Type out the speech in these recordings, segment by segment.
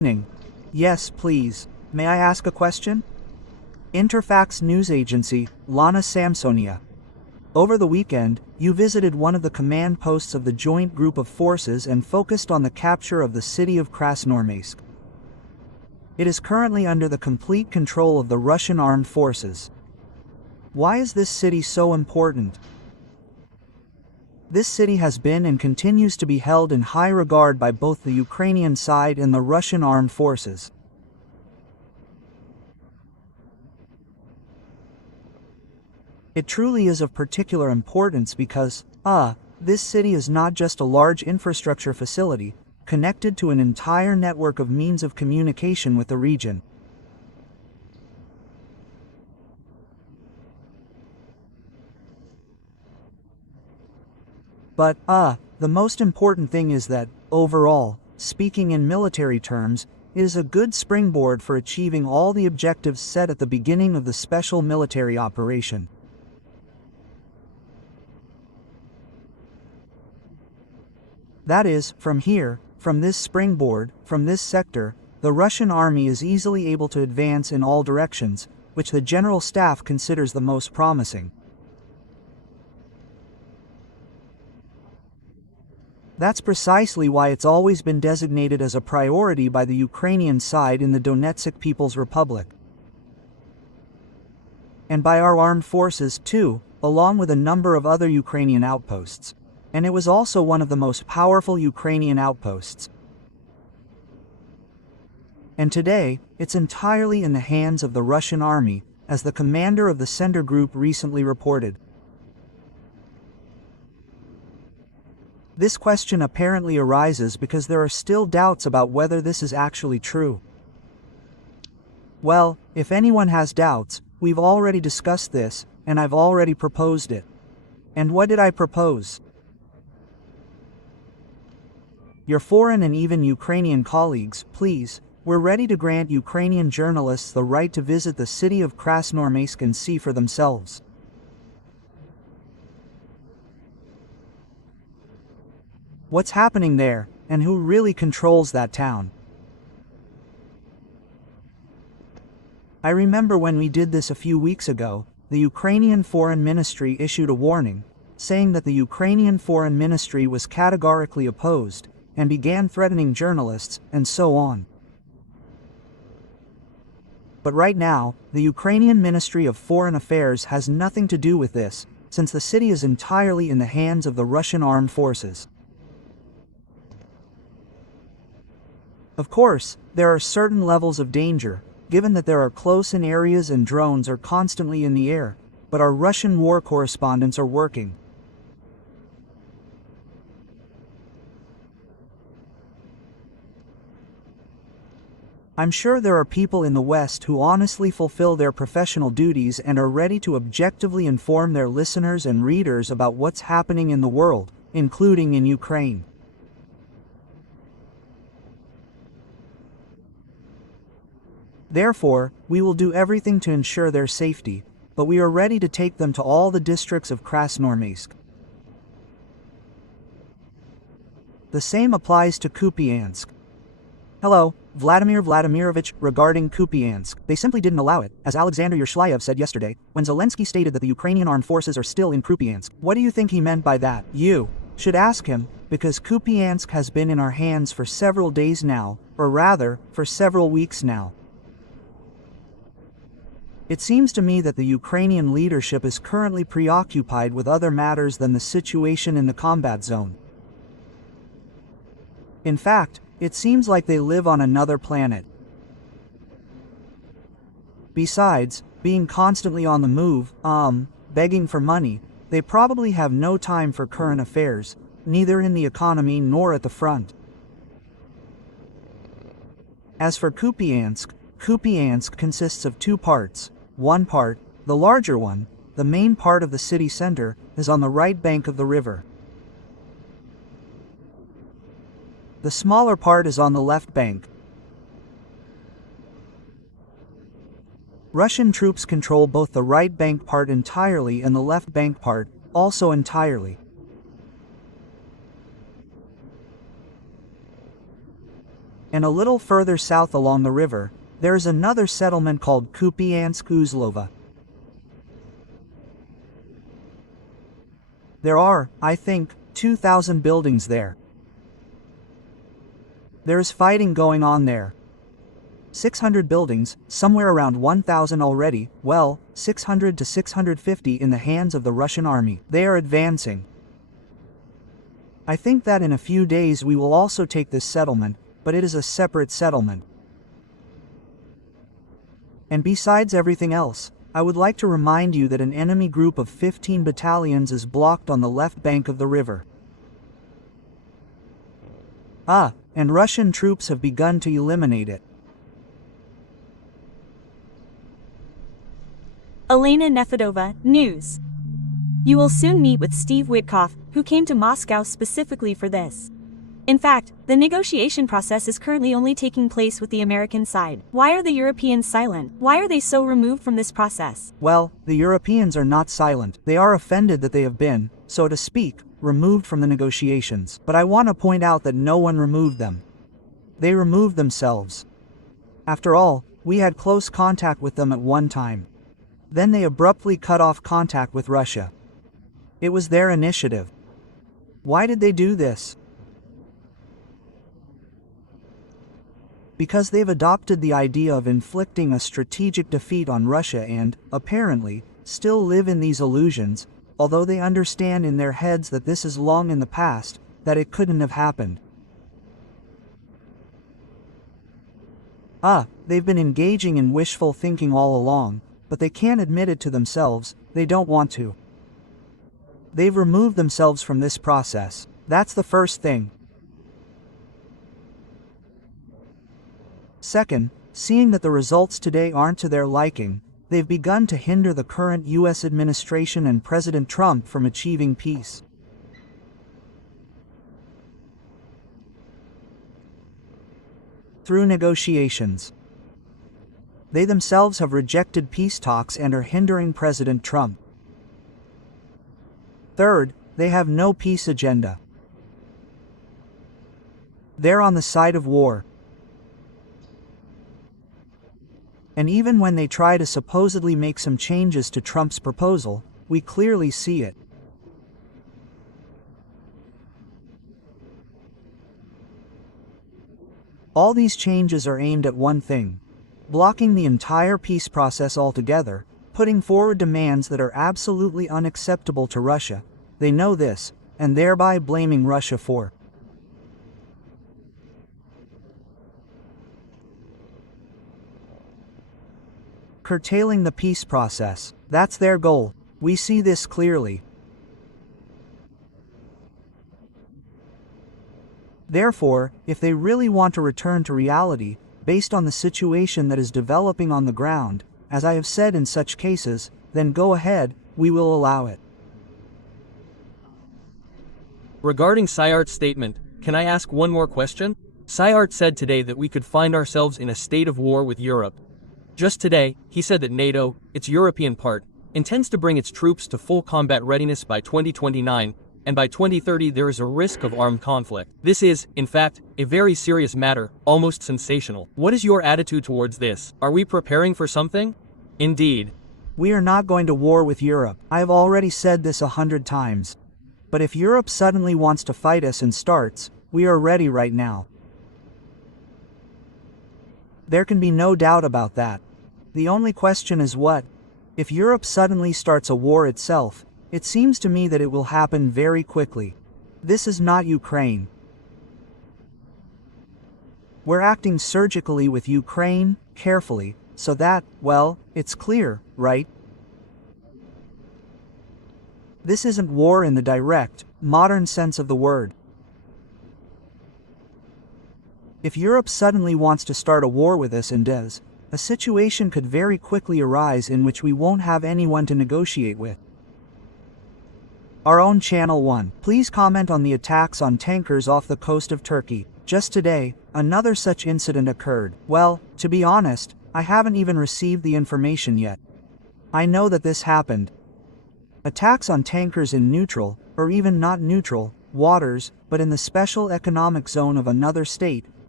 Yes, please. May I ask a question? Interfax news agency, Lana Samsonia. Over the weekend, you visited one of the command posts of the joint group of forces and focused on the capture of the city of Krasnoarmeysk. It is currently under the complete control of the Russian armed forces. Why is this city so important? This city has been and continues to be held in high regard by both the Ukrainian side and the Russian armed forces. It truly is of particular importance because, this city is not just a large infrastructure facility, connected to an entire network of means of communication with the region. But, the most important thing is that, overall, speaking in military terms, it is a good springboard for achieving all the objectives set at the beginning of the special military operation. That is, from this springboard, from this sector, the Russian army is easily able to advance in all directions, which the General Staff considers the most promising. That's precisely why it's always been designated as a priority by the Ukrainian side in the Donetsk People's Republic. And by our armed forces too, along with a number of other Ukrainian outposts. And it was also one of the most powerful Ukrainian outposts. And today, it's entirely in the hands of the Russian army, as the commander of the Sender Group recently reported. This question apparently arises because there are still doubts about whether this is actually true. Well, if anyone has doubts, we've already discussed this, and I've already proposed it. And what did I propose? Your foreign and even Ukrainian colleagues, please, we're ready to grant Ukrainian journalists the right to visit the city of Krasnoarmeysk and see for themselves. What's happening there, and who really controls that town? I remember when we did this a few weeks ago, the Ukrainian Foreign Ministry issued a warning, saying that the Ukrainian Foreign Ministry was categorically opposed, and began threatening journalists, and so on. But right now, the Ukrainian Ministry of Foreign Affairs has nothing to do with this, since the city is entirely in the hands of the Russian armed forces. Of course, there are certain levels of danger, given that there are close-in areas and drones are constantly in the air, but our Russian war correspondents are working. I'm sure there are people in the West who honestly fulfill their professional duties and are ready to objectively inform their listeners and readers about what's happening in the world, including in Ukraine. Therefore, we will do everything to ensure their safety, but we are ready to take them to all the districts of Krasnoarmeysk. The same applies to Kupiansk. Hello, Vladimir Vladimirovich, regarding Kupiansk, they simply didn't allow it, as Alexander Yershyayev said yesterday, when Zelensky stated that the Ukrainian armed forces are still in Kupiansk. What do you think he meant by that? You should ask him, because Kupiansk has been in our hands for several days now, or rather, for several weeks now. It seems to me that the Ukrainian leadership is currently preoccupied with other matters than the situation in the combat zone. In fact, it seems like they live on another planet. Besides, being constantly on the move, begging for money, they probably have no time for current affairs, neither in the economy nor at the front. As for Kupiansk, Kupiansk consists of two parts. One part, the larger one, the main part of the city center, is on the right bank of the river. The smaller part is on the left bank. Russian troops control both the right bank part entirely and the left bank part, also entirely. And a little further south along the river, there is another settlement called Kupiansk-Uzlova. There are, I think, 2,000 buildings there. There is fighting going on there. 600 buildings, somewhere around 1,000 already, well, 600 to 650 in the hands of the Russian army. They are advancing. I think that in a few days we will also take this settlement, but it is a separate settlement. And besides everything else, I would like to remind you that an enemy group of 15 battalions is blocked on the left bank of the river. And Russian troops have begun to eliminate it. Elena Nefedova, News. You will soon meet with Steve Witkoff, who came to Moscow specifically for this. In fact, the negotiation process is currently only taking place with the American side. Why are the Europeans silent? Why are they so removed from this process? Well, the Europeans are not silent. They are offended that they have been, so to speak, removed from the negotiations. But I want to point out that no one removed them. They removed themselves. After all, we had close contact with them at one time. Then they abruptly cut off contact with Russia. It was their initiative. Why did they do this? Because they've adopted the idea of inflicting a strategic defeat on Russia and, apparently, still live in these illusions, although they understand in their heads that this is long in the past, that it couldn't have happened. They've been engaging in wishful thinking all along, but they can't admit it to themselves, they don't want to. They've removed themselves from this process. That's the first thing. Second, seeing that the results today aren't to their liking, they've begun to hinder the current US administration and President Trump from achieving peace. Through negotiations. They themselves have rejected peace talks and are hindering President Trump. Third, they have no peace agenda. They're on the side of war. And even when they try to supposedly make some changes to Trump's proposal, we clearly see it. All these changes are aimed at one thing: blocking the entire peace process altogether, putting forward demands that are absolutely unacceptable to Russia. They know this, and thereby blaming Russia for curtailing the peace process. That's their goal. We see this clearly. Therefore, if they really want to return to reality, based on the situation that is developing on the ground, as I have said in such cases, then go ahead, we will allow it. Regarding Syart's statement, can I ask one more question? Syart said today that we could find ourselves in a state of war with Europe. Just today, he said that NATO, its European part, intends to bring its troops to full combat readiness by 2029, and by 2030 there is a risk of armed conflict. This is, in fact, a very serious matter, almost sensational. What is your attitude towards this? Are we preparing for something? Indeed. We are not going to war with Europe. I have already said this 100 times. But if Europe suddenly wants to fight us and starts, we are ready right now. There can be no doubt about that. The only question is what? If Europe suddenly starts a war itself, it seems to me that it will happen very quickly. This is not Ukraine. We're acting surgically with Ukraine, carefully, so that, well, it's clear, right? This isn't war in the direct, modern sense of the word. If Europe suddenly wants to start a war with us and does, a situation could very quickly arise in which we won't have anyone to negotiate with. Our own Channel 1. Please comment on the attacks on tankers off the coast of Turkey. Just today, another such incident occurred. Well, to be honest, I haven't even received the information yet. I know that this happened. Attacks on tankers in neutral, or even not neutral, waters, but in the special economic zone of another state,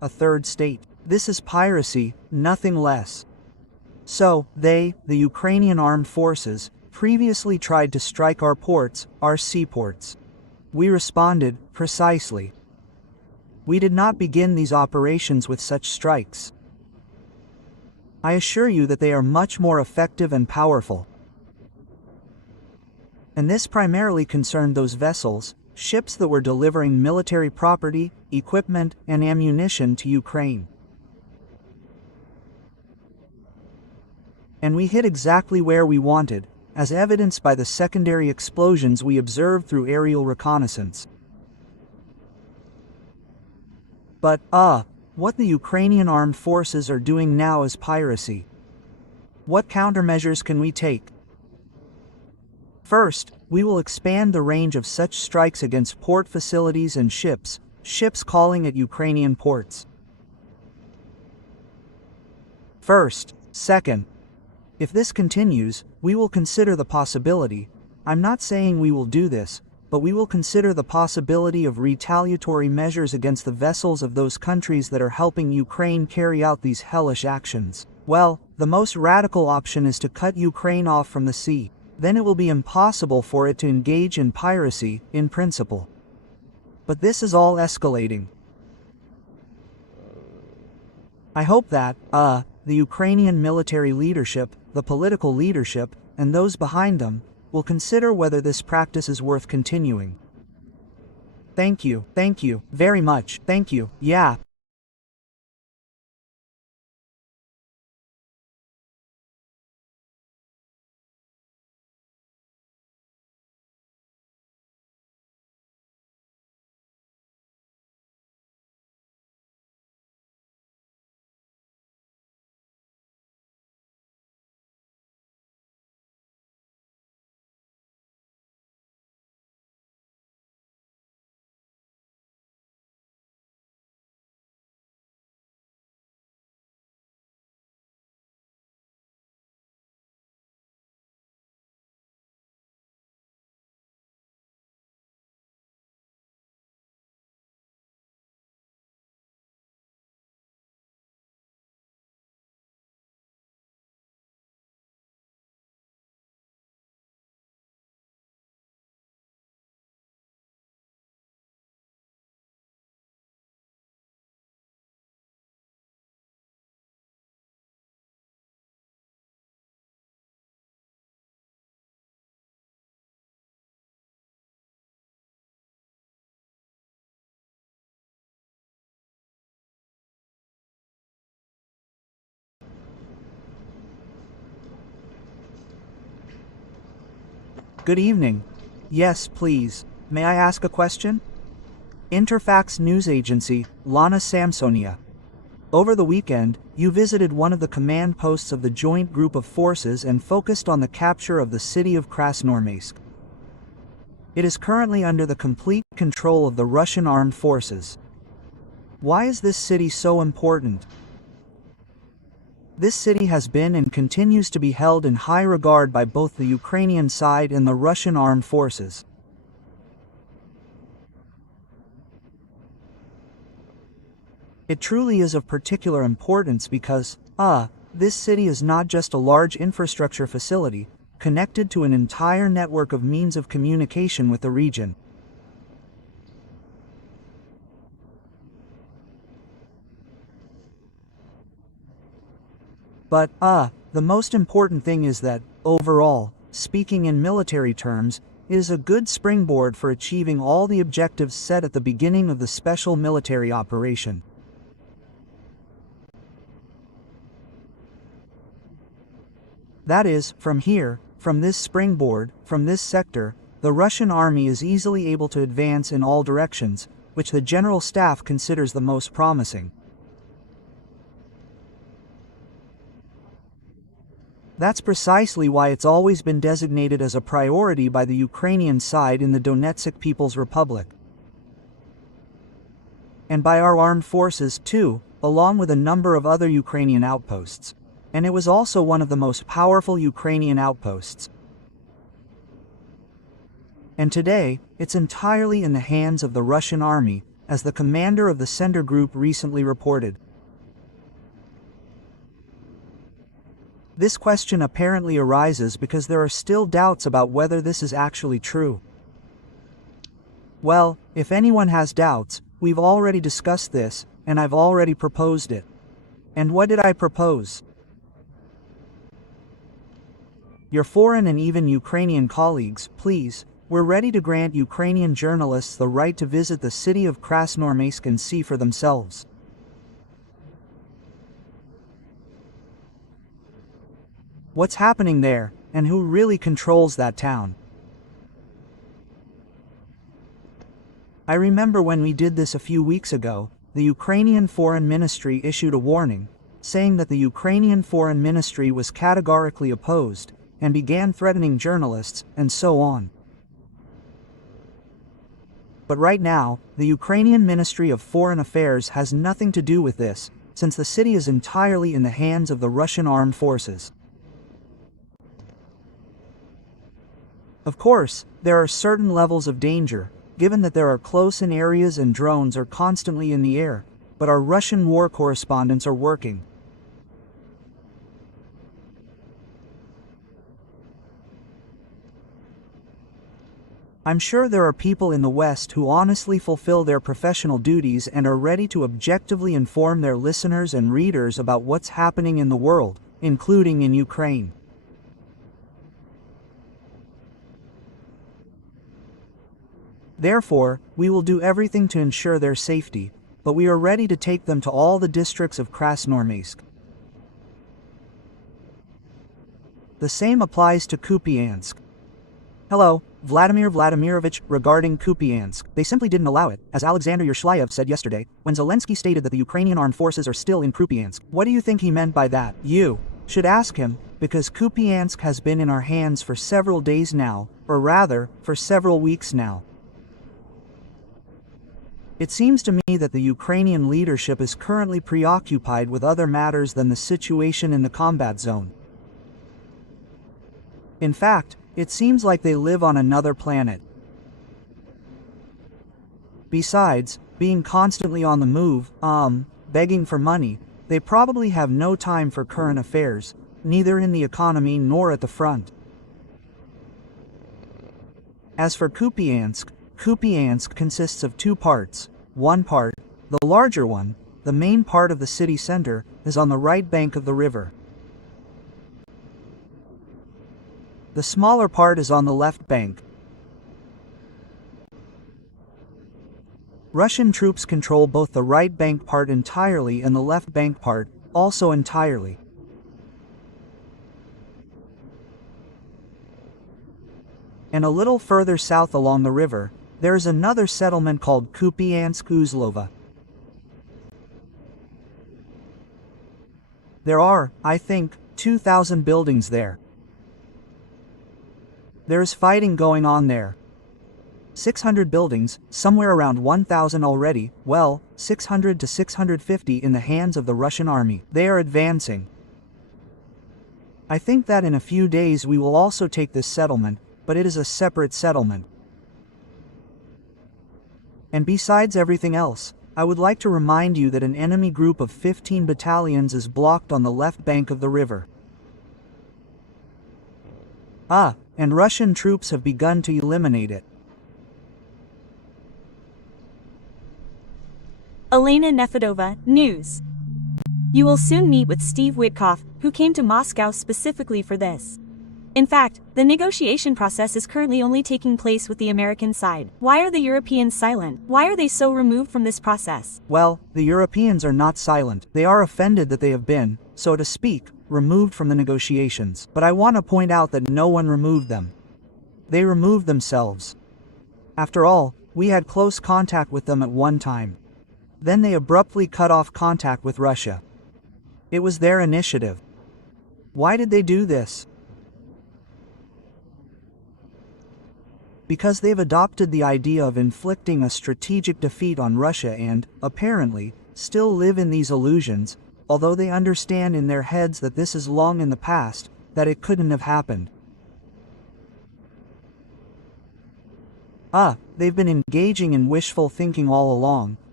a third state. This is piracy, nothing less. So, they, the Ukrainian armed forces, previously tried to strike our ports, our seaports. We responded, precisely. We did not begin these operations with such strikes. I assure you that they are much more effective and powerful. And this primarily concerned those vessels, ships that were delivering military property, equipment, and ammunition to Ukraine. And we hit exactly where we wanted, as evidenced by the secondary explosions we observed through aerial reconnaissance. But, what the Ukrainian armed forces are doing now is piracy. What countermeasures can we take? First, we will expand the range of such strikes against port facilities and ships calling at Ukrainian ports. Second, if this continues, we will consider the possibility, I'm not saying we will do this, but we will consider the possibility of retaliatory measures against the vessels of those countries that are helping Ukraine carry out these hellish actions. Well, the most radical option is to cut Ukraine off from the sea. Then it will be impossible for it to engage in piracy, in principle. But this is all escalating. I hope that, the Ukrainian military leadership, the political leadership, and those behind them, will consider whether this practice is worth continuing. Thank you very much, thank you, yeah. Good evening. Yes, please. May I ask a question? Interfax news agency, Lana Samsonia. Over the weekend, you visited one of the command posts of the joint group of forces and focused on the capture of the city of Krasnoarmeysk. It is currently under the complete control of the Russian armed forces. Why is this city so important? This city has been and continues to be held in high regard by both the Ukrainian side and the Russian armed forces. It truly is of particular importance because, this city is not just a large infrastructure facility, connected to an entire network of means of communication with the region. But, the most important thing is that, overall, speaking in military terms, it is a good springboard for achieving all the objectives set at the beginning of the special military operation. That is, from here, from this springboard, from this sector, the Russian army is easily able to advance in all directions, which the General Staff considers the most promising. That's precisely why it's always been designated as a priority by the Ukrainian side in the Donetsk People's Republic. And by our armed forces too, along with a number of other Ukrainian outposts. And it was also one of the most powerful Ukrainian outposts. And today, it's entirely in the hands of the Russian army, as the commander of the sender group recently reported. This question apparently arises because there are still doubts about whether this is actually true. Well, if anyone has doubts, we've already discussed this, and I've already proposed it. And what did I propose? Your foreign and even Ukrainian colleagues, please, we're ready to grant Ukrainian journalists the right to visit the city of Krasnoarmeysk and see for themselves. What's happening there, and who really controls that town? I remember when we did this a few weeks ago, the Ukrainian Foreign Ministry issued a warning, saying that the Ukrainian Foreign Ministry was categorically opposed, and began threatening journalists, and so on. But right now, the Ukrainian Ministry of Foreign Affairs has nothing to do with this, since the city is entirely in the hands of the Russian armed forces. Of course, there are certain levels of danger, given that there are close-in areas and drones are constantly in the air, but our Russian war correspondents are working. I'm sure there are people in the West who honestly fulfill their professional duties and are ready to objectively inform their listeners and readers about what's happening in the world, including in Ukraine. Therefore, we will do everything to ensure their safety, but we are ready to take them to all the districts of Krasnoarmeysk. The same applies to Kupiansk. Hello, Vladimir Vladimirovich, regarding Kupiansk, they simply didn't allow it, as Alexander Yershyayev said yesterday, when Zelensky stated that the Ukrainian armed forces are still in Kupiansk. What do you think he meant by that? You should ask him, because Kupiansk has been in our hands for several days now, or rather, for several weeks now. It seems to me that the Ukrainian leadership is currently preoccupied with other matters than the situation in the combat zone. In fact, it seems like they live on another planet. Besides, being constantly on the move, begging for money, they probably have no time for current affairs, neither in the economy nor at the front. As for Kupiansk, Kupiansk consists of two parts. One part, the larger one, the main part of the city center, is on the right bank of the river. The smaller part is on the left bank. Russian troops control both the right bank part entirely and the left bank part, also entirely. And a little further south along the river, there is another settlement called Kupiansk-Uzlova. There are, I think, 2,000 buildings there. There is fighting going on there. 600 buildings, somewhere around 1,000 already, well, 600 to 650 in the hands of the Russian army. They are advancing. I think that in a few days we will also take this settlement, but it is a separate settlement. And besides everything else, I would like to remind you that an enemy group of 15 battalions is blocked on the left bank of the river. And Russian troops have begun to eliminate it. Elena Nefedova, News. You will soon meet with Steve Witkoff, who came to Moscow specifically for this. In fact, the negotiation process is currently only taking place with the American side. Why are the Europeans silent? Why are they so removed from this process? Well, the Europeans are not silent. They are offended that they have been, so to speak, removed from the negotiations. But I want to point out that no one removed them. They removed themselves. After all, we had close contact with them at one time. Then they abruptly cut off contact with Russia. It was their initiative. Why did they do this? Because they've adopted the idea of inflicting a strategic defeat on Russia and, apparently, still live in these illusions, although they understand in their heads that this is long in the past, that it couldn't have happened. They've been engaging in wishful thinking all along,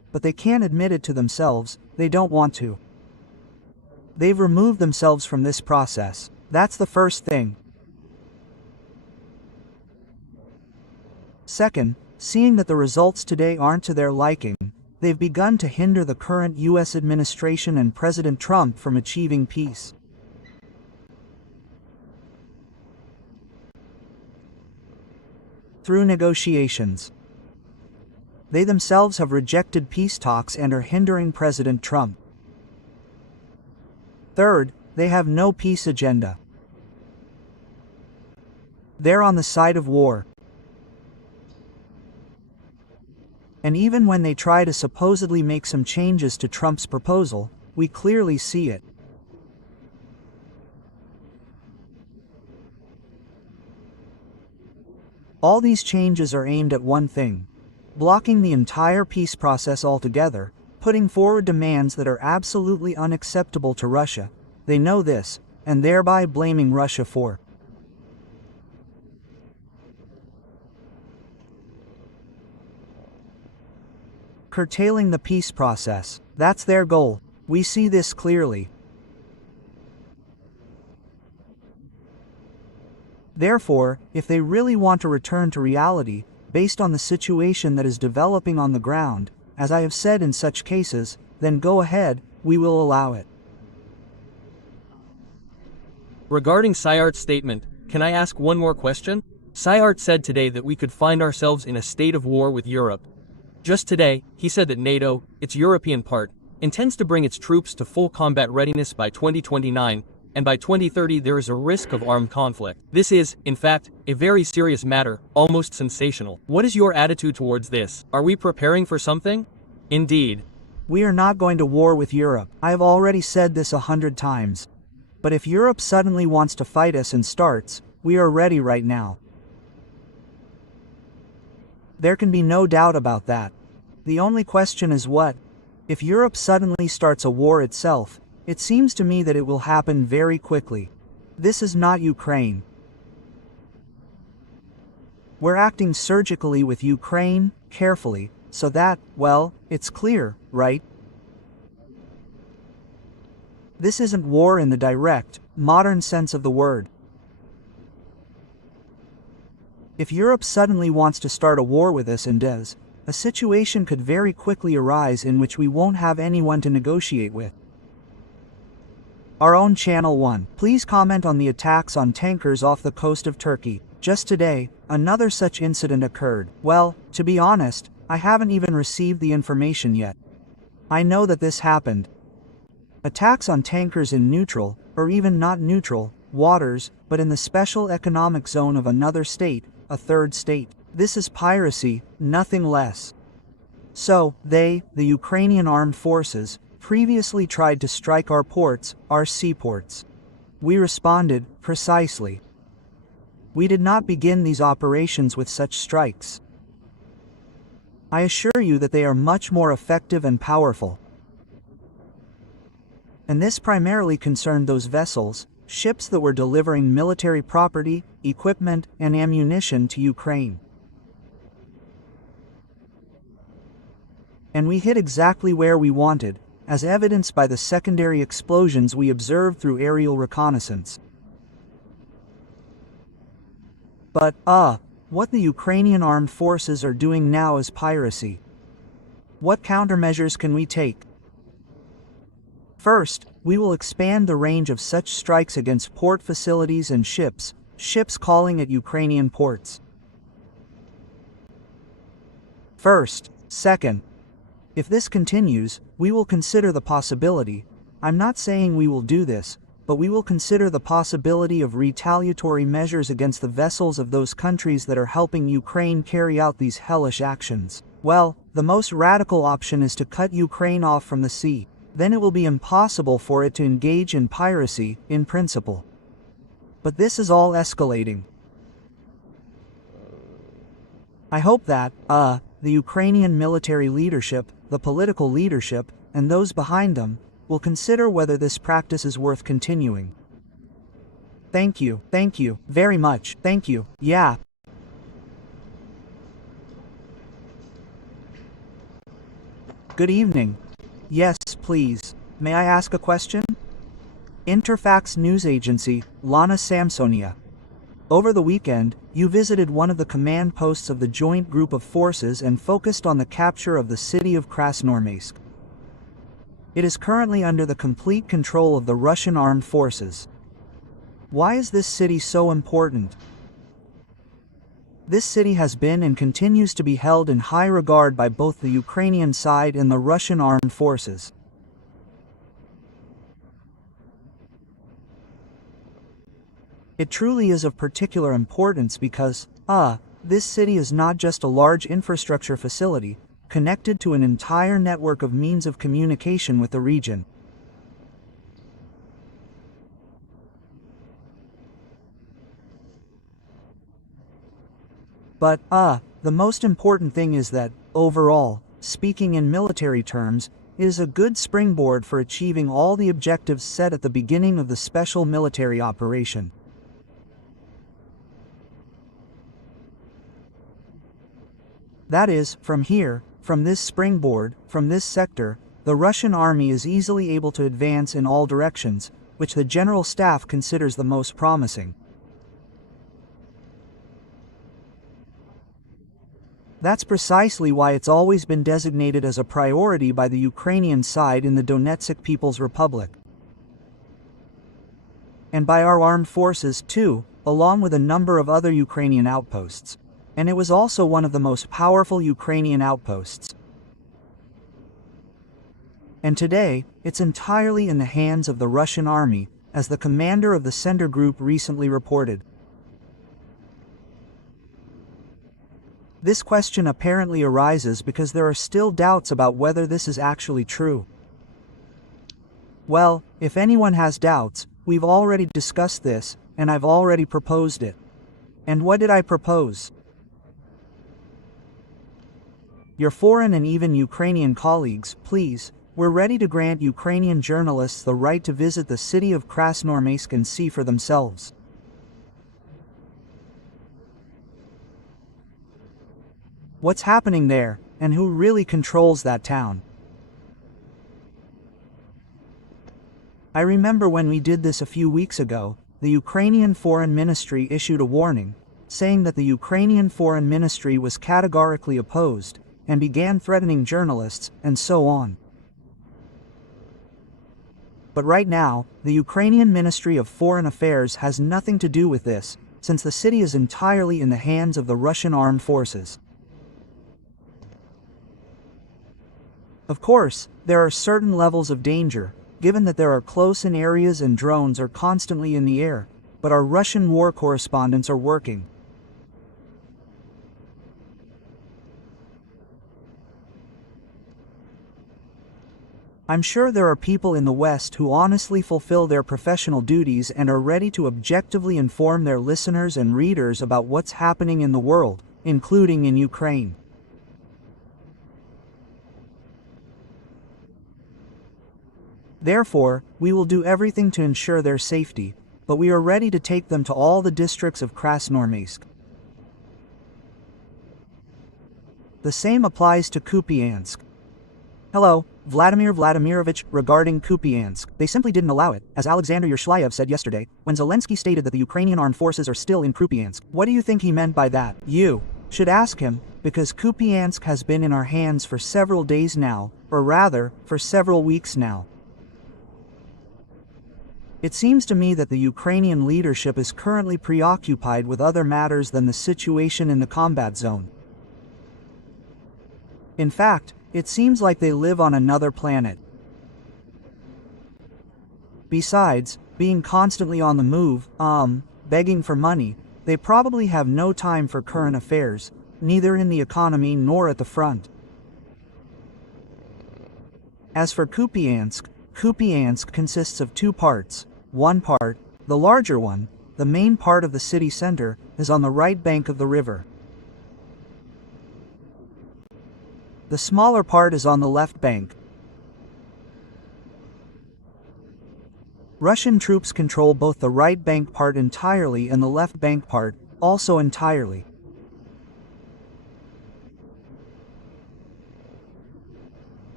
but they can't admit it to themselves, they don't want to. They've removed themselves from this process. That's the first thing. Second, seeing that the results today aren't to their liking, they've begun to hinder the current U.S. administration and President Trump from achieving peace. Through negotiations. They themselves have rejected peace talks and are hindering President Trump. Third, they have no peace agenda. They're on the side of war. And even when they try to supposedly make some changes to Trump's proposal, we clearly see it. All these changes are aimed at one thing: blocking the entire peace process altogether, putting forward demands that are absolutely unacceptable to Russia. They know this, and thereby blaming Russia for curtailing the peace process. That's their goal. We see this clearly. Therefore, if they really want to return to reality, based on the situation that is developing on the ground, as I have said in such cases, then go ahead, we will allow it. Regarding Syart's statement, can I ask one more question? Syart said today that we could find ourselves in a state of war with Europe. Just today, he said that NATO, its European part, intends to bring its troops to full combat readiness by 2029, and by 2030 there is a risk of armed conflict. This is, in fact, a very serious matter, almost sensational. What is your attitude towards this? Are we preparing for something? Indeed. We are not going to war with Europe. I have already said this 100 times. But if Europe suddenly wants to fight us and starts, we are ready right now. There can be no doubt about that. The only question is what? If Europe suddenly starts a war itself, it seems to me that it will happen very quickly. This is not Ukraine. We're acting surgically with Ukraine, carefully, so that, well, it's clear, right? This isn't war in the direct, modern sense of the word. If Europe suddenly wants to start a war with us and does, a situation could very quickly arise in which we won't have anyone to negotiate with. Our own Channel 1. Please comment on the attacks on tankers off the coast of Turkey. Just today, another such incident occurred. Well, to be honest, I haven't even received the information yet. I know that this happened. Attacks on tankers in neutral, or even not neutral, waters, but in the special economic zone of another state, a third state. This is piracy, nothing less. So, they, the Ukrainian armed forces, previously tried to strike our ports, our seaports. We responded, precisely. We did not begin these operations with such strikes. I assure you that they are much more effective and powerful. And this primarily concerned those vessels, ships that were delivering military property, equipment, and ammunition to Ukraine. And we hit exactly where we wanted, as evidenced by the secondary explosions we observed through aerial reconnaissance. But, what the Ukrainian armed forces are doing now is piracy. What countermeasures can we take? First, we will expand the range of such strikes against port facilities and ships calling at Ukrainian ports. Second, if this continues, we will consider the possibility, I'm not saying we will do this, but we will consider the possibility of retaliatory measures against the vessels of those countries that are helping Ukraine carry out these hellish actions. Well, the most radical option is to cut Ukraine off from the sea. Then it will be impossible for it to engage in piracy, in principle. But this is all escalating. I hope that, the Ukrainian military leadership, the political leadership, and those behind them, will consider whether this practice is worth continuing. Thank you very much, thank you, yeah. Good evening. Yes, please. May I ask a question? Interfax news agency, Lana Samsonia. Over the weekend, you visited one of the command posts of the joint group of forces and focused on the capture of the city of Krasnoarmeysk. It is currently under the complete control of the Russian armed forces. Why is this city so important? This city has been and continues to be held in high regard by both the Ukrainian side and the Russian armed forces. It truly is of particular importance because, this city is not just a large infrastructure facility, connected to an entire network of means of communication with the region. But, the most important thing is that, overall, speaking in military terms, it is a good springboard for achieving all the objectives set at the beginning of the special military operation. That is, from here, from this springboard, from this sector, the Russian army is easily able to advance in all directions, which the General Staff considers the most promising. That's precisely why it's always been designated as a priority by the Ukrainian side in the Donetsk People's Republic. And by our armed forces too, along with a number of other Ukrainian outposts. And it was also one of the most powerful Ukrainian outposts. And today, it's entirely in the hands of the Russian army, as the commander of the Sender Group recently reported. This question apparently arises because there are still doubts about whether this is actually true. Well, if anyone has doubts, we've already discussed this, and I've already proposed it. And what did I propose? Your foreign and even Ukrainian colleagues, please, we're ready to grant Ukrainian journalists the right to visit the city of Krasnoarmeysk and see for themselves. What's happening there, and who really controls that town? I remember when we did this a few weeks ago, the Ukrainian Foreign Ministry issued a warning, saying that the Ukrainian Foreign Ministry was categorically opposed, and began threatening journalists, and so on. But right now, the Ukrainian Ministry of Foreign Affairs has nothing to do with this, since the city is entirely in the hands of the Russian armed forces. Of course, there are certain levels of danger, given that there are close-in areas and drones are constantly in the air, but our Russian war correspondents are working. I'm sure there are people in the West who honestly fulfill their professional duties and are ready to objectively inform their listeners and readers about what's happening in the world, including in Ukraine. Therefore, we will do everything to ensure their safety, but we are ready to take them to all the districts of Krasnoarmeysk. The same applies to Kupiansk. Hello, Vladimir Vladimirovich, regarding Kupiansk, they simply didn't allow it, as Alexander Yershlayev said yesterday, when Zelensky stated that the Ukrainian armed forces are still in Kupiansk. What do you think he meant by that? You should ask him, because Kupiansk has been in our hands for several days now, or rather, for several weeks now. It seems to me that the Ukrainian leadership is currently preoccupied with other matters than the situation in the combat zone. In fact, it seems like they live on another planet. Besides, being constantly on the move, begging for money, they probably have no time for current affairs, neither in the economy nor at the front. As for Kupiansk, Kupiansk consists of two parts. One part, the larger one, the main part of the city center, is on the right bank of the river. The smaller part is on the left bank. Russian troops control both the right bank part entirely and the left bank part, also entirely.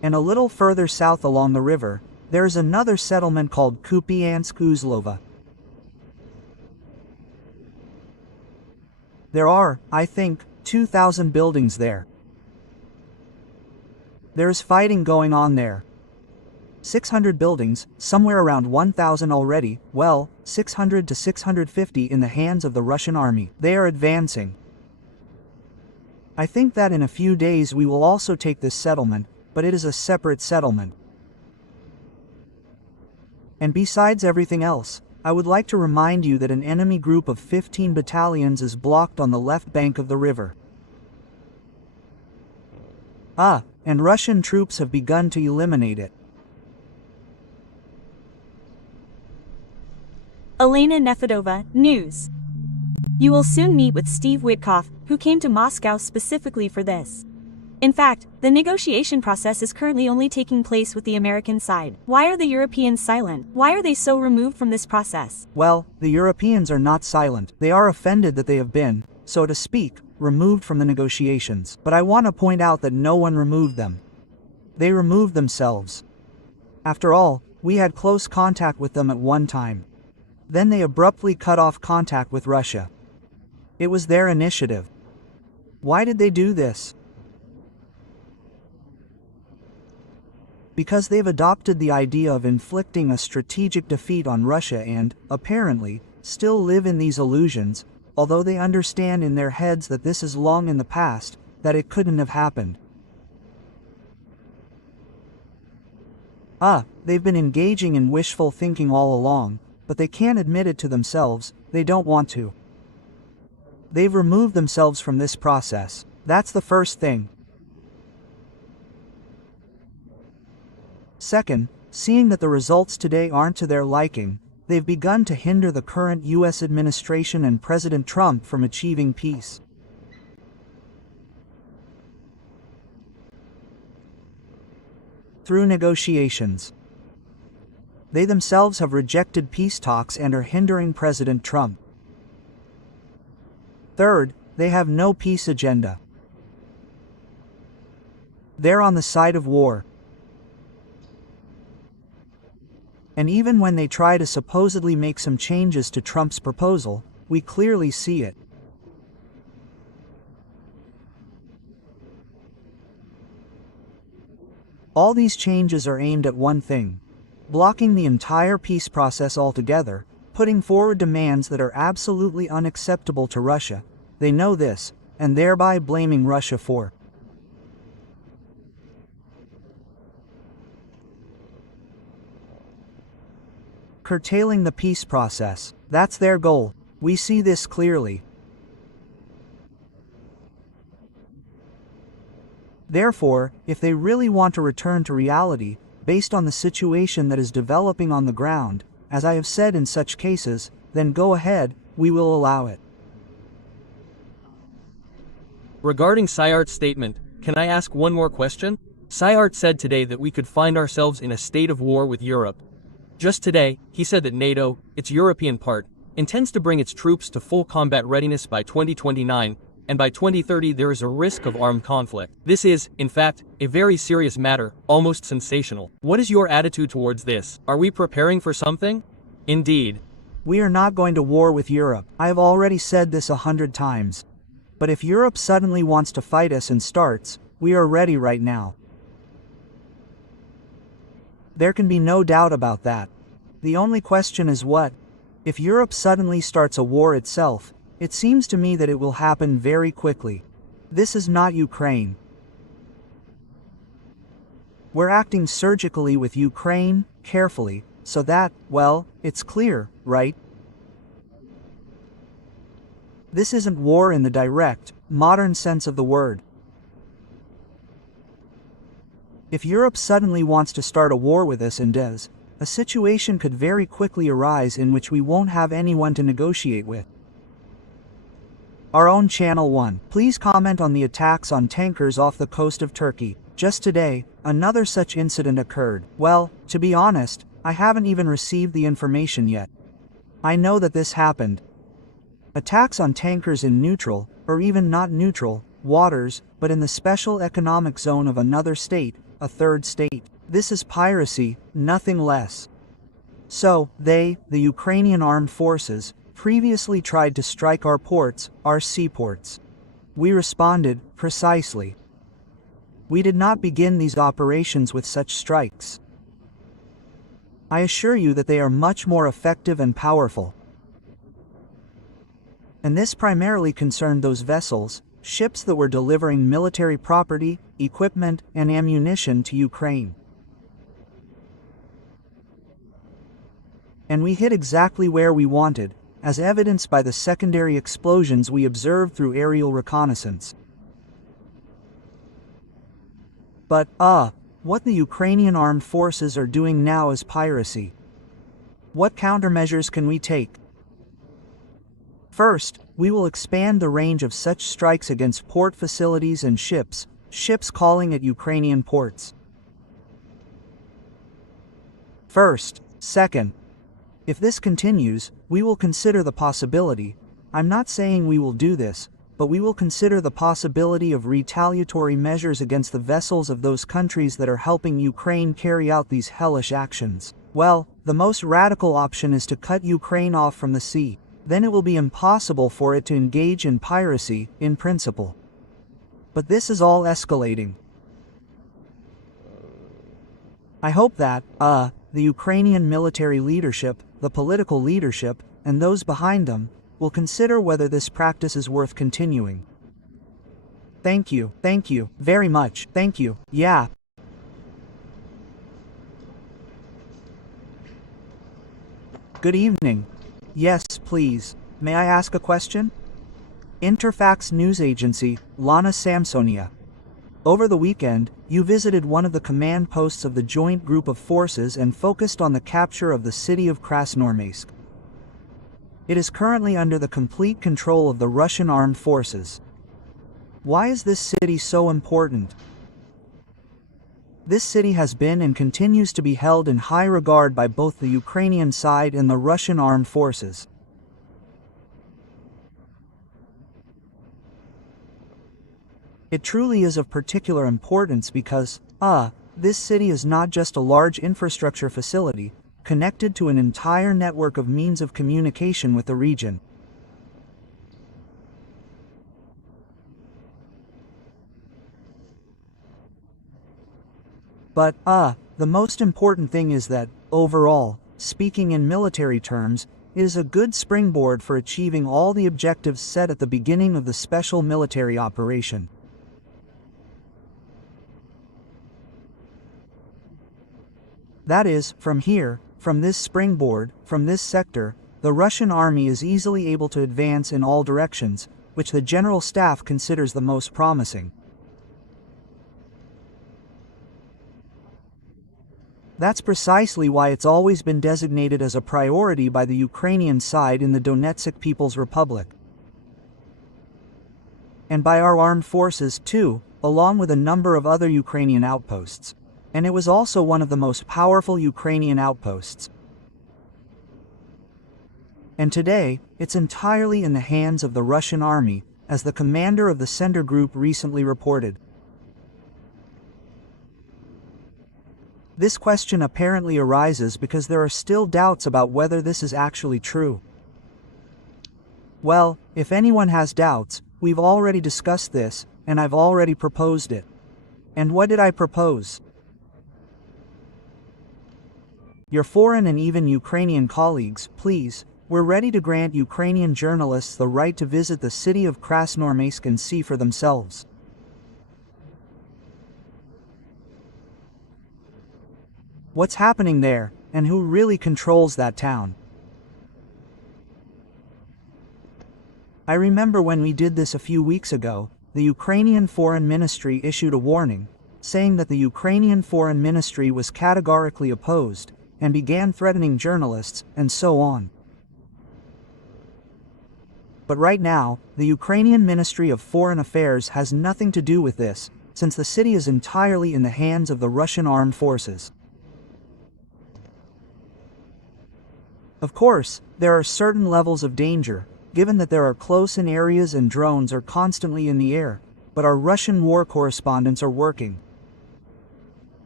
And a little further south along the river, there is another settlement called Kupiansk-Uzlova. There are, I think, 2,000 buildings there. There is fighting going on there. 600 buildings, somewhere around 1,000 already, well, 600 to 650 in the hands of the Russian army. They are advancing. I think that in a few days we will also take this settlement, but it is a separate settlement. And besides everything else, I would like to remind you that an enemy group of 15 battalions is blocked on the left bank of the river. And Russian troops have begun to eliminate it. Elena Nefedova, News. You will soon meet with Steve Witkoff, who came to Moscow specifically for this. In fact, the negotiation process is currently only taking place with the American side. Why are the Europeans silent? Why are they so removed from this process? Well, the Europeans are not silent. They are offended that they have been, so to speak, removed from the negotiations. But I want to point out that no one removed them. They removed themselves. After all, we had close contact with them at one time. Then they abruptly cut off contact with Russia. It was their initiative. Why did they do this? Because they've adopted the idea of inflicting a strategic defeat on Russia and, apparently, still live in these illusions, although they understand in their heads that this is long in the past, that it couldn't have happened. They've been engaging in wishful thinking all along, but they can't admit it to themselves, they don't want to. They've removed themselves from this process. That's the first thing. Second, seeing that the results today aren't to their liking, they've begun to hinder the current U.S. administration and President Trump from achieving peace. Through negotiations. They themselves have rejected peace talks and are hindering President Trump. Third, they have no peace agenda. They're on the side of war. And even when they try to supposedly make some changes to Trump's proposal, we clearly see it. All these changes are aimed at one thing: blocking the entire peace process altogether, putting forward demands that are absolutely unacceptable to Russia. They know this, and thereby blaming Russia for curtailing the peace process. That's their goal. We see this clearly. Therefore, if they really want to return to reality, based on the situation that is developing on the ground, as I have said in such cases, then go ahead, we will allow it. Regarding Syart's statement, can I ask one more question? Syart said today that we could find ourselves in a state of war with Europe. Just today, he said that NATO, its European part, intends to bring its troops to full combat readiness by 2029, and by 2030 there is a risk of armed conflict. This is, in fact, a very serious matter, almost sensational. What is your attitude towards this? Are we preparing for something? Indeed. We are not going to war with Europe. I have already said this 100 times. But if Europe suddenly wants to fight us and starts, we are ready right now. There can be no doubt about that. The only question is what? If Europe suddenly starts a war itself, it seems to me that it will happen very quickly. This is not Ukraine. We're acting surgically with Ukraine, carefully, so that, well, it's clear, right? This isn't war in the direct, modern sense of the word. If Europe suddenly wants to start a war with us and does, a situation could very quickly arise in which we won't have anyone to negotiate with. Our own Channel 1. Please comment on the attacks on tankers off the coast of Turkey. Just today, another such incident occurred. Well, to be honest, I haven't even received the information yet. I know that this happened. Attacks on tankers in neutral, or even not neutral, waters, but in the special economic zone of another state, a third state. This is piracy, nothing less. So, the Ukrainian armed forces, previously tried to strike our ports, our seaports. We responded, precisely. We did not begin these operations with such strikes. I assure you that they are much more effective and powerful. And this primarily concerned those vessels, ships that were delivering military property, equipment, and ammunition to Ukraine. And we hit exactly where we wanted, as evidenced by the secondary explosions we observed through aerial reconnaissance. But, what the Ukrainian armed forces are doing now is piracy. What countermeasures can we take? First, we will expand the range of such strikes against port facilities and ships calling at Ukrainian ports. Second, if this continues, we will consider the possibility, I'm not saying we will do this, but we will consider the possibility of retaliatory measures against the vessels of those countries that are helping Ukraine carry out these hellish actions. Well, the most radical option is to cut Ukraine off from the sea. Then it will be impossible for it to engage in piracy, in principle. But this is all escalating. I hope that, the Ukrainian military leadership, the political leadership, and those behind them, will consider whether this practice is worth continuing. Thank you, very much, thank you, yeah. Good evening. Yes, please. May I ask a question? Interfax news agency, Lana Samsonia. Over the weekend, you visited one of the command posts of the joint group of forces and focused on the capture of the city of Krasnoarmeysk. It is currently under the complete control of the Russian armed forces. Why is this city so important? This city has been and continues to be held in high regard by both the Ukrainian side and the Russian armed forces. It truly is of particular importance because, this city is not just a large infrastructure facility, connected to an entire network of means of communication with the region. But, the most important thing is that, overall, speaking in military terms, it is a good springboard for achieving all the objectives set at the beginning of the special military operation. That is, from here, from this springboard, from this sector, the Russian army is easily able to advance in all directions, which the General Staff considers the most promising. That's precisely why it's always been designated as a priority by the Ukrainian side in the Donetsk People's Republic. And by our armed forces too, along with a number of other Ukrainian outposts. And it was also one of the most powerful Ukrainian outposts. And today, it's entirely in the hands of the Russian army, as the commander of the Center Group recently reported. This question apparently arises because there are still doubts about whether this is actually true. Well, if anyone has doubts, we've already discussed this, and I've already proposed it. And what did I propose? Your foreign and even Ukrainian colleagues, please, we're ready to grant Ukrainian journalists the right to visit the city of Krasnoarmeysk and see for themselves. What's happening there, and who really controls that town? I remember when we did this a few weeks ago, the Ukrainian Foreign Ministry issued a warning, saying that the Ukrainian Foreign Ministry was categorically opposed, and began threatening journalists, and so on. But right now, the Ukrainian Ministry of Foreign Affairs has nothing to do with this, since the city is entirely in the hands of the Russian armed forces. Of course, there are certain levels of danger, given that there are close-in areas and drones are constantly in the air, but our Russian war correspondents are working.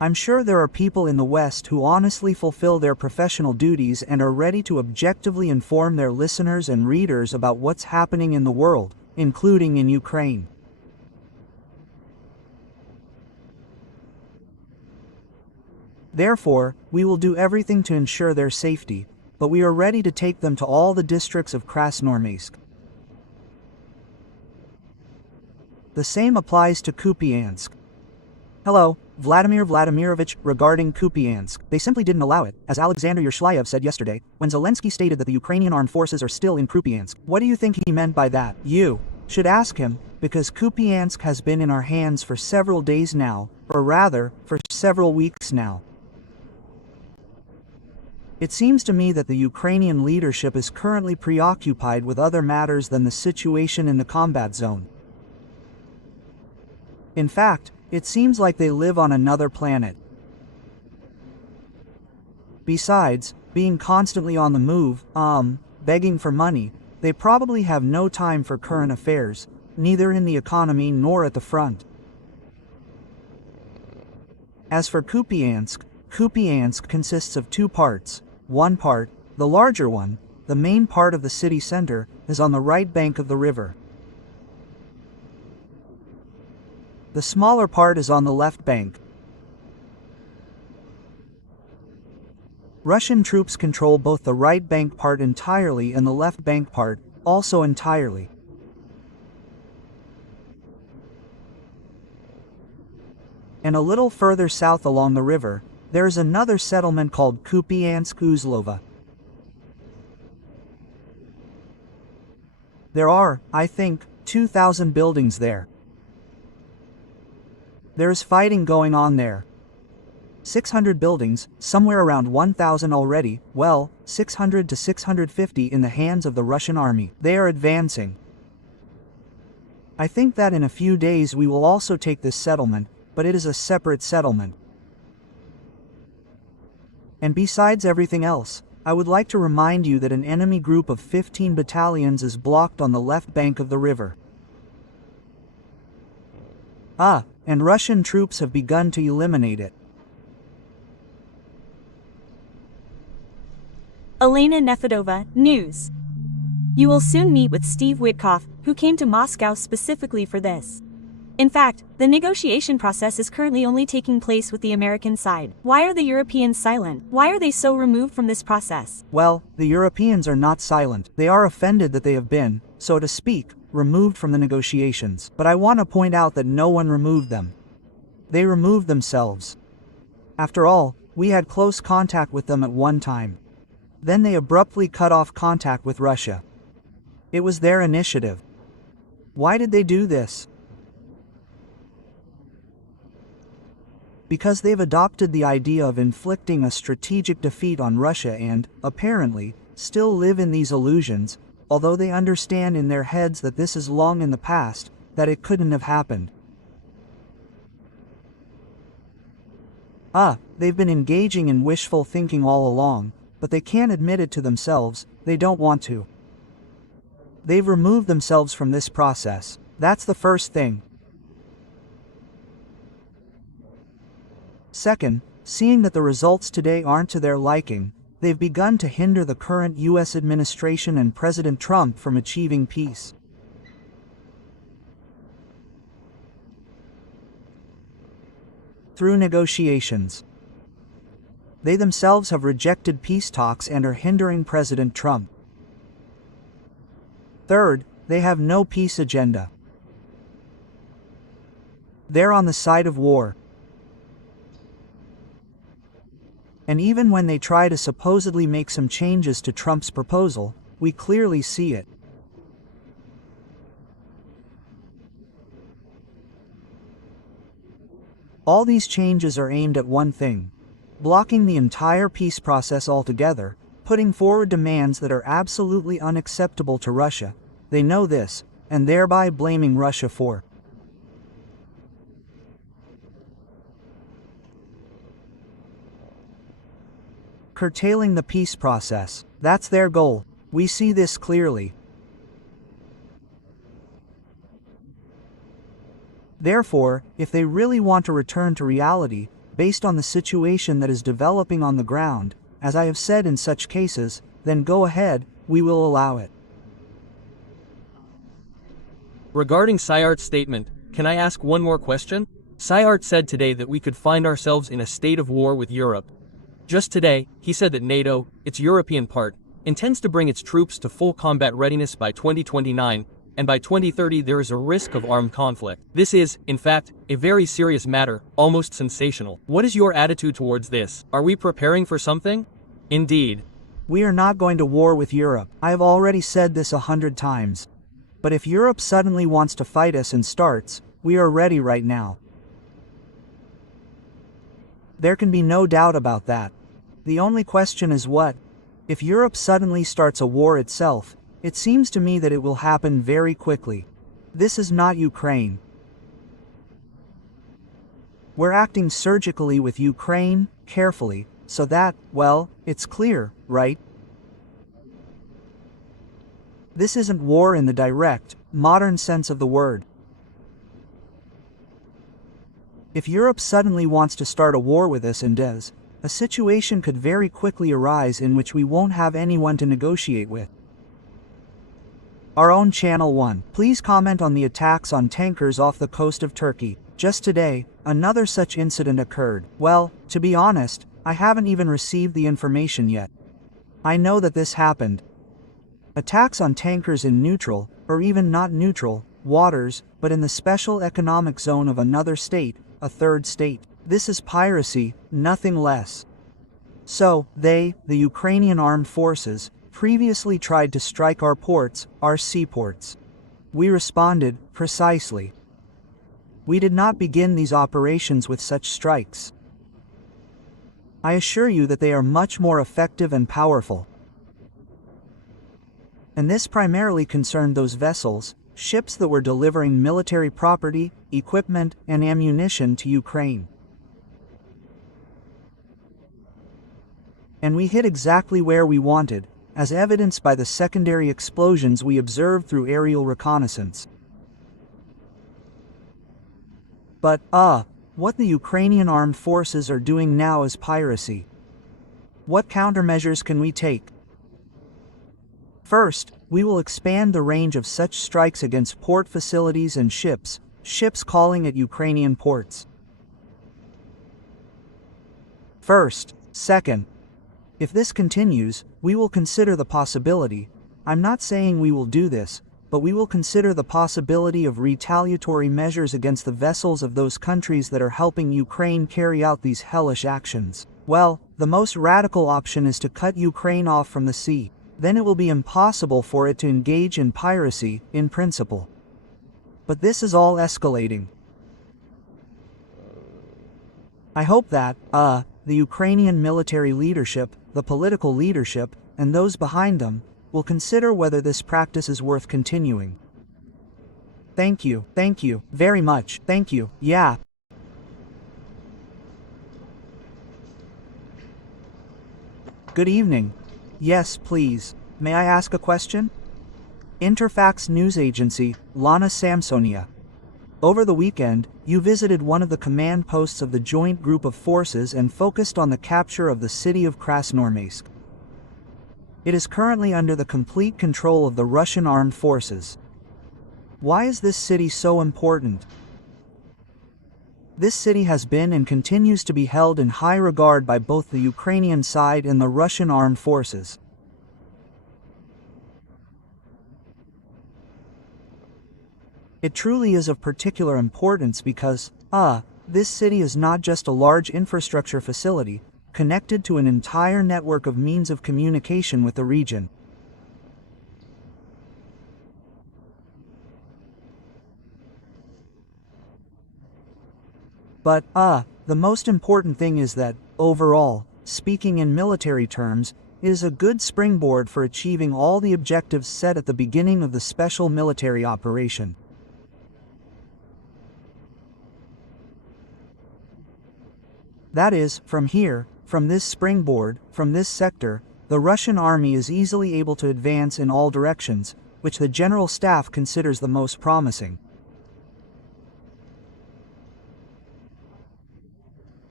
I'm sure there are people in the West who honestly fulfill their professional duties and are ready to objectively inform their listeners and readers about what's happening in the world, including in Ukraine. Therefore, we will do everything to ensure their safety, but we are ready to take them to all the districts of Krasnoarmeysk. The same applies to Kupiansk. Hello, Vladimir Vladimirovich, regarding Kupiansk, they simply didn't allow it, as Alexander Yershyayev said yesterday, when Zelensky stated that the Ukrainian armed forces are still in Kupiansk. What do you think he meant by that? You should ask him, because Kupiansk has been in our hands for several days now, or rather, for several weeks now. It seems to me that the Ukrainian leadership is currently preoccupied with other matters than the situation in the combat zone. In fact, it seems like they live on another planet. Besides, being constantly on the move, begging for money, they probably have no time for current affairs, neither in the economy nor at the front. As for Kupiansk, Kupiansk consists of two parts. One part, the larger one, the main part of the city center, is on the right bank of the river. The smaller part is on the left bank. Russian troops control both the right bank part entirely and the left bank part, also entirely. And a little further south along the river, there is another settlement called Kupiansk-Uzlova. There are, I think, 2,000 buildings there. There's fighting going on there. 600 buildings, somewhere around 1,000 already, well, 600 to 650 in the hands of the Russian army. They are advancing. I think that in a few days we will also take this settlement, but it is a separate settlement. And besides everything else, I would like to remind you that an enemy group of 15 battalions is blocked on the left bank of the river. And Russian troops have begun to eliminate it. Elena Nefedova, News. You will soon meet with Steve Witkoff, who came to Moscow specifically for this. In fact, the negotiation process is currently only taking place with the American side. Why are the Europeans silent? Why are they so removed from this process? Well, the Europeans are not silent. They are offended that they have been, so to speak, removed from the negotiations. But I want to point out that no one removed them. They removed themselves. After all, we had close contact with them at one time. Then they abruptly cut off contact with Russia. It was their initiative. Why did they do this? Because they've adopted the idea of inflicting a strategic defeat on Russia and, apparently, still live in these illusions, although they understand in their heads that this is long in the past, that it couldn't have happened. They've been engaging in wishful thinking all along, but they can't admit it to themselves, they don't want to. They've removed themselves from this process. That's the first thing. Second, seeing that the results today aren't to their liking, they've begun to hinder the current U.S. administration and President Trump from achieving peace. Through negotiations. They themselves have rejected peace talks and are hindering President Trump. Third, they have no peace agenda. They're on the side of war. And even when they try to supposedly make some changes to Trump's proposal, we clearly see it. All these changes are aimed at one thing: blocking the entire peace process altogether, putting forward demands that are absolutely unacceptable to Russia. They know this, and thereby blaming Russia for curtailing the peace process. That's their goal. We see this clearly. Therefore, if they really want to return to reality, based on the situation that is developing on the ground, as I have said in such cases, then go ahead, we will allow it. Regarding Syart's statement, can I ask one more question? Syart said today that we could find ourselves in a state of war with Europe. Just today, he said that NATO, its European part, intends to bring its troops to full combat readiness by 2029, and by 2030 there is a risk of armed conflict. This is, in fact, a very serious matter, almost sensational. What is your attitude towards this? Are we preparing for something? Indeed. We are not going to war with Europe. I have already said this 100 times. But if Europe suddenly wants to fight us and starts, we are ready right now. There can be no doubt about that. The only question is what? If Europe suddenly starts a war itself, it seems to me that it will happen very quickly. This is not Ukraine. We're acting surgically with Ukraine, carefully, so that, well, it's clear, right? This isn't war in the direct, modern sense of the word. If Europe suddenly wants to start a war with us and does, a situation could very quickly arise in which we won't have anyone to negotiate with. Our own Channel 1. Please comment on the attacks on tankers off the coast of Turkey. Just today, another such incident occurred. Well, to be honest, I haven't even received the information yet. I know that this happened. Attacks on tankers in neutral, or even not neutral, waters, but in the special economic zone of another state, a third state. This is piracy, nothing less. So, the Ukrainian armed forces, previously tried to strike our ports, our seaports. We responded, precisely. We did not begin these operations with such strikes. I assure you that they are much more effective and powerful. And this primarily concerned those vessels, ships that were delivering military property, equipment, and ammunition to Ukraine. And we hit exactly where we wanted, as evidenced by the secondary explosions we observed through aerial reconnaissance. But, what the Ukrainian armed forces are doing now is piracy. What countermeasures can we take? First, we will expand the range of such strikes against port facilities and ships calling at Ukrainian ports. Second, if this continues, we will consider the possibility, I'm not saying we will do this, but we will consider the possibility of retaliatory measures against the vessels of those countries that are helping Ukraine carry out these hellish actions. Well, the most radical option is to cut Ukraine off from the sea. Then it will be impossible for it to engage in piracy, in principle. But this is all escalating. I hope that, the Ukrainian military leadership, the political leadership, and those behind them, will consider whether this practice is worth continuing. Thank you very much, thank you, yeah. Good evening. Yes, please. May I ask a question? Interfax news agency, Lana Samsonia. Over the weekend, you visited one of the command posts of the joint group of forces and focused on the capture of the city of Krasnoarmeysk. It is currently under the complete control of the Russian armed forces. Why is this city so important? This city has been and continues to be held in high regard by both the Ukrainian side and the Russian armed forces. It truly is of particular importance because, this city is not just a large infrastructure facility, connected to an entire network of means of communication with the region. But, the most important thing is that, overall, speaking in military terms, it is a good springboard for achieving all the objectives set at the beginning of the special military operation. That is, from here, from this springboard, from this sector, the Russian army is easily able to advance in all directions, which the General Staff considers the most promising.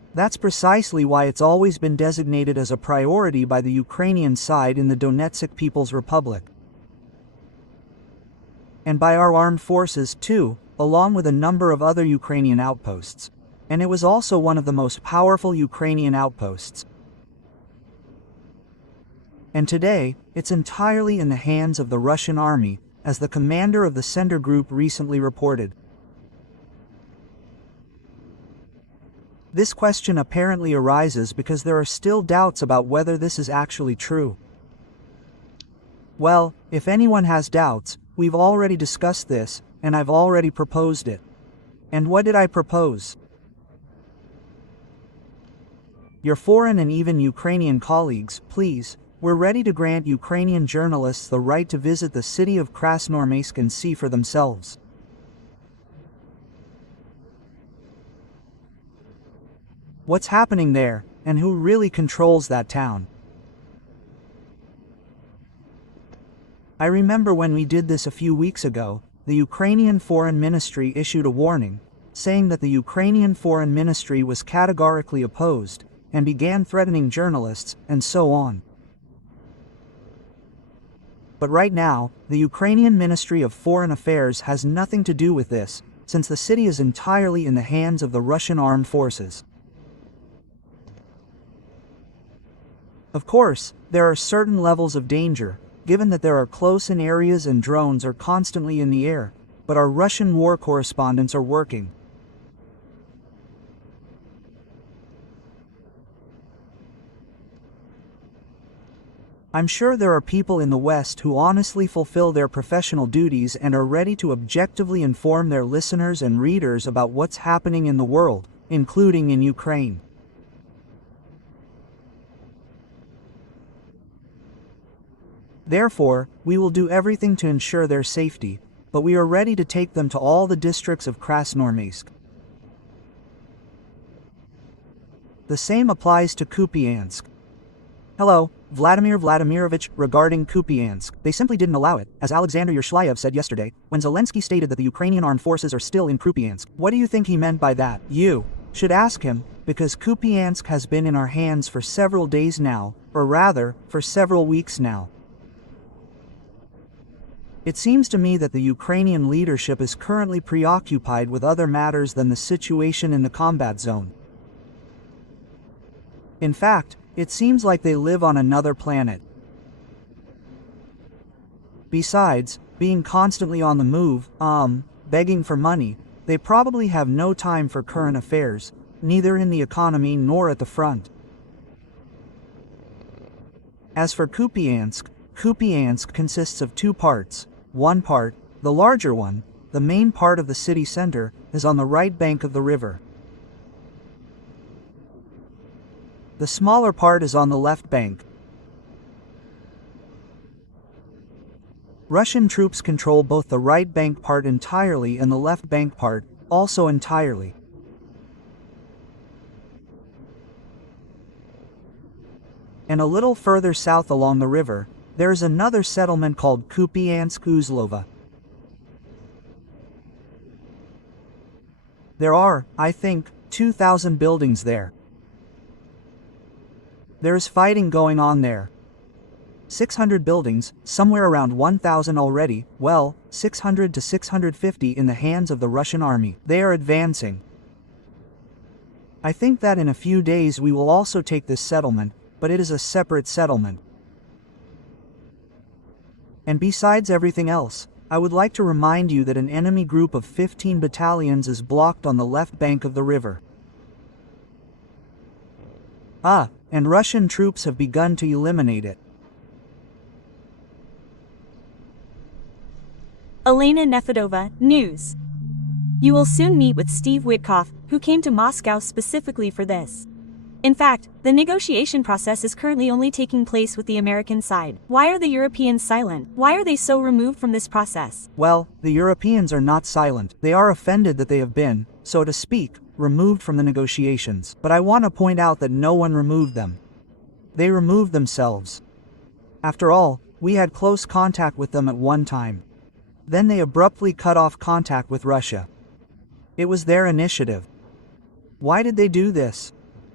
That's precisely why it's always been designated as a priority by the Ukrainian side in the Donetsk People's Republic. And by our armed forces too, along with a number of other Ukrainian outposts. And it was also one of the most powerful Ukrainian outposts. And today, it's entirely in the hands of the Russian army, as the commander of the Sender Group recently reported. This question apparently arises because there are still doubts about whether this is actually true. Well, if anyone has doubts, we've already discussed this, and I've already proposed it. And what did I propose? Your foreign and even Ukrainian colleagues, please, we're ready to grant Ukrainian journalists the right to visit the city of Krasnoarmeysk and see for themselves. What's happening there, and who really controls that town? I remember when we did this a few weeks ago, the Ukrainian Foreign Ministry issued a warning, saying that the Ukrainian Foreign Ministry was categorically opposed, and began threatening journalists, and so on. But right now, the Ukrainian Ministry of Foreign Affairs has nothing to do with this, since the city is entirely in the hands of the Russian armed forces. Of course, there are certain levels of danger, given that there are close-in areas and drones are constantly in the air, but our Russian war correspondents are working. I'm sure there are people in the West who honestly fulfill their professional duties and are ready to objectively inform their listeners and readers about what's happening in the world, including in Ukraine. Therefore, we will do everything to ensure their safety, but we are ready to take them to all the districts of Krasnoarmeysk. The same applies to Kupiansk. Hello, Vladimir Vladimirovich, regarding Kupiansk, they simply didn't allow it, as Alexander Yershyayev said yesterday, when Zelensky stated that the Ukrainian armed forces are still in Kupiansk. What do you think he meant by that? You should ask him, because Kupiansk has been in our hands for several days now, or rather, for several weeks now. It seems to me that the Ukrainian leadership is currently preoccupied with other matters than the situation in the combat zone. In fact, it seems like they live on another planet. Besides, being constantly on the move, begging for money, they probably have no time for current affairs, neither in the economy nor at the front. As for Kupiansk, Kupiansk consists of two parts. One part, the larger one, the main part of the city center, is on the right bank of the river. The smaller part is on the left bank. Russian troops control both the right bank part entirely and the left bank part, also entirely. And a little further south along the river, there is another settlement called Kupiansk-Uzlova. There are, I think, 2,000 buildings there. There is fighting going on there. 600 buildings, somewhere around 1,000 already, well, 600 to 650 in the hands of the Russian army. They are advancing. I think that in a few days we will also take this settlement, but it is a separate settlement. And besides everything else, I would like to remind you that an enemy group of 15 battalions is blocked on the left bank of the river. And Russian troops have begun to eliminate it. Elena Nefedova, News. You will soon meet with Steve Witkoff, who came to Moscow specifically for this. In fact, the negotiation process is currently only taking place with the American side. Why are the Europeans silent? Why are they so removed from this process? Well, the Europeans are not silent. They are offended that they have been, so to speak, removed from the negotiations. But I want to point out that no one removed them. They removed themselves. After all, we had close contact with them at one time. Then they abruptly cut off contact with Russia. It was their initiative. Why did they do this?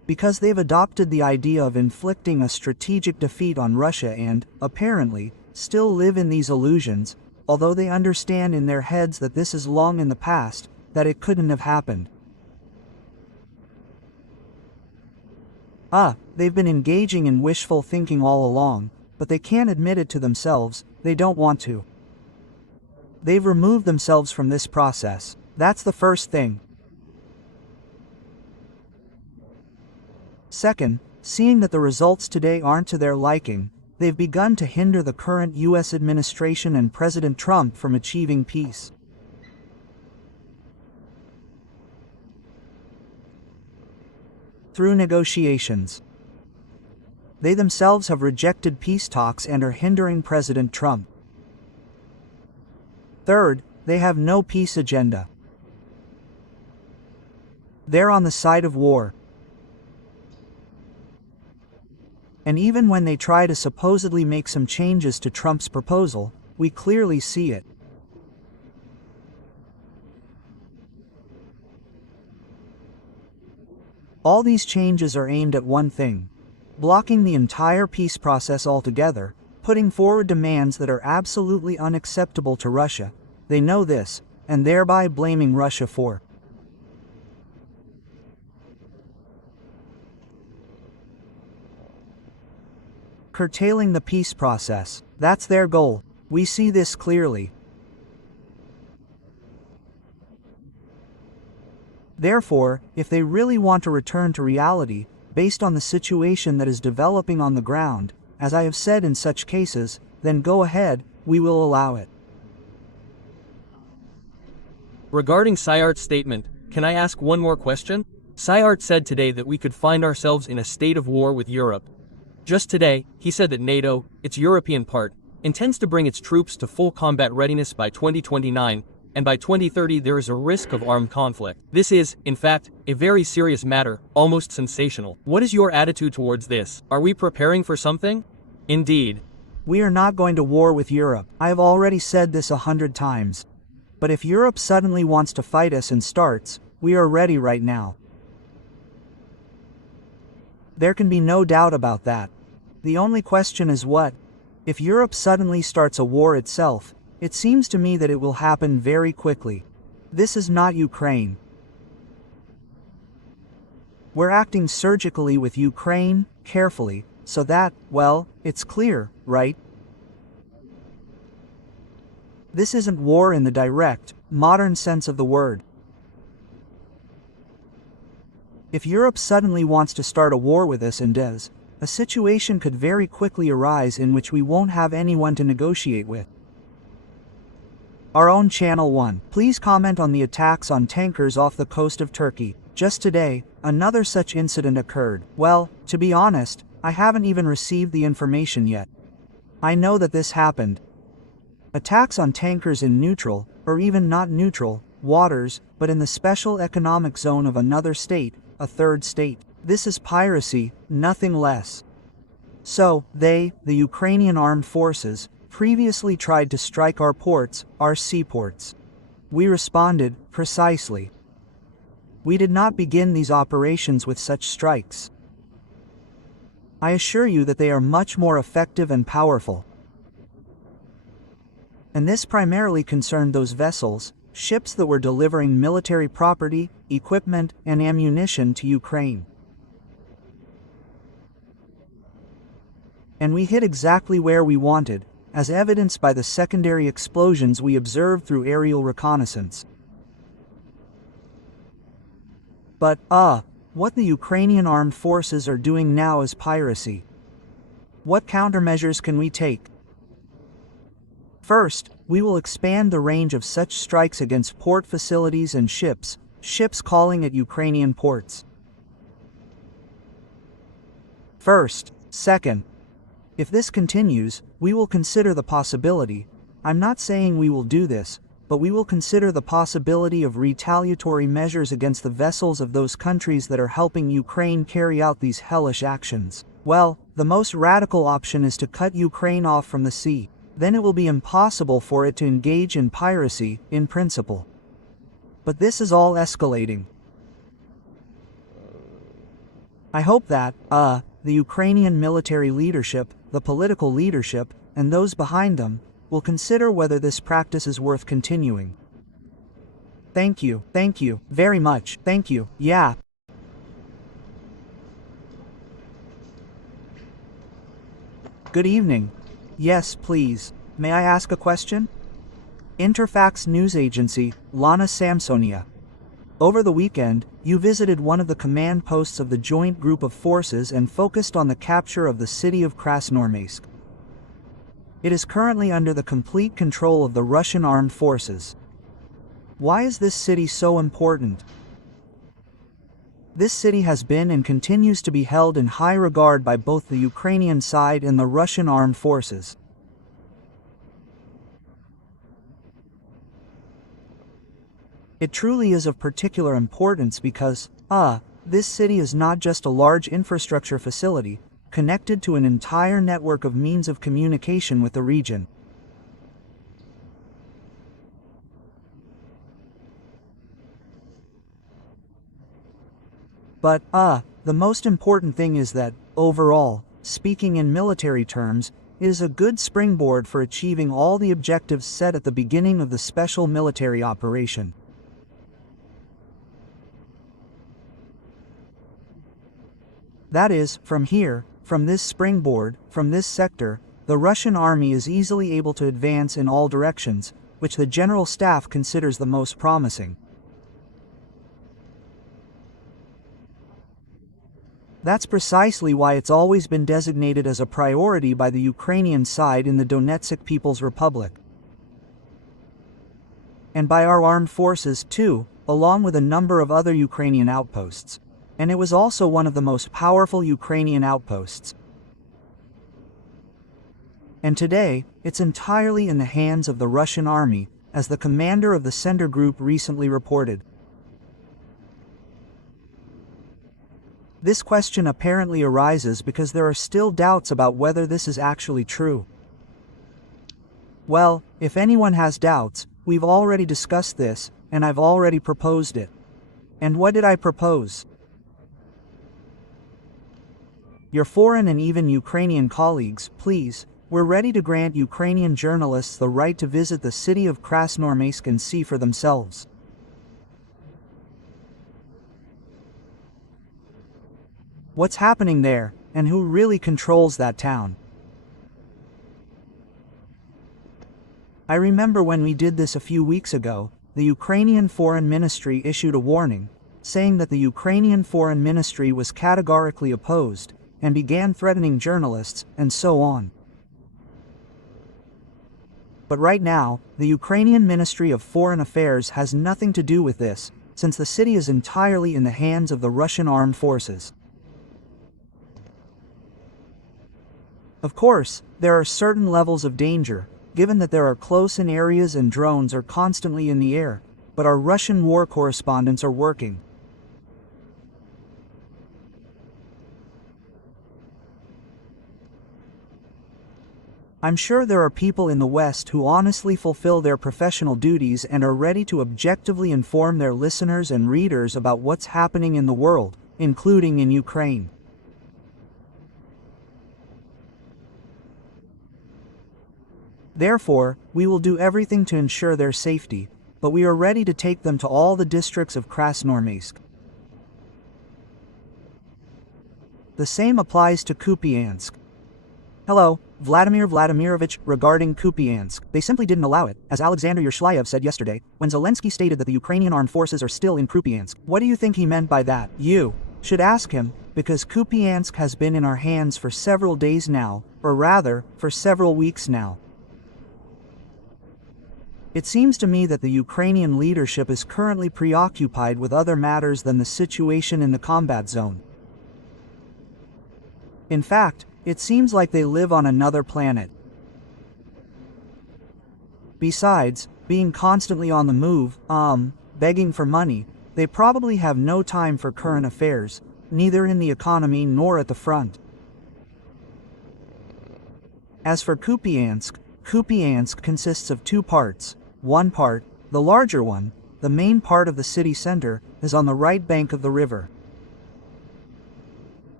Because they've adopted the idea of inflicting a strategic defeat on Russia and, apparently, still live in these illusions, although they understand in their heads that this is long in the past, that it couldn't have happened. They've been engaging in wishful thinking all along, but they can't admit it to themselves, they don't want to. They've removed themselves from this process. That's the first thing. Second, seeing that the results today aren't to their liking, they've begun to hinder the current US administration and President Trump from achieving peace. Through negotiations. They themselves have rejected peace talks and are hindering President Trump. Third, they have no peace agenda. They're on the side of war. And even when they try to supposedly make some changes to Trump's proposal, we clearly see it. All these changes are aimed at one thing: blocking the entire peace process altogether, putting forward demands that are absolutely unacceptable to Russia. They know this, and thereby blaming Russia for curtailing the peace process. That's their goal. We see this clearly. Therefore, if they really want to return to reality, based on the situation that is developing on the ground, as I have said in such cases, then go ahead, we will allow it. Regarding Syart's statement, can I ask one more question? Syart said today that we could find ourselves in a state of war with Europe. Just today, he said that NATO, its European part, intends to bring its troops to full combat readiness by 2029, and by 2030 there is a risk of armed conflict. This is, in fact, a very serious matter, almost sensational. What is your attitude towards this? Are we preparing for something? Indeed. We are not going to war with Europe. I have already said this 100 times. But if Europe suddenly wants to fight us and starts, we are ready right now. There can be no doubt about that. The only question is what? If Europe suddenly starts a war itself, it seems to me that it will happen very quickly. This is not Ukraine. We're acting surgically with Ukraine, carefully, so that, well, it's clear, right? This isn't war in the direct, modern sense of the word. If Europe suddenly wants to start a war with us and does, a situation could very quickly arise in which we won't have anyone to negotiate with. Our own Channel 1. Please comment on the attacks on tankers off the coast of Turkey. Just today, another such incident occurred. Well, to be honest, I haven't even received the information yet. I know that this happened. Attacks on tankers in neutral, or even not neutral, waters, but in the special economic zone of another state, a third state. This is piracy, nothing less. So, the Ukrainian armed forces, previously tried to strike our ports, our seaports. We responded, precisely. We did not begin these operations with such strikes. I assure you that they are much more effective and powerful. And this primarily concerned those vessels, ships that were delivering military property, equipment, and ammunition to Ukraine. And we hit exactly where we wanted, as evidenced by the secondary explosions we observed through aerial reconnaissance. But, what the Ukrainian armed forces are doing now is piracy. What countermeasures can we take? First, we will expand the range of such strikes against port facilities and ships calling at Ukrainian ports. Second, if this continues, we will consider the possibility, I'm not saying we will do this, but we will consider the possibility of retaliatory measures against the vessels of those countries that are helping Ukraine carry out these hellish actions. Well, the most radical option is to cut Ukraine off from the sea. Then it will be impossible for it to engage in piracy, in principle. But this is all escalating. I hope that, the Ukrainian military leadership, the political leadership, and those behind them, will consider whether this practice is worth continuing. Thank you, very much, thank you, yeah. Good evening. Yes, please. May I ask a question? Interfax news agency, Lana Samsonia. Over the weekend, you visited one of the command posts of the joint group of forces and focused on the capture of the city of Krasnoarmeysk. It is currently under the complete control of the Russian armed forces. Why is this city so important? This city has been and continues to be held in high regard by both the Ukrainian side and the Russian armed forces. It truly is of particular importance because, this city is not just a large infrastructure facility, connected to an entire network of means of communication with the region. But, the most important thing is that, overall, speaking in military terms, it is a good springboard for achieving all the objectives set at the beginning of the special military operation. That is, from here, from this springboard, from this sector, the Russian army is easily able to advance in all directions, which the General Staff considers the most promising. That's precisely why it's always been designated as a priority by the Ukrainian side in the Donetsk People's Republic. And by our armed forces too, along with a number of other Ukrainian outposts. And it was also one of the most powerful Ukrainian outposts. And today, it's entirely in the hands of the Russian army, as the commander of the Sender Group recently reported. This question apparently arises because there are still doubts about whether this is actually true. Well, if anyone has doubts, we've already discussed this, and I've already proposed it. And what did I propose? Your foreign and even Ukrainian colleagues, please, we're ready to grant Ukrainian journalists the right to visit the city of Krasnoarmeysk and see for themselves. What's happening there, and who really controls that town? I remember when we did this a few weeks ago, the Ukrainian Foreign Ministry issued a warning, saying that the Ukrainian Foreign Ministry was categorically opposed, and began threatening journalists, and so on. But right now, the Ukrainian Ministry of Foreign Affairs has nothing to do with this, since the city is entirely in the hands of the Russian armed forces. Of course, there are certain levels of danger, given that there are close-in areas and drones are constantly in the air, but our Russian war correspondents are working. I'm sure there are people in the West who honestly fulfill their professional duties and are ready to objectively inform their listeners and readers about what's happening in the world, including in Ukraine. Therefore, we will do everything to ensure their safety, but we are ready to take them to all the districts of Krasnoarmeysk. The same applies to Kupiansk. Hello, Vladimir Vladimirovich, regarding Kupiansk, they simply didn't allow it, as Alexander Yershlayev said yesterday, when Zelensky stated that the Ukrainian armed forces are still in Kupiansk. What do you think he meant by that? You should ask him, because Kupiansk has been in our hands for several days now, or rather, for several weeks now. It seems to me that the Ukrainian leadership is currently preoccupied with other matters than the situation in the combat zone. In fact, it seems like they live on another planet. Besides, being constantly on the move, begging for money, they probably have no time for current affairs, neither in the economy nor at the front. As for Kupiansk, Kupiansk consists of two parts. One part, the larger one, the main part of the city center, is on the right bank of the river.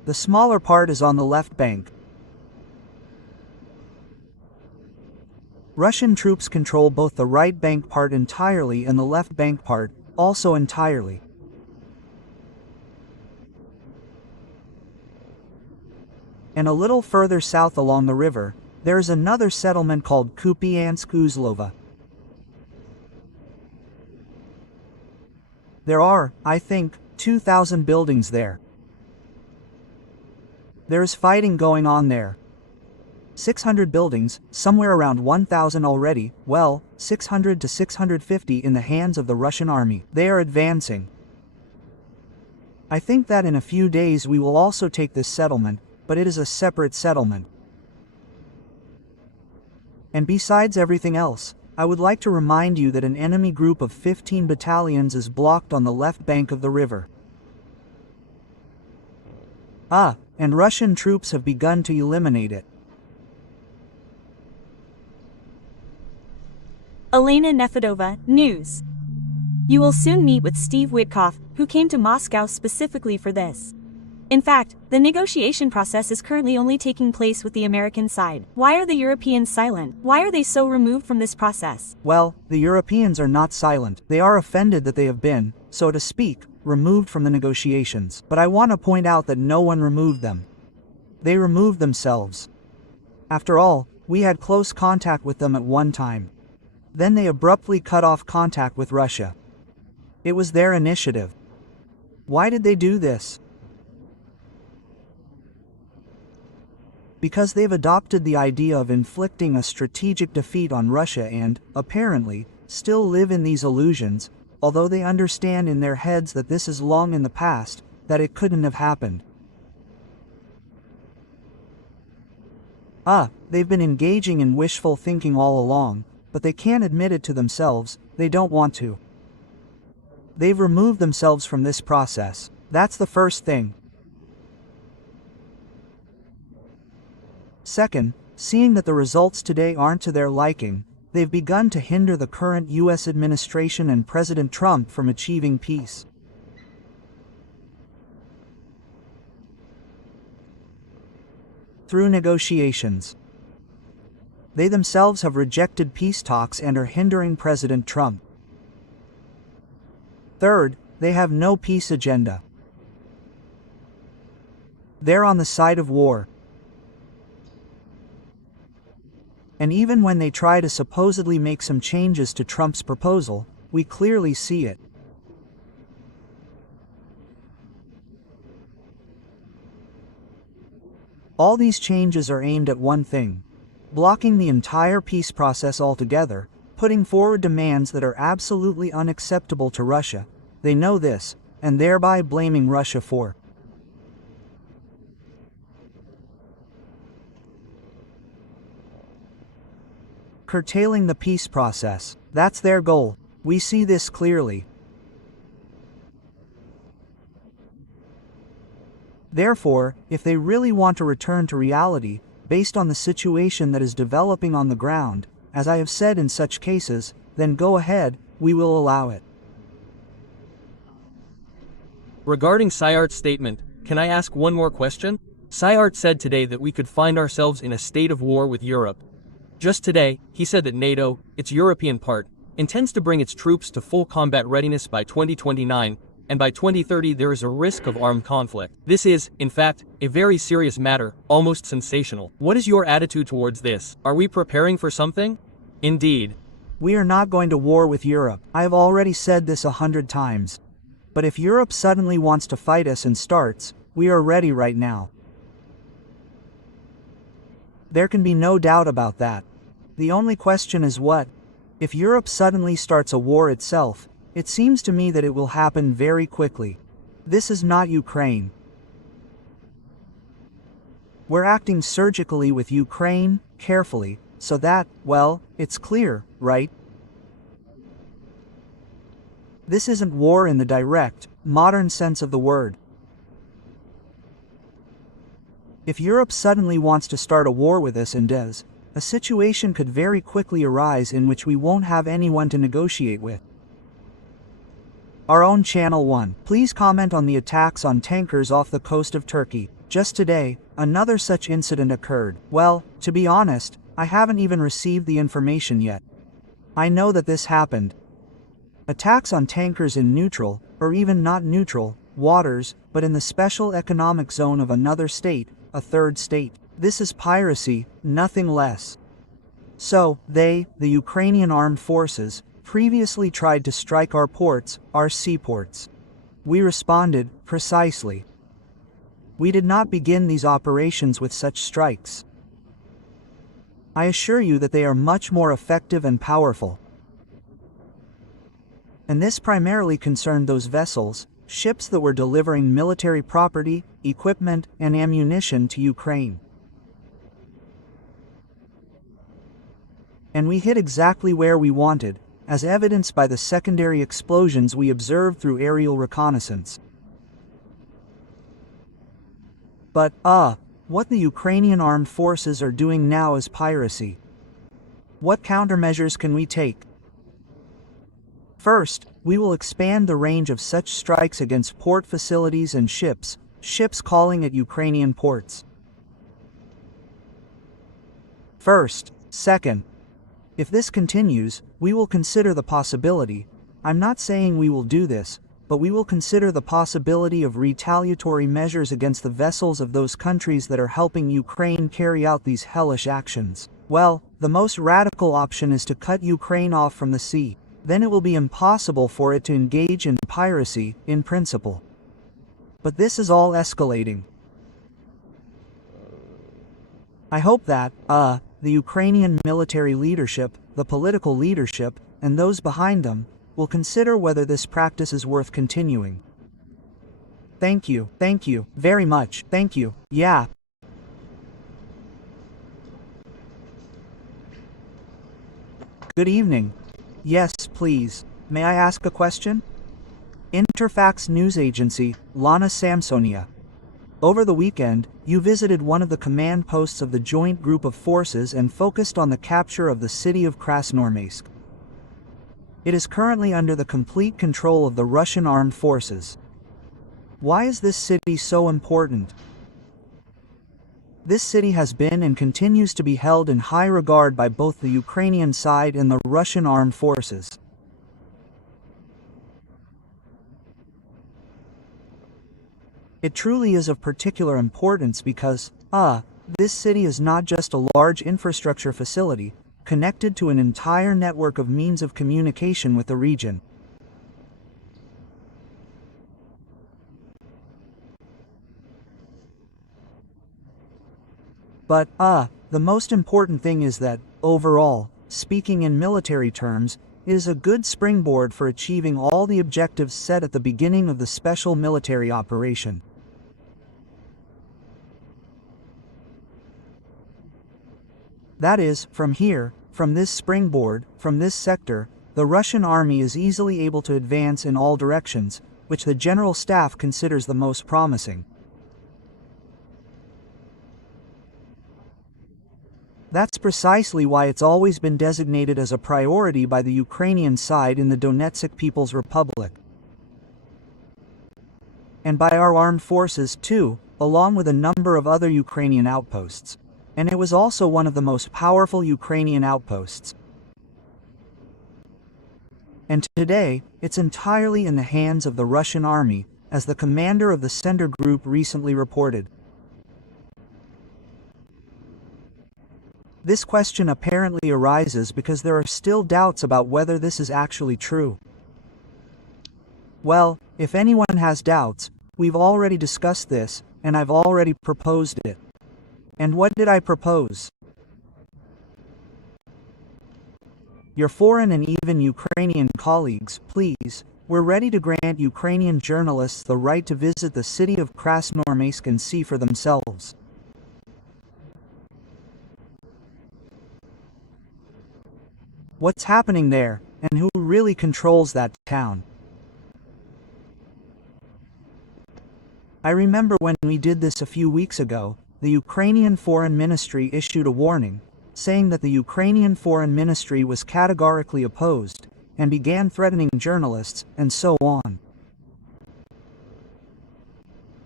The smaller part is on the left bank. Russian troops control both the right bank part entirely and the left bank part, also entirely. And a little further south along the river, there is another settlement called Kupiansk-Uzlova. There are, I think, 2,000 buildings there. There is fighting going on there. 600 buildings, somewhere around 1,000 already, well, 600 to 650 in the hands of the Russian army. They are advancing. I think that in a few days we will also take this settlement, but it is a separate settlement. And besides everything else, I would like to remind you that an enemy group of 15 battalions is blocked on the left bank of the river. And Russian troops have begun to eliminate it. Elena Nefedova, News. You will soon meet with Steve Witkoff, who came to Moscow specifically for this. In fact, the negotiation process is currently only taking place with the American side. Why are the Europeans silent? Why are they so removed from this process? Well, the Europeans are not silent. They are offended that they have been, so to speak, removed from the negotiations. But I want to point out that no one removed them. They removed themselves. After all, we had close contact with them at one time. Then they abruptly cut off contact with Russia. It was their initiative. Why did they do this? Because they've adopted the idea of inflicting a strategic defeat on Russia and, apparently, still live in these illusions, although they understand in their heads that this is long in the past, that it couldn't have happened. They've been engaging in wishful thinking all along, but they can't admit it to themselves, they don't want to. They've removed themselves from this process. That's the first thing. Second, seeing that the results today aren't to their liking, they've begun to hinder the current US administration and President Trump from achieving peace. Through negotiations. They themselves have rejected peace talks and are hindering President Trump. Third, they have no peace agenda. They're on the side of war. And even when they try to supposedly make some changes to Trump's proposal, we clearly see it. All these changes are aimed at one thing: blocking the entire peace process altogether, putting forward demands that are absolutely unacceptable to Russia. They know this, and thereby blaming Russia for curtailing the peace process. That's their goal. We see this clearly. Therefore, if they really want to return to reality, based on the situation that is developing on the ground, as I have said in such cases, then go ahead, we will allow it. Regarding Syart's statement, can I ask one more question? Syart said today that we could find ourselves in a state of war with Europe. Just today, he said that NATO, its European part, intends to bring its troops to full combat readiness by 2029, and by 2030 there is a risk of armed conflict. This is, in fact, a very serious matter, almost sensational. What is your attitude towards this? Are we preparing for something? Indeed. We are not going to war with Europe. I have already said this 100 times. But if Europe suddenly wants to fight us and starts, we are ready right now. There can be no doubt about that. The only question is what? If Europe suddenly starts a war itself, it seems to me that it will happen very quickly. This is not Ukraine. We're acting surgically with Ukraine, carefully, so that, well, it's clear, right? This isn't war in the direct, modern sense of the word. If Europe suddenly wants to start a war with us and does, a situation could very quickly arise in which we won't have anyone to negotiate with. Our own Channel 1. Please comment on the attacks on tankers off the coast of Turkey. Just today, another such incident occurred. Well, to be honest, I haven't even received the information yet. I know that this happened. Attacks on tankers in neutral, or even not neutral, waters, but in the special economic zone of another state, a third state. This is piracy, nothing less. So, the Ukrainian armed forces, previously tried to strike our ports, our seaports. We responded, precisely. We did not begin these operations with such strikes. I assure you that they are much more effective and powerful. And this primarily concerned those vessels, ships that were delivering military property, equipment, and ammunition to Ukraine. And we hit exactly where we wanted, as evidenced by the secondary explosions we observed through aerial reconnaissance. But, what the Ukrainian armed forces are doing now is piracy. What countermeasures can we take? First, we will expand the range of such strikes against port facilities and ships calling at Ukrainian ports. Second, if this continues, we will consider the possibility, I'm not saying we will do this, but we will consider the possibility of retaliatory measures against the vessels of those countries that are helping Ukraine carry out these hellish actions. Well, the most radical option is to cut Ukraine off from the sea. Then it will be impossible for it to engage in piracy, in principle. But this is all escalating. I hope that, the Ukrainian military leadership, the political leadership, and those behind them, will consider whether this practice is worth continuing. Thank you very much, thank you, yeah. Good evening. Yes, please. May I ask a question? Interfax news agency, Lana Samsonia. Over the weekend, you visited one of the command posts of the joint group of forces and focused on the capture of the city of Krasnoarmeysk. It is currently under the complete control of the Russian armed forces. Why is this city so important? This city has been and continues to be held in high regard by both the Ukrainian side and the Russian armed forces. It truly is of particular importance because, this city is not just a large infrastructure facility, connected to an entire network of means of communication with the region. But, the most important thing is that, overall, speaking in military terms, it is a good springboard for achieving all the objectives set at the beginning of the special military operation. That is, from here, from this springboard, from this sector, the Russian army is easily able to advance in all directions, which the General Staff considers the most promising. That's precisely why it's always been designated as a priority by the Ukrainian side in the Donetsk People's Republic. And by our armed forces too, along with a number of other Ukrainian outposts. And it was also one of the most powerful Ukrainian outposts. And today, it's entirely in the hands of the Russian army, as the commander of the Sender Group recently reported. This question apparently arises because there are still doubts about whether this is actually true. Well, if anyone has doubts, we've already discussed this, and I've already proposed it. And what did I propose? Your foreign and even Ukrainian colleagues, please, we're ready to grant Ukrainian journalists the right to visit the city of Krasnoarmeysk and see for themselves. What's happening there, and who really controls that town? I remember when we did this a few weeks ago, the Ukrainian Foreign Ministry issued a warning, saying that the Ukrainian Foreign Ministry was categorically opposed, and began threatening journalists, and so on.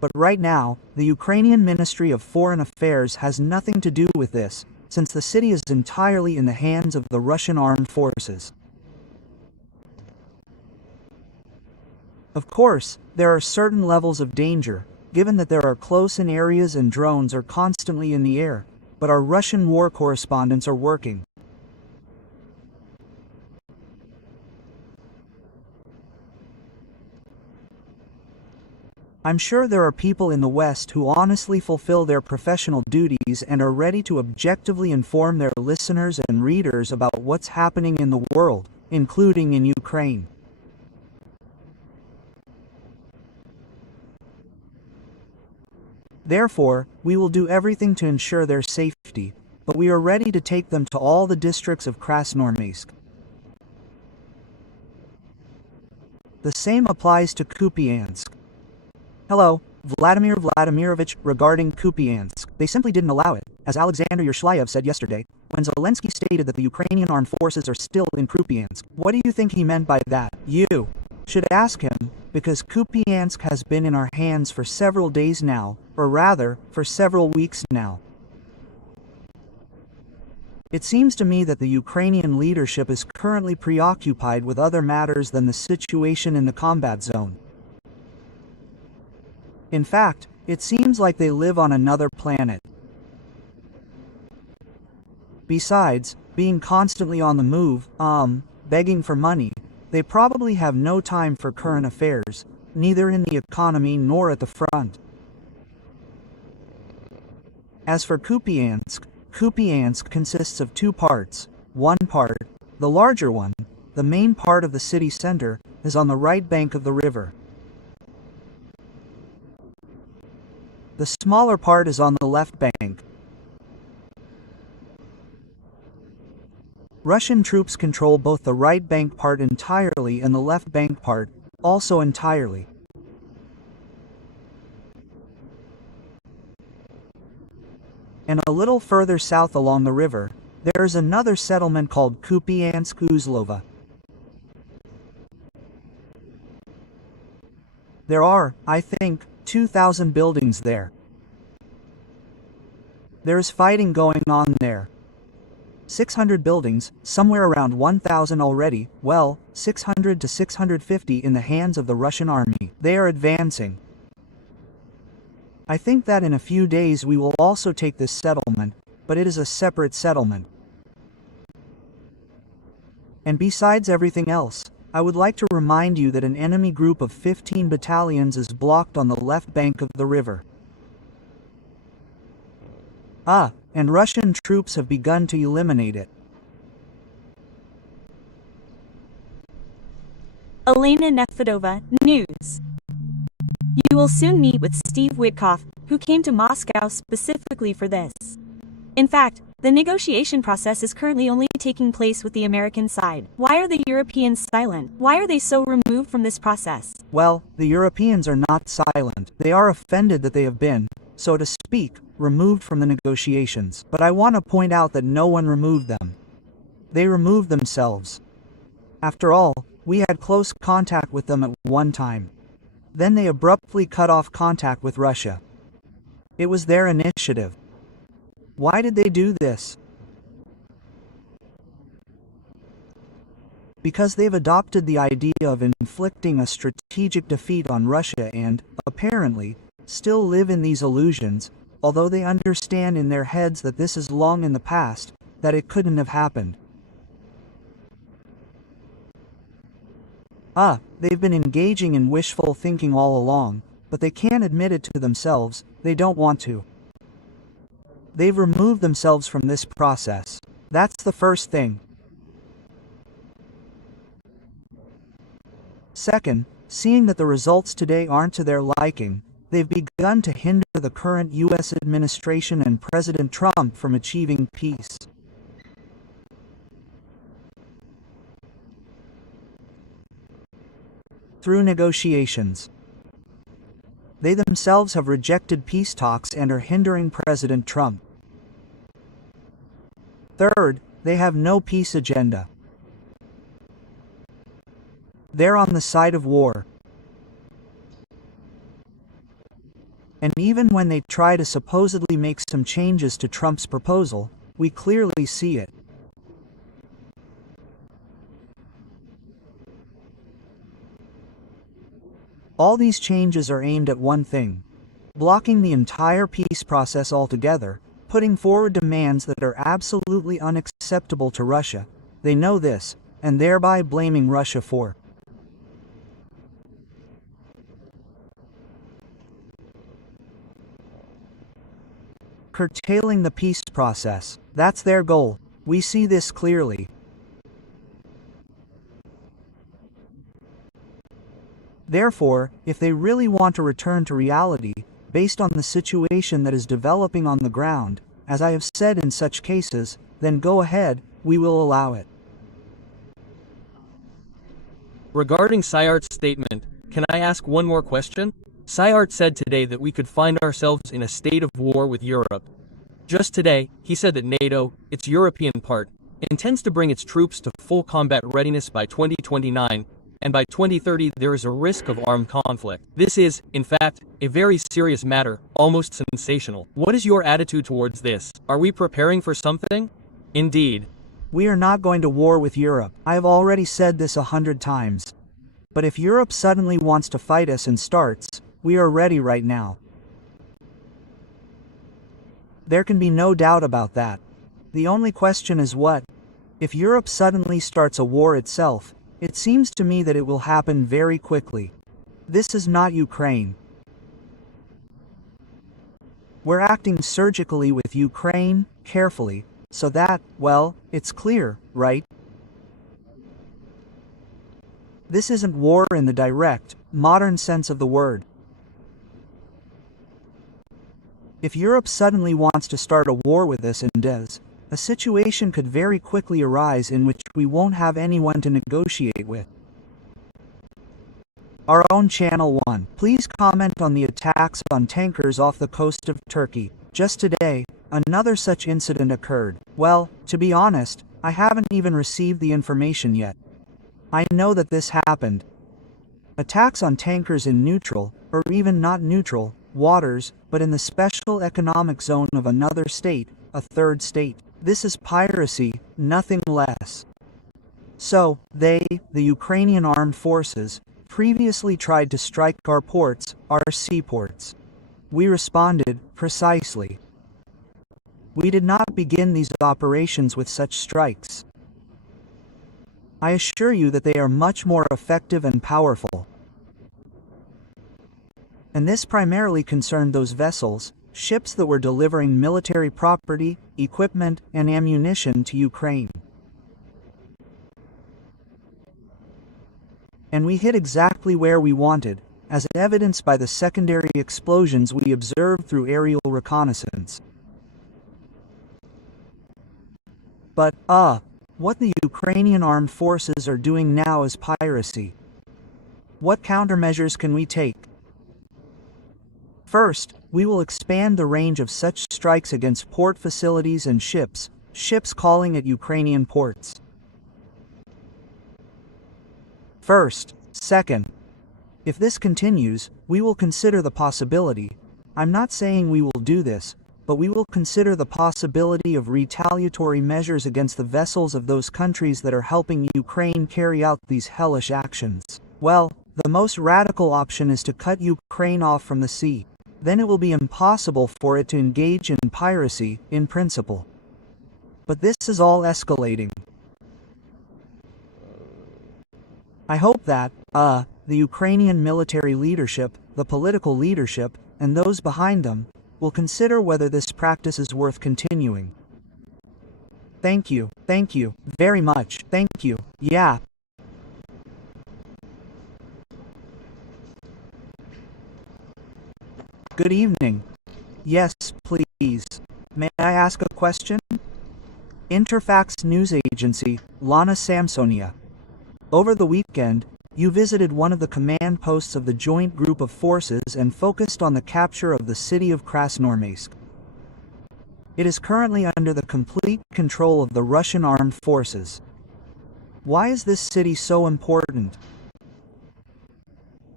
But right now, the Ukrainian Ministry of Foreign Affairs has nothing to do with this, since the city is entirely in the hands of the Russian armed forces. Of course, there are certain levels of danger, given that there are close-in areas and drones are constantly in the air, but our Russian war correspondents are working. I'm sure there are people in the West who honestly fulfill their professional duties and are ready to objectively inform their listeners and readers about what's happening in the world, including in Ukraine. Therefore, we will do everything to ensure their safety, but we are ready to take them to all the districts of Krasnoarmeysk. The same applies to Kupiansk. Hello, Vladimir Vladimirovich, regarding Kupiansk, they simply didn't allow it, as Alexander Yershyayev said yesterday, when Zelensky stated that the Ukrainian armed forces are still in Kupiansk. What do you think he meant by that? You should ask him, because Kupiansk has been in our hands for several days now, or rather, for several weeks now. It seems to me that the Ukrainian leadership is currently preoccupied with other matters than the situation in the combat zone. In fact, it seems like they live on another planet. Besides, being constantly on the move, begging for money, they probably have no time for current affairs, neither in the economy nor at the front. As for Kupiansk, Kupiansk consists of two parts. One part, the larger one, the main part of the city center, is on the right bank of the river. The smaller part is on the left bank. Russian troops control both the right bank part entirely and the left bank part, also entirely. And a little further south along the river, there is another settlement called Kupiansk-Uzlova. There are, I think, 2,000 buildings there. There is fighting going on there. 600 buildings, somewhere around 1,000 already, well, 600 to 650 in the hands of the Russian army. They are advancing. I think that in a few days we will also take this settlement, but it is a separate settlement. And besides everything else, I would like to remind you that an enemy group of 15 battalions is blocked on the left bank of the river. And Russian troops have begun to eliminate it. Elena Nefedova, News. You will soon meet with Steve Witkoff, who came to Moscow specifically for this. In fact, the negotiation process is currently only taking place with the American side. Why are the Europeans silent? Why are they so removed from this process? Well, the Europeans are not silent. They are offended that they have been, so to speak, removed from the negotiations. But I want to point out that no one removed them. They removed themselves. After all, we had close contact with them at one time. Then they abruptly cut off contact with Russia. It was their initiative. Why did they do this? Because they've adopted the idea of inflicting a strategic defeat on Russia and, apparently, still live in these illusions, although they understand in their heads that this is long in the past, that it couldn't have happened. They've been engaging in wishful thinking all along, but they can't admit it to themselves, they don't want to. They've removed themselves from this process. That's the first thing. Second, seeing that the results today aren't to their liking, they've begun to hinder the current U.S. administration and President Trump from achieving peace. Through negotiations. They themselves have rejected peace talks and are hindering President Trump. Third, they have no peace agenda. They're on the side of war. And even when they try to supposedly make some changes to Trump's proposal, we clearly see it. All these changes are aimed at one thing: blocking the entire peace process altogether, putting forward demands that are absolutely unacceptable to Russia. They know this, and thereby blaming Russia for curtailing the peace process. That's their goal. We see this clearly. Therefore, if they really want to return to reality, based on the situation that is developing on the ground, as I have said in such cases, then go ahead, we will allow it. Regarding Syart's statement, can I ask one more question? Syart said today that we could find ourselves in a state of war with Europe. Just today, he said that NATO, its European part, intends to bring its troops to full combat readiness by 2029, and by 2030 there is a risk of armed conflict. This is, in fact, a very serious matter, almost sensational. What is your attitude towards this? Are we preparing for something? Indeed. We are not going to war with Europe. I have already said this 100 times. But if Europe suddenly wants to fight us and starts, we are ready right now. There can be no doubt about that. The only question is what? If Europe suddenly starts a war itself, it seems to me that it will happen very quickly. This is not Ukraine. We're acting surgically with Ukraine, carefully, so that, well, it's clear, right? This isn't war in the direct, modern sense of the word. If Europe suddenly wants to start a war with us and does, a situation could very quickly arise in which we won't have anyone to negotiate with. Our own Channel 1. Please comment on the attacks on tankers off the coast of Turkey. Just today, another such incident occurred. Well, to be honest, I haven't even received the information yet. I know that this happened. Attacks on tankers in neutral, or even not neutral, waters, but in the special economic zone of another state, a third state. This is piracy, nothing less. So, they, the Ukrainian armed forces, previously tried to strike our ports, our seaports. We responded, precisely. We did not begin these operations with such strikes. I assure you that they are much more effective and powerful. And this primarily concerned those vessels, ships that were delivering military property, equipment, and ammunition to Ukraine. And we hit exactly where we wanted, as evidenced by the secondary explosions we observed through aerial reconnaissance. But, what the Ukrainian armed forces are doing now is piracy. What countermeasures can we take? First, we will expand the range of such strikes against port facilities and ships calling at Ukrainian ports. Second, if this continues, we will consider the possibility, I'm not saying we will do this, but we will consider the possibility of retaliatory measures against the vessels of those countries that are helping Ukraine carry out these hellish actions. Well, the most radical option is to cut Ukraine off from the sea. Then it will be impossible for it to engage in piracy, in principle. But this is all escalating. I hope that, the Ukrainian military leadership, the political leadership, and those behind them, will consider whether this practice is worth continuing. Thank you very much, thank you, yeah. Good evening. Yes, please. May I ask a question? Interfax news agency, Lana Samsonia. Over the weekend, you visited one of the command posts of the joint group of forces and focused on the capture of the city of Krasnoarmeysk. It is currently under the complete control of the Russian armed forces. Why is this city so important?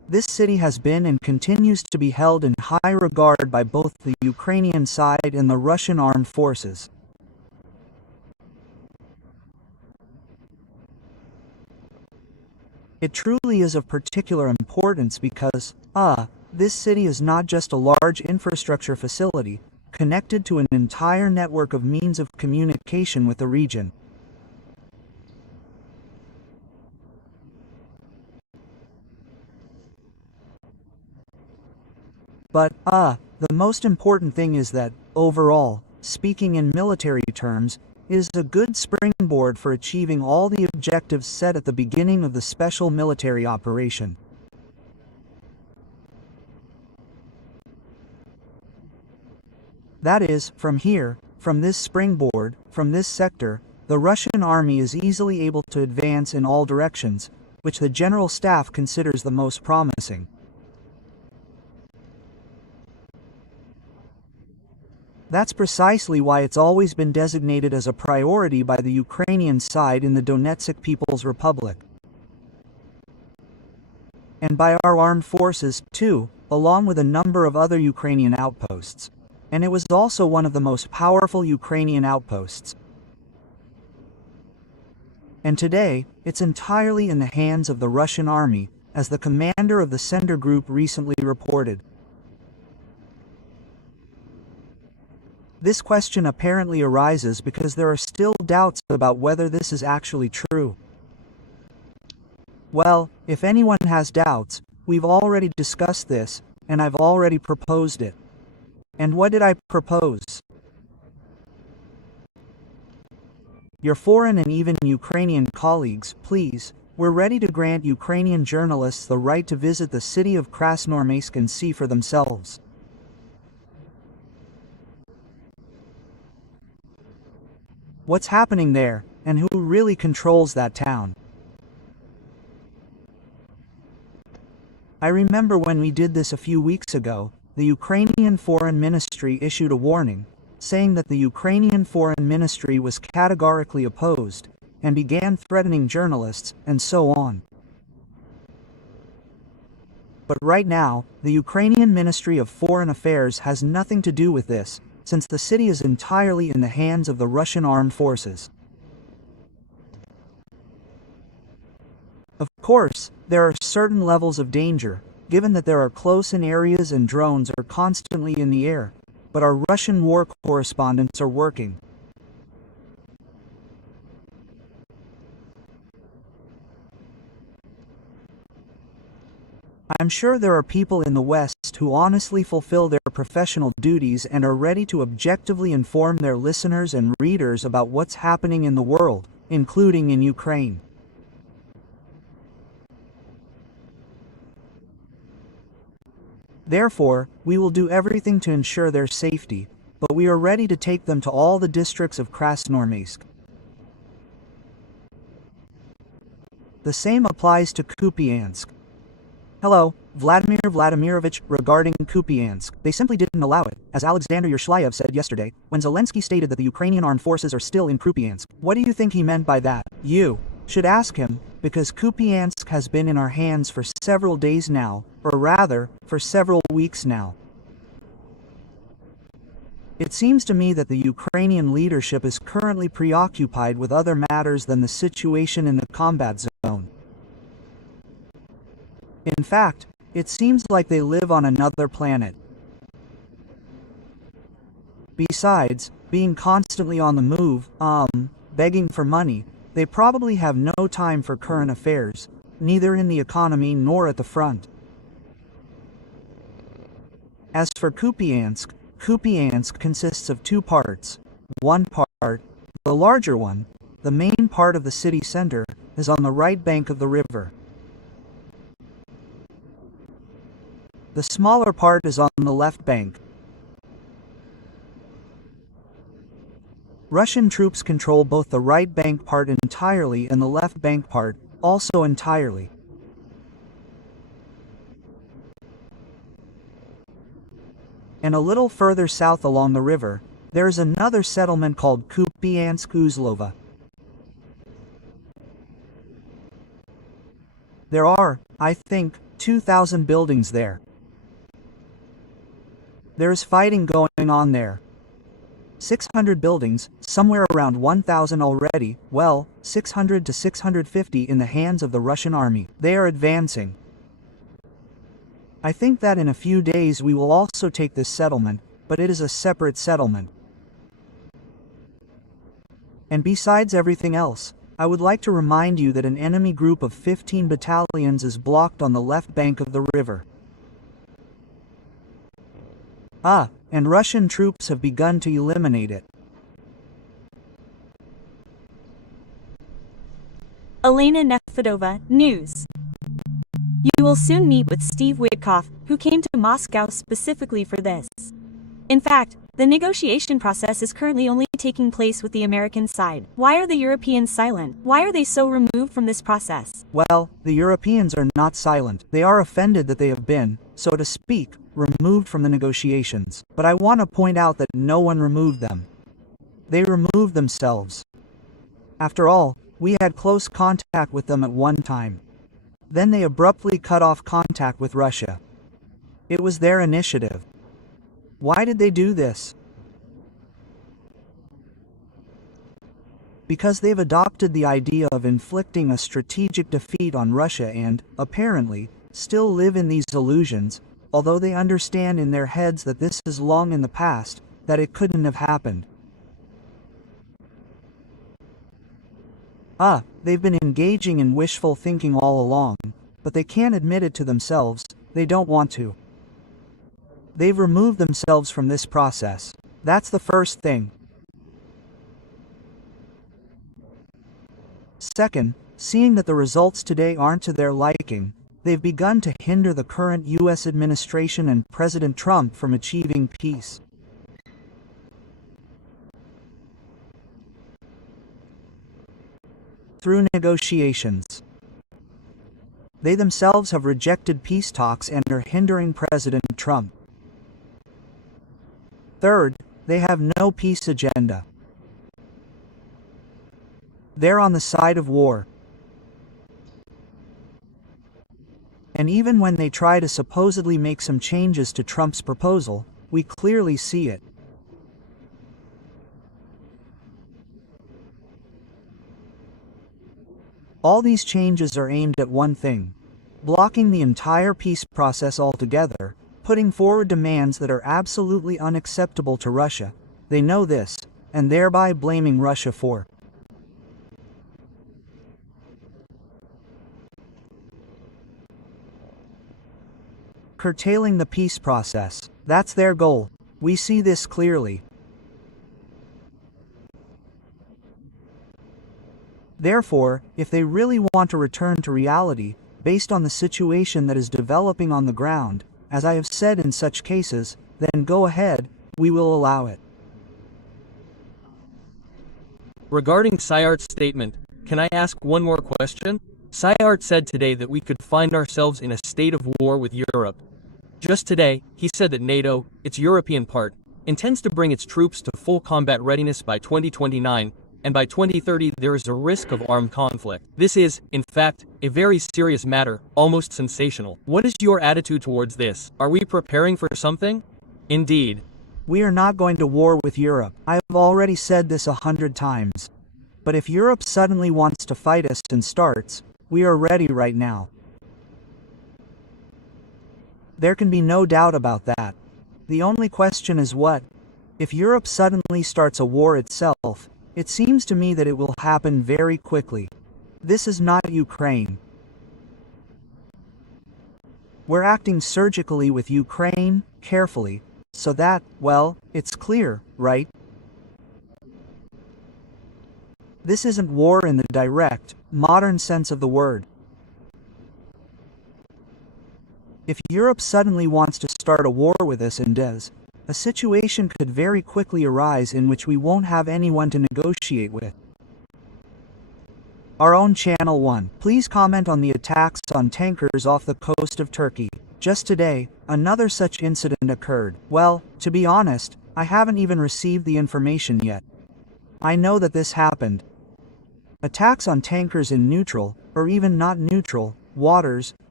This city has been and continues to be held in high regard by both the Ukrainian side and the Russian armed forces. It truly is of particular importance because, this city is not just a large infrastructure facility, connected to an entire network of means of communication with the region. But, the most important thing is that, overall, speaking in military terms, it is a good springboard for achieving all the objectives set at the beginning of the special military operation. That is, from here, from this springboard, from this sector, the Russian army is easily able to advance in all directions, which the General Staff considers the most promising. That's precisely why it's always been designated as a priority by the Ukrainian side in the Donetsk People's Republic. And by our armed forces, too, along with a number of other Ukrainian outposts. And it was also one of the most powerful Ukrainian outposts. And today, it's entirely in the hands of the Russian army, as the commander of the Sender Group recently reported. This question apparently arises because there are still doubts about whether this is actually true. Well, if anyone has doubts, we've already discussed this, and I've already proposed it. And what did I propose? Your foreign and even Ukrainian colleagues, please, we're ready to grant Ukrainian journalists the right to visit the city of Krasnoarmeysk and see for themselves. What's happening there, and who really controls that town? I remember when we did this a few weeks ago, the Ukrainian Foreign Ministry issued a warning, saying that the Ukrainian Foreign Ministry was categorically opposed, and began threatening journalists, and so on. But right now, the Ukrainian Ministry of Foreign Affairs has nothing to do with this, since the city is entirely in the hands of the Russian armed forces. Of course, there are certain levels of danger, given that there are close-in areas and drones are constantly in the air, but our Russian war correspondents are working. I'm sure there are people in the West who honestly fulfill their professional duties and are ready to objectively inform their listeners and readers about what's happening in the world, including in Ukraine. Therefore, we will do everything to ensure their safety, but we are ready to take them to all the districts of Krasnoarmeysk. The same applies to Kupiansk. Hello, Vladimir Vladimirovich, regarding Kupiansk, they simply didn't allow it, as Alexander Yershliyev said yesterday, when Zelensky stated that the Ukrainian armed forces are still in Kupiansk. What do you think he meant by that? You should ask him, because Kupiansk has been in our hands for several days now, or rather, for several weeks now. It seems to me that the Ukrainian leadership is currently preoccupied with other matters than the situation in the combat zone. In fact, it seems like they live on another planet. Besides, being constantly on the move, begging for money, they probably have no time for current affairs, neither in the economy nor at the front. As for Kupiansk, Kupiansk consists of two parts. One part, the larger one, the main part of the city center, is on the right bank of the river. The smaller part is on the left bank. Russian troops control both the right bank part entirely and the left bank part, also entirely. And a little further south along the river, there is another settlement called Kupiansk-Uzlova. There are, I think, 2,000 buildings there. There's fighting going on there. 600 buildings, somewhere around 1,000 already, well, 600 to 650 in the hands of the Russian army. They are advancing. I think that in a few days we will also take this settlement, but it is a separate settlement. And besides everything else, I would like to remind you that an enemy group of 15 battalions is blocked on the left bank of the river. And Russian troops have begun to eliminate it. Elena Nefedova, News. You will soon meet with Steve Witkoff, who came to Moscow specifically for this. In fact, the negotiation process is currently only taking place with the American side. Why are the Europeans silent? Why are they so removed from this process? Well, the Europeans are not silent. They are offended that they have been, so to speak, removed from the negotiations. But I want to point out that no one removed them. They removed themselves. After all, we had close contact with them at one time. Then they abruptly cut off contact with Russia. It was their initiative. Why did they do this? Because they've adopted the idea of inflicting a strategic defeat on Russia and, apparently, still live in these illusions, although they understand in their heads that this is long in the past, that it couldn't have happened. They've been engaging in wishful thinking all along, but they can't admit it to themselves, they don't want to. They've removed themselves from this process. That's the first thing. Second, seeing that the results today aren't to their liking, they've begun to hinder the current U.S. administration and President Trump from achieving peace. Through negotiations. They themselves have rejected peace talks and are hindering President Trump. Third, they have no peace agenda. They're on the side of war. And even when they try to supposedly make some changes to Trump's proposal, we clearly see it. All these changes are aimed at one thing: blocking the entire peace process altogether, putting forward demands that are absolutely unacceptable to Russia. They know this, and thereby blaming Russia for curtailing the peace process. That's their goal. We see this clearly. Therefore, if they really want to return to reality, based on the situation that is developing on the ground, as I have said in such cases, then go ahead, we will allow it. Regarding Syart's statement, can I ask one more question? Syart said today that we could find ourselves in a state of war with Europe. Just today, he said that NATO, its European part, intends to bring its troops to full combat readiness by 2029, and by 2030 there is a risk of armed conflict. This is, in fact, a very serious matter, almost sensational. What is your attitude towards this? Are we preparing for something? Indeed. We are not going to war with Europe. I have already said this 100 times. But if Europe suddenly wants to fight us and starts, we are ready right now. There can be no doubt about that. The only question is what? If Europe suddenly starts a war itself, it seems to me that it will happen very quickly. This is not Ukraine. We're acting surgically with Ukraine, carefully, so that, well, it's clear, right? This isn't war in the direct, modern sense of the word. If Europe suddenly wants to start a war with us and does, a situation could very quickly arise in which we won't have anyone to negotiate with. Our own Channel 1. Please comment on the attacks on tankers off the coast of Turkey. Just today, another such incident occurred. Well, to be honest, I haven't even received the information yet. I know that this happened. Attacks on tankers in neutral, or even not neutral, waters,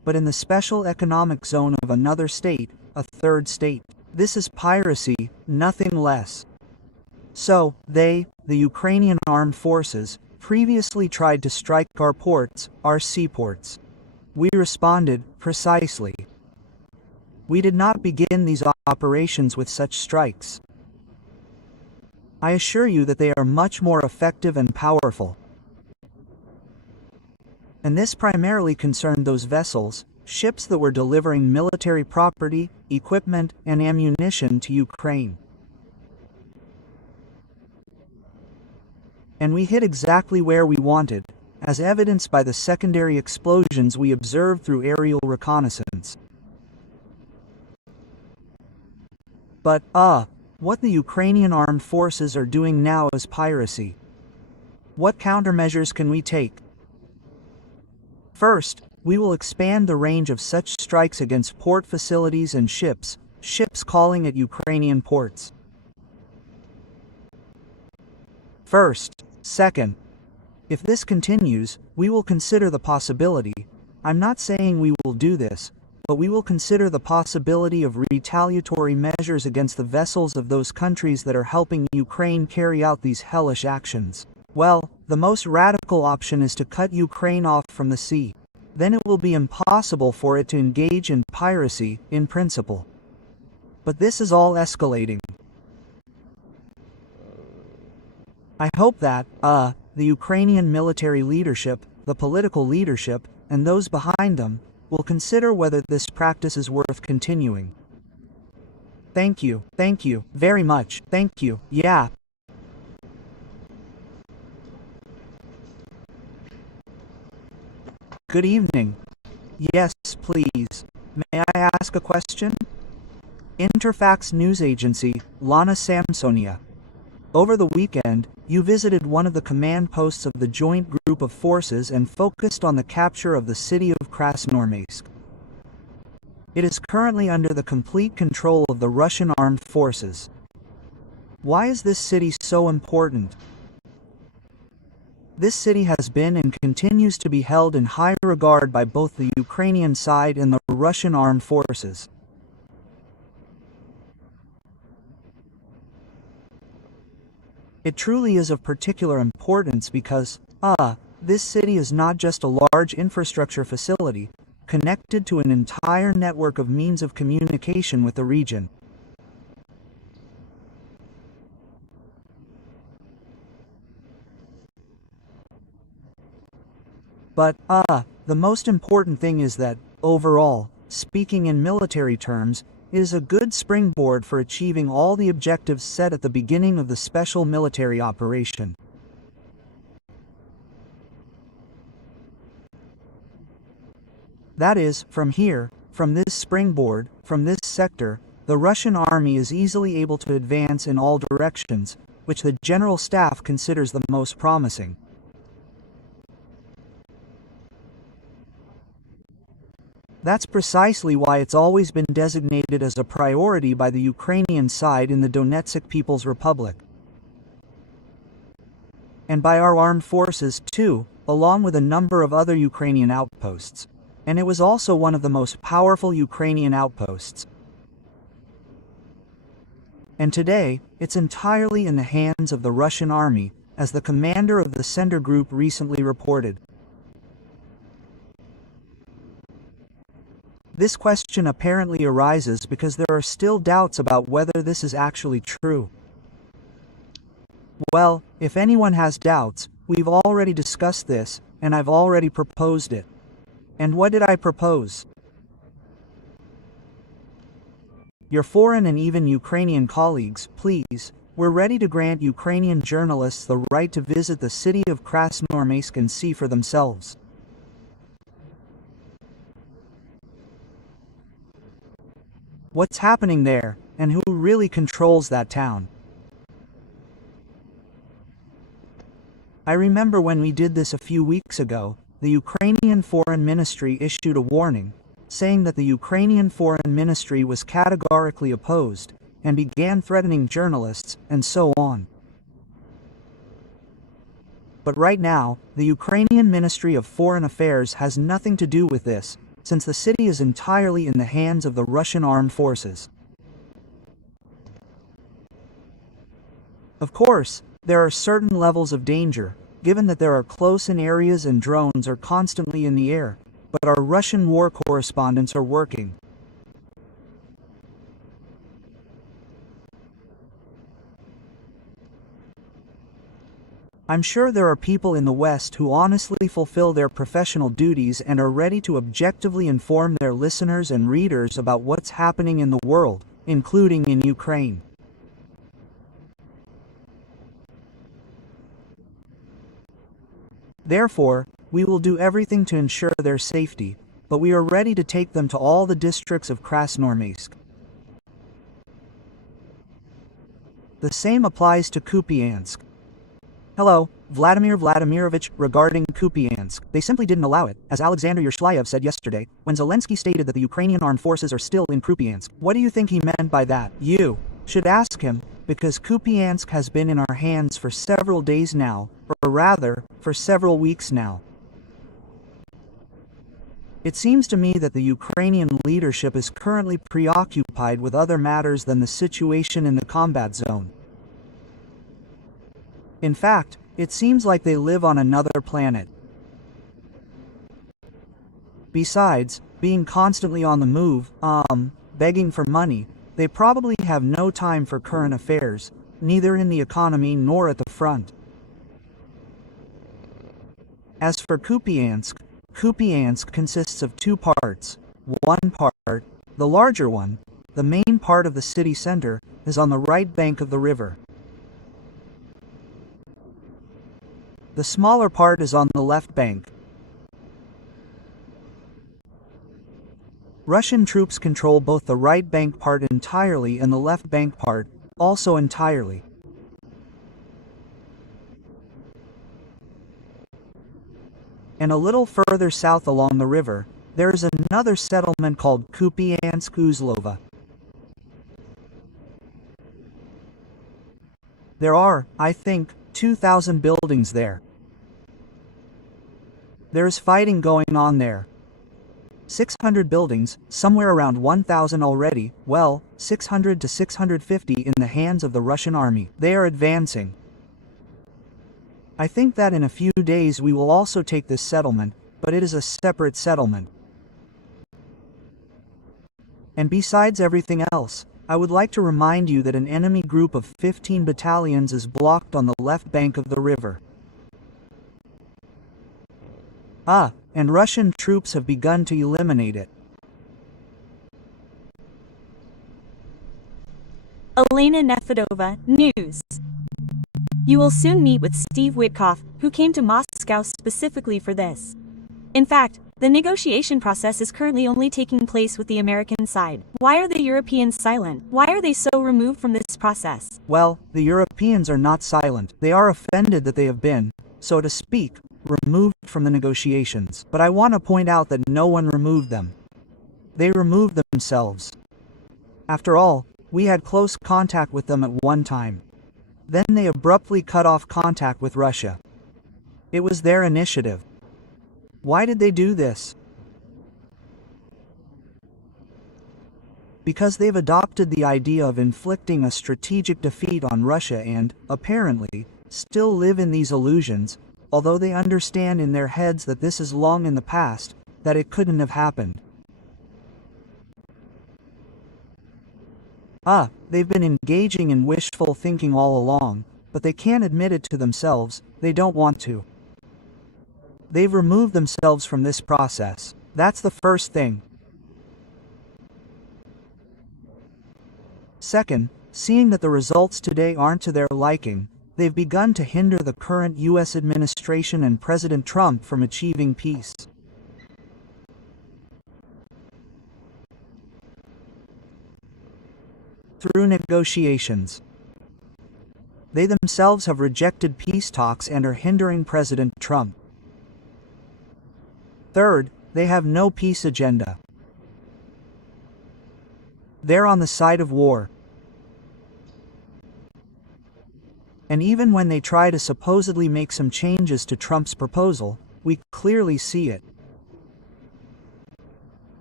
but in the special economic zone of another state, a third state. This is piracy, nothing less. So, the Ukrainian armed forces, previously tried to strike our ports, our seaports. We responded, precisely. We did not begin these operations with such strikes. I assure you that they are much more effective and powerful. And this primarily concerned those vessels, ships that were delivering military property, equipment, and ammunition to Ukraine. And we hit exactly where we wanted, as evidenced by the secondary explosions we observed through aerial reconnaissance. But, what the Ukrainian armed forces are doing now is piracy. What countermeasures can we take? First, we will expand the range of such strikes against port facilities and ships calling at Ukrainian ports. Second, if this continues, we will consider the possibility, I'm not saying we will do this, but we will consider the possibility of retaliatory measures against the vessels of those countries that are helping Ukraine carry out these hellish actions. Well, the most radical option is to cut Ukraine off from the sea. Then it will be impossible for it to engage in piracy, in principle. But this is all escalating. I hope that, the Ukrainian military leadership, the political leadership, and those behind them, will consider whether this practice is worth continuing. Thank you very much, thank you, yeah. Good evening. Yes, please. May I ask a question? Interfax news agency, Lana Samsonia. Over the weekend, you visited one of the command posts of the joint group of forces and focused on the capture of the city of Krasnoarmeysk. It is currently under the complete control of the Russian armed forces. Why is this city so important? This city has been and continues to be held in high regard by both the Ukrainian side and the Russian armed forces. It truly is of particular importance because, this city is not just a large infrastructure facility, connected to an entire network of means of communication with the region. But, the most important thing is that, overall, speaking in military terms, it is a good springboard for achieving all the objectives set at the beginning of the special military operation. That is, from here, from this springboard, from this sector, the Russian army is easily able to advance in all directions, which the General Staff considers the most promising. That's precisely why it's always been designated as a priority by the Ukrainian side in the Donetsk People's Republic. And by our armed forces too, along with a number of other Ukrainian outposts. And it was also one of the most powerful Ukrainian outposts. And today, it's entirely in the hands of the Russian army, as the commander of the Sender Group recently reported. This question apparently arises because there are still doubts about whether this is actually true. Well, if anyone has doubts, we've already discussed this, and I've already proposed it. And what did I propose? Your foreign and even Ukrainian colleagues, please, we're ready to grant Ukrainian journalists the right to visit the city of Krasnoarmeysk and see for themselves. What's happening there, and who really controls that town? I remember when we did this a few weeks ago, the Ukrainian Foreign Ministry issued a warning, saying that the Ukrainian Foreign Ministry was categorically opposed, and began threatening journalists, and so on. But right now, the Ukrainian Ministry of Foreign Affairs has nothing to do with this, since the city is entirely in the hands of the Russian armed forces. Of course, there are certain levels of danger, given that there are close-in areas and drones are constantly in the air, but our Russian war correspondents are working. I'm sure there are people in the West who honestly fulfill their professional duties and are ready to objectively inform their listeners and readers about what's happening in the world, including in Ukraine. Therefore, we will do everything to ensure their safety, but we are ready to take them to all the districts of Krasnoarmeysk. The same applies to Kupiansk. Hello, Vladimir Vladimirovich, regarding Kupiansk, they simply didn't allow it, as Alexander Yershyayev said yesterday, when Zelensky stated that the Ukrainian armed forces are still in Kupiansk. What do you think he meant by that? You should ask him, because Kupiansk has been in our hands for several days now, or rather, for several weeks now. It seems to me that the Ukrainian leadership is currently preoccupied with other matters than the situation in the combat zone. In fact, it seems like they live on another planet. Besides, being constantly on the move, begging for money, they probably have no time for current affairs, neither in the economy nor at the front. As for Kupiansk, Kupiansk consists of two parts. One part, the larger one, the main part of the city center, is on the right bank of the river. The smaller part is on the left bank. Russian troops control both the right bank part entirely and the left bank part, also entirely. And a little further south along the river, there is another settlement called Kupiansk-Uzlova. There are, I think, 2,000 buildings there. There's fighting going on there. 600 buildings, somewhere around 1,000 already, well, 600 to 650 in the hands of the Russian army. They are advancing. I think that in a few days we will also take this settlement, but it is a separate settlement. And besides everything else, I would like to remind you that an enemy group of 15 battalions is blocked on the left bank of the river. And Russian troops have begun to eliminate it. Elena Nefedova, News. You will soon meet with Steve Witkoff, who came to Moscow specifically for this. In fact, the negotiation process is currently only taking place with the American side. Why are the Europeans silent? Why are they so removed from this process? Well, the Europeans are not silent. They are offended that they have been, so to speak, removed from the negotiations. But I want to point out that no one removed them. They removed themselves. After all, we had close contact with them at one time. Then they abruptly cut off contact with Russia. It was their initiative. Why did they do this? Because they've adopted the idea of inflicting a strategic defeat on Russia and, apparently, still live in these illusions, although they understand in their heads that this is long in the past, that it couldn't have happened. They've been engaging in wishful thinking all along, but they can't admit it to themselves, they don't want to. They've removed themselves from this process. That's the first thing. Second, seeing that the results today aren't to their liking, they've begun to hinder the current U.S. administration and President Trump from achieving peace. Through negotiations. They themselves have rejected peace talks and are hindering President Trump. Third, they have no peace agenda. They're on the side of war. And even when they try to supposedly make some changes to Trump's proposal, we clearly see it.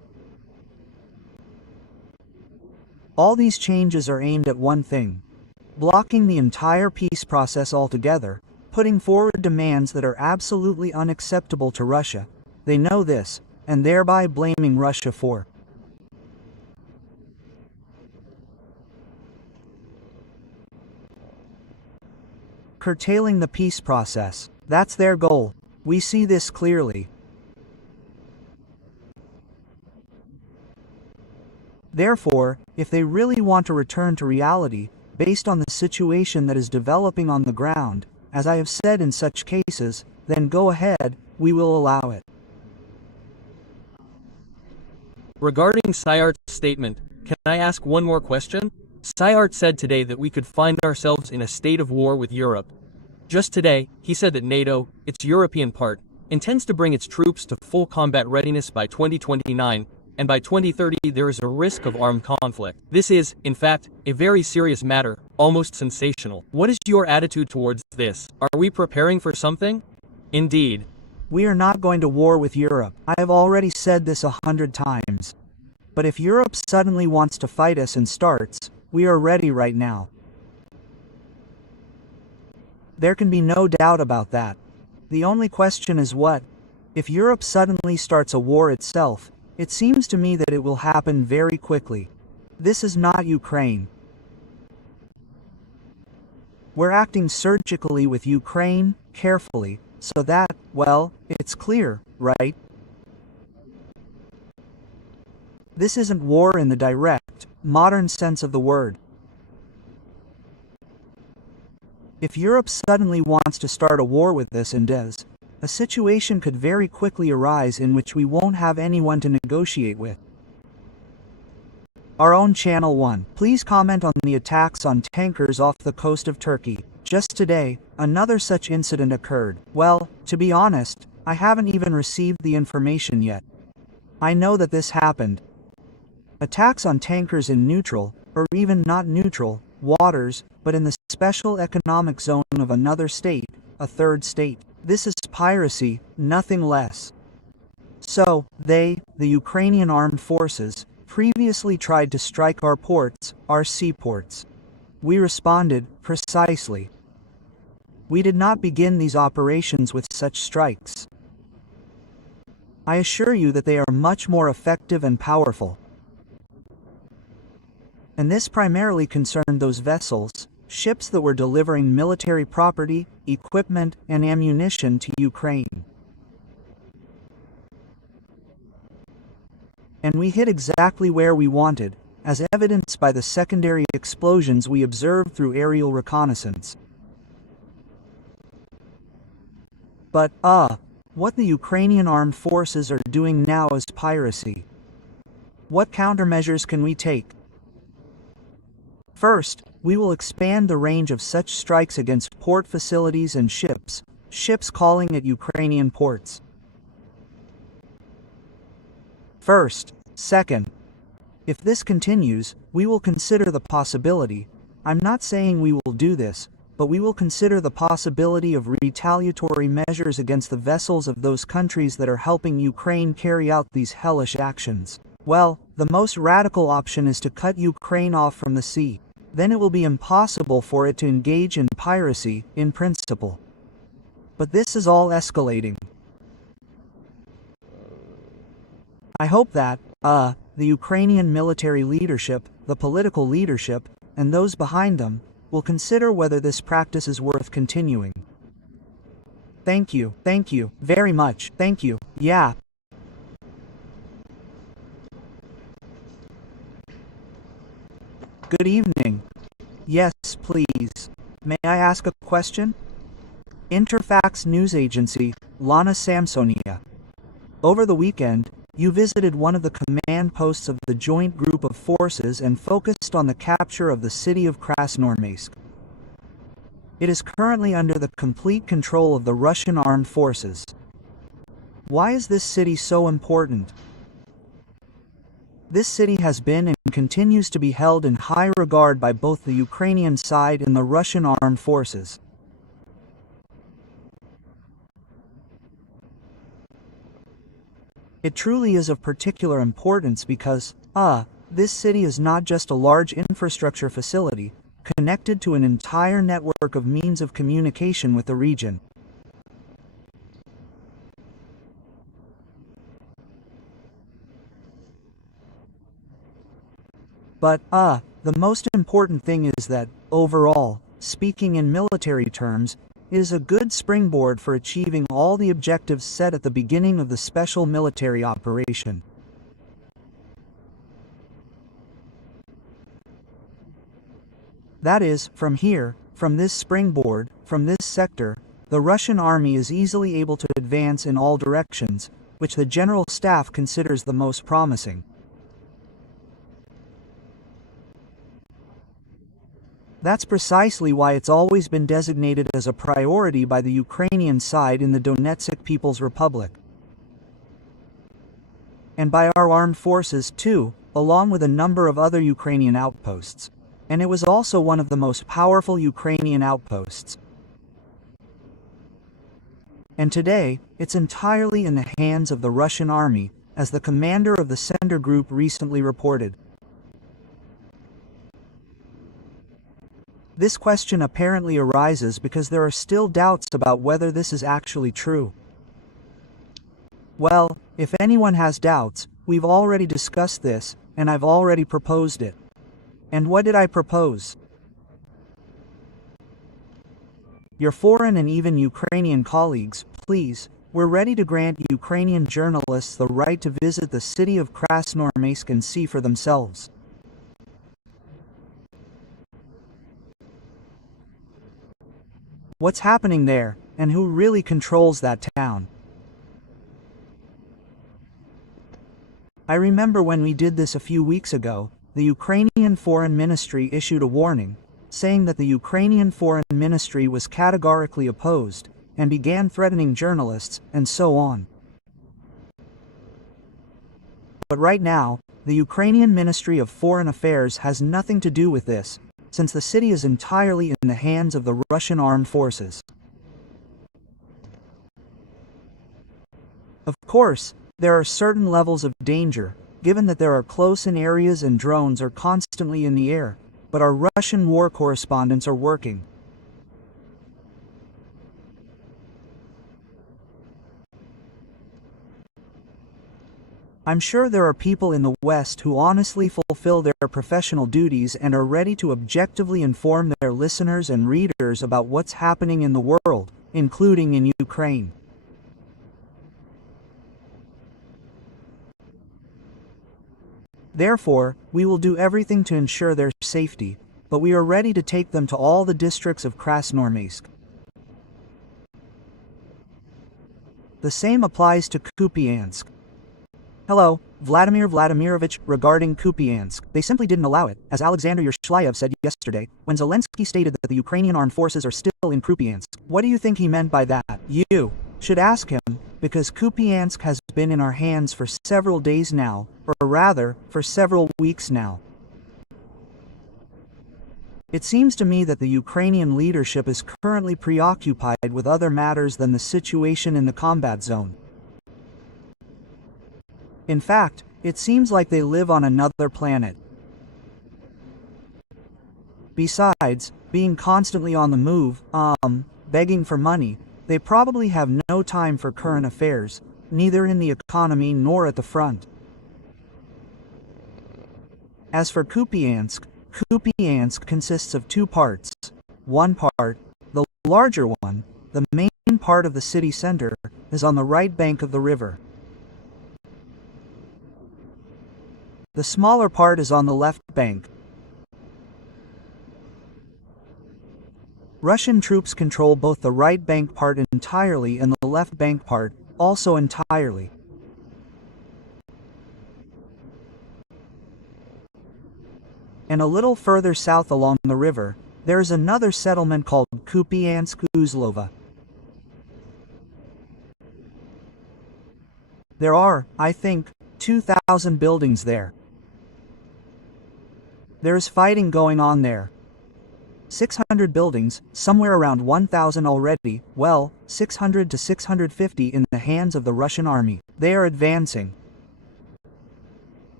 All these changes are aimed at one thing: blocking the entire peace process altogether, putting forward demands that are absolutely unacceptable to Russia. They know this, and thereby blaming Russia for curtailing the peace process. That's their goal. We see this clearly. Therefore, if they really want to return to reality, based on the situation that is developing on the ground, as I have said in such cases, then go ahead, we will allow it. Regarding Syart's statement, can I ask one more question? Syart said today that we could find ourselves in a state of war with Europe. Just today, he said that NATO, its European part, intends to bring its troops to full combat readiness by 2029, and by 2030 there is a risk of armed conflict. This is, in fact, a very serious matter, almost sensational. What is your attitude towards this? Are we preparing for something? Indeed. We are not going to war with Europe. I have already said this 100 times. But if Europe suddenly wants to fight us and starts, we are ready right now. There can be no doubt about that. The only question is what? If Europe suddenly starts a war itself, it seems to me that it will happen very quickly. This is not Ukraine. We're acting surgically with Ukraine, carefully, so that, well, it's clear, right? This isn't war in the direct, modern sense of the word. If Europe suddenly wants to start a war with us and does, a situation could very quickly arise in which we won't have anyone to negotiate with. Our own Channel 1. Please comment on the attacks on tankers off the coast of Turkey. Just today, another such incident occurred. Well, to be honest, I haven't even received the information yet. I know that this happened. Attacks on tankers in neutral, or even not neutral, waters, but in the special economic zone of another state, a third state. This is piracy, nothing less. So, the Ukrainian armed forces, previously tried to strike our ports, our seaports. We responded, precisely. We did not begin these operations with such strikes. I assure you that they are much more effective and powerful. And this primarily concerned those vessels, ships that were delivering military property, equipment, and ammunition to Ukraine. And we hit exactly where we wanted, as evidenced by the secondary explosions we observed through aerial reconnaissance. But, what the Ukrainian armed forces are doing now is piracy. What countermeasures can we take? First, we will expand the range of such strikes against port facilities and ships calling at Ukrainian ports. Second, if this continues, we will consider the possibility, I'm not saying we will do this, but we will consider the possibility of retaliatory measures against the vessels of those countries that are helping Ukraine carry out these hellish actions. Well, the most radical option is to cut Ukraine off from the sea. Then it will be impossible for it to engage in piracy, in principle. But this is all escalating. I hope that, the Ukrainian military leadership, the political leadership, and those behind them, will consider whether this practice is worth continuing. Thank you very much, thank you, yeah. Good evening. Yes, please. May I ask a question? Interfax news agency, Lana Samsonia. Over the weekend, you visited one of the command posts of the joint group of forces and focused on the capture of the city of Krasnoarmeysk. It is currently under the complete control of the Russian armed forces. Why is this city so important? This city has been and continues to be held in high regard by both the Ukrainian side and the Russian armed forces. It truly is of particular importance because, This city is not just a large infrastructure facility, connected to an entire network of means of communication with the region. But, the most important thing is that, overall, speaking in military terms, it is a good springboard for achieving all the objectives set at the beginning of the special military operation. That is, from here, from this springboard, from this sector, the Russian army is easily able to advance in all directions, which the General Staff considers the most promising. That's precisely why it's always been designated as a priority by the Ukrainian side in the Donetsk People's Republic. And by our armed forces too, along with a number of other Ukrainian outposts. And it was also one of the most powerful Ukrainian outposts. And today, it's entirely in the hands of the Russian army, as the commander of the Sender Group recently reported. This question apparently arises because there are still doubts about whether this is actually true. Well, if anyone has doubts, we've already discussed this, and I've already proposed it. And what did I propose? Your foreign and even Ukrainian colleagues, please, we're ready to grant Ukrainian journalists the right to visit the city of Krasnoarmeysk and see for themselves. What's happening there, and who really controls that town? I remember when we did this a few weeks ago, the Ukrainian Foreign Ministry issued a warning, saying that the Ukrainian Foreign Ministry was categorically opposed, and began threatening journalists, and so on. But right now, the Ukrainian Ministry of Foreign Affairs has nothing to do with this, since the city is entirely in the hands of the Russian armed forces. Of course, there are certain levels of danger, given that there are close-in areas and drones are constantly in the air, but our Russian war correspondents are working. I'm sure there are people in the West who honestly fulfill their professional duties and are ready to objectively inform their listeners and readers about what's happening in the world, including in Ukraine. Therefore, we will do everything to ensure their safety, but we are ready to take them to all the districts of Krasnoarmeysk. The same applies to Kupiansk. Hello, Vladimir Vladimirovich, regarding Kupiansk, they simply didn't allow it, as Alexander Yershyayev said yesterday, when Zelensky stated that the Ukrainian armed forces are still in Kupiansk. What do you think he meant by that? You should ask him, because Kupiansk has been in our hands for several days now, or rather, for several weeks now. It seems to me that the Ukrainian leadership is currently preoccupied with other matters than the situation in the combat zone. In fact, it seems like they live on another planet. Besides, being constantly on the move, begging for money, they probably have no time for current affairs, neither in the economy nor at the front. As for Kupiansk, Kupiansk consists of two parts. One part, the larger one, the main part of the city center, is on the right bank of the river. The smaller part is on the left bank. Russian troops control both the right bank part entirely and the left bank part, also entirely. And a little further south along the river, there is another settlement called Kupiansk-Uzlova. There are, I think, 2,000 buildings there. There's fighting going on there. 600 buildings, somewhere around 1,000 already, well, 600 to 650 in the hands of the Russian army. They are advancing.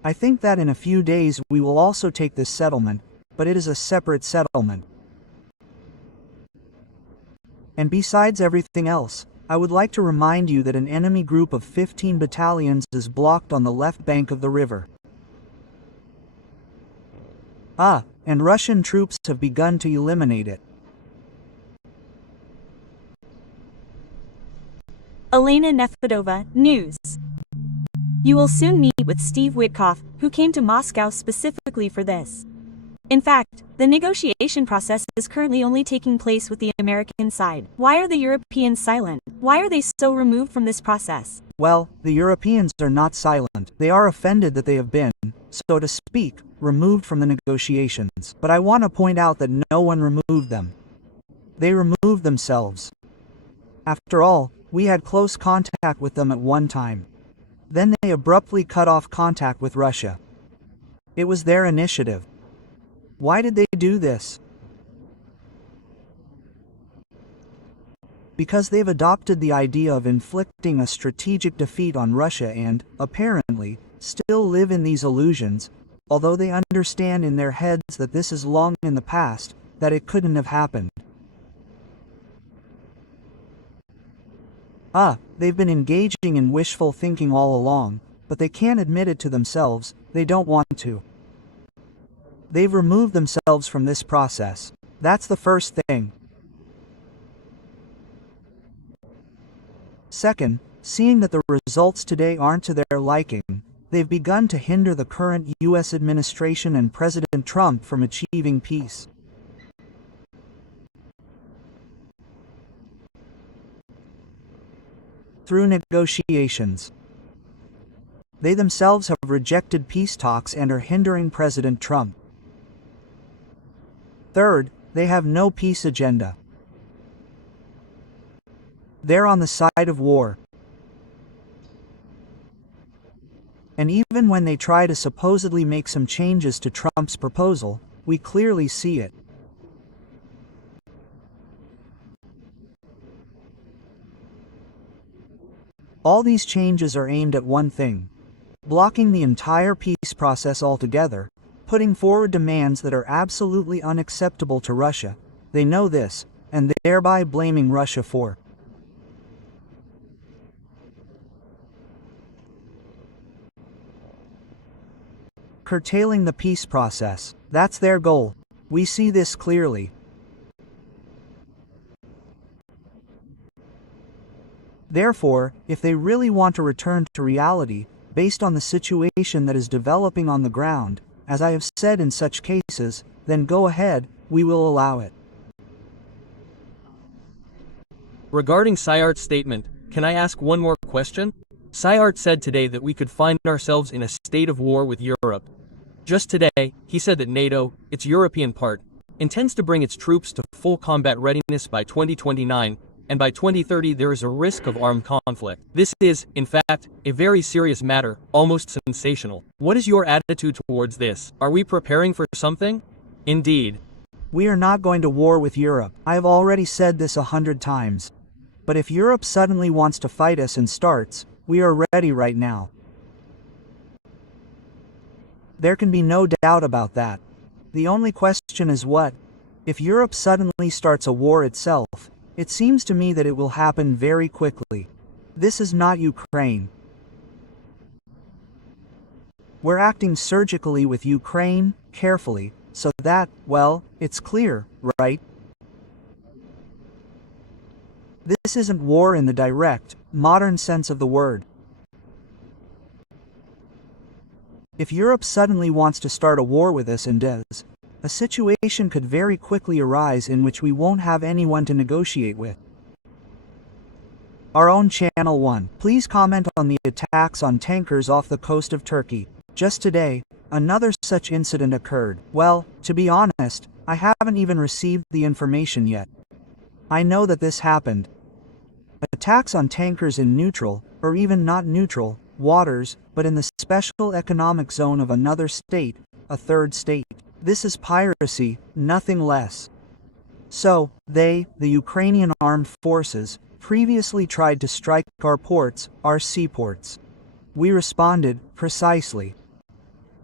I think that in a few days we will also take this settlement, but it is a separate settlement. And besides everything else, I would like to remind you that an enemy group of 15 battalions is blocked on the left bank of the river. And Russian troops have begun to eliminate it. Elena Nefedova, News. You will soon meet with Steve Witkoff, who came to Moscow specifically for this. In fact, the negotiation process is currently only taking place with the American side. Why are the Europeans silent? Why are they so removed from this process? Well, the Europeans are not silent. They are offended that they have been, so to speak, removed from the negotiations. But I want to point out that no one removed them. They removed themselves. After all, we had close contact with them at one time. Then they abruptly cut off contact with Russia. It was their initiative. Why did they do this? Because they've adopted the idea of inflicting a strategic defeat on Russia and, apparently, still live in these illusions, although they understand in their heads that this is long in the past, that it couldn't have happened. They've been engaging in wishful thinking all along, but they can't admit it to themselves, they don't want to. They've removed themselves from this process. That's the first thing. Second, seeing that the results today aren't to their liking, they've begun to hinder the current U.S. administration and President Trump from achieving peace. Through negotiations. They themselves have rejected peace talks and are hindering President Trump. Third, they have no peace agenda. They're on the side of war. And even when they try to supposedly make some changes to Trump's proposal, we clearly see it. All these changes are aimed at one thing: blocking the entire peace process altogether, putting forward demands that are absolutely unacceptable to Russia. They know this, and thereby blaming Russia for curtailing the peace process. That's their goal. We see this clearly. Therefore, if they really want to return to reality, based on the situation that is developing on the ground, as I have said in such cases, then go ahead, we will allow it. Regarding Syart's statement, can I ask one more question? Syart said today that we could find ourselves in a state of war with Europe. Just today, he said that NATO, its European part, intends to bring its troops to full combat readiness by 2029, and by 2030 there is a risk of armed conflict. This is, in fact, a very serious matter, almost sensational. What is your attitude towards this? Are we preparing for something? Indeed. We are not going to war with Europe. I have already said this 100 times. But if Europe suddenly wants to fight us and starts, we are ready right now. There can be no doubt about that. The only question is what? If Europe suddenly starts a war itself, it seems to me that it will happen very quickly. This is not Ukraine. We're acting surgically with Ukraine, carefully, so that, well, it's clear, right? This isn't war in the direct, modern sense of the word. If Europe suddenly wants to start a war with us and does, a situation could very quickly arise in which we won't have anyone to negotiate with. Our own Channel 1. Please comment on the attacks on tankers off the coast of Turkey. Just today, another such incident occurred. Well, to be honest, I haven't even received the information yet. I know that this happened. Attacks on tankers in neutral, or even not neutral, waters, but in the special economic zone of another state, a third state. This is piracy, nothing less. So, the Ukrainian armed forces, previously tried to strike our ports, our seaports. We responded, precisely.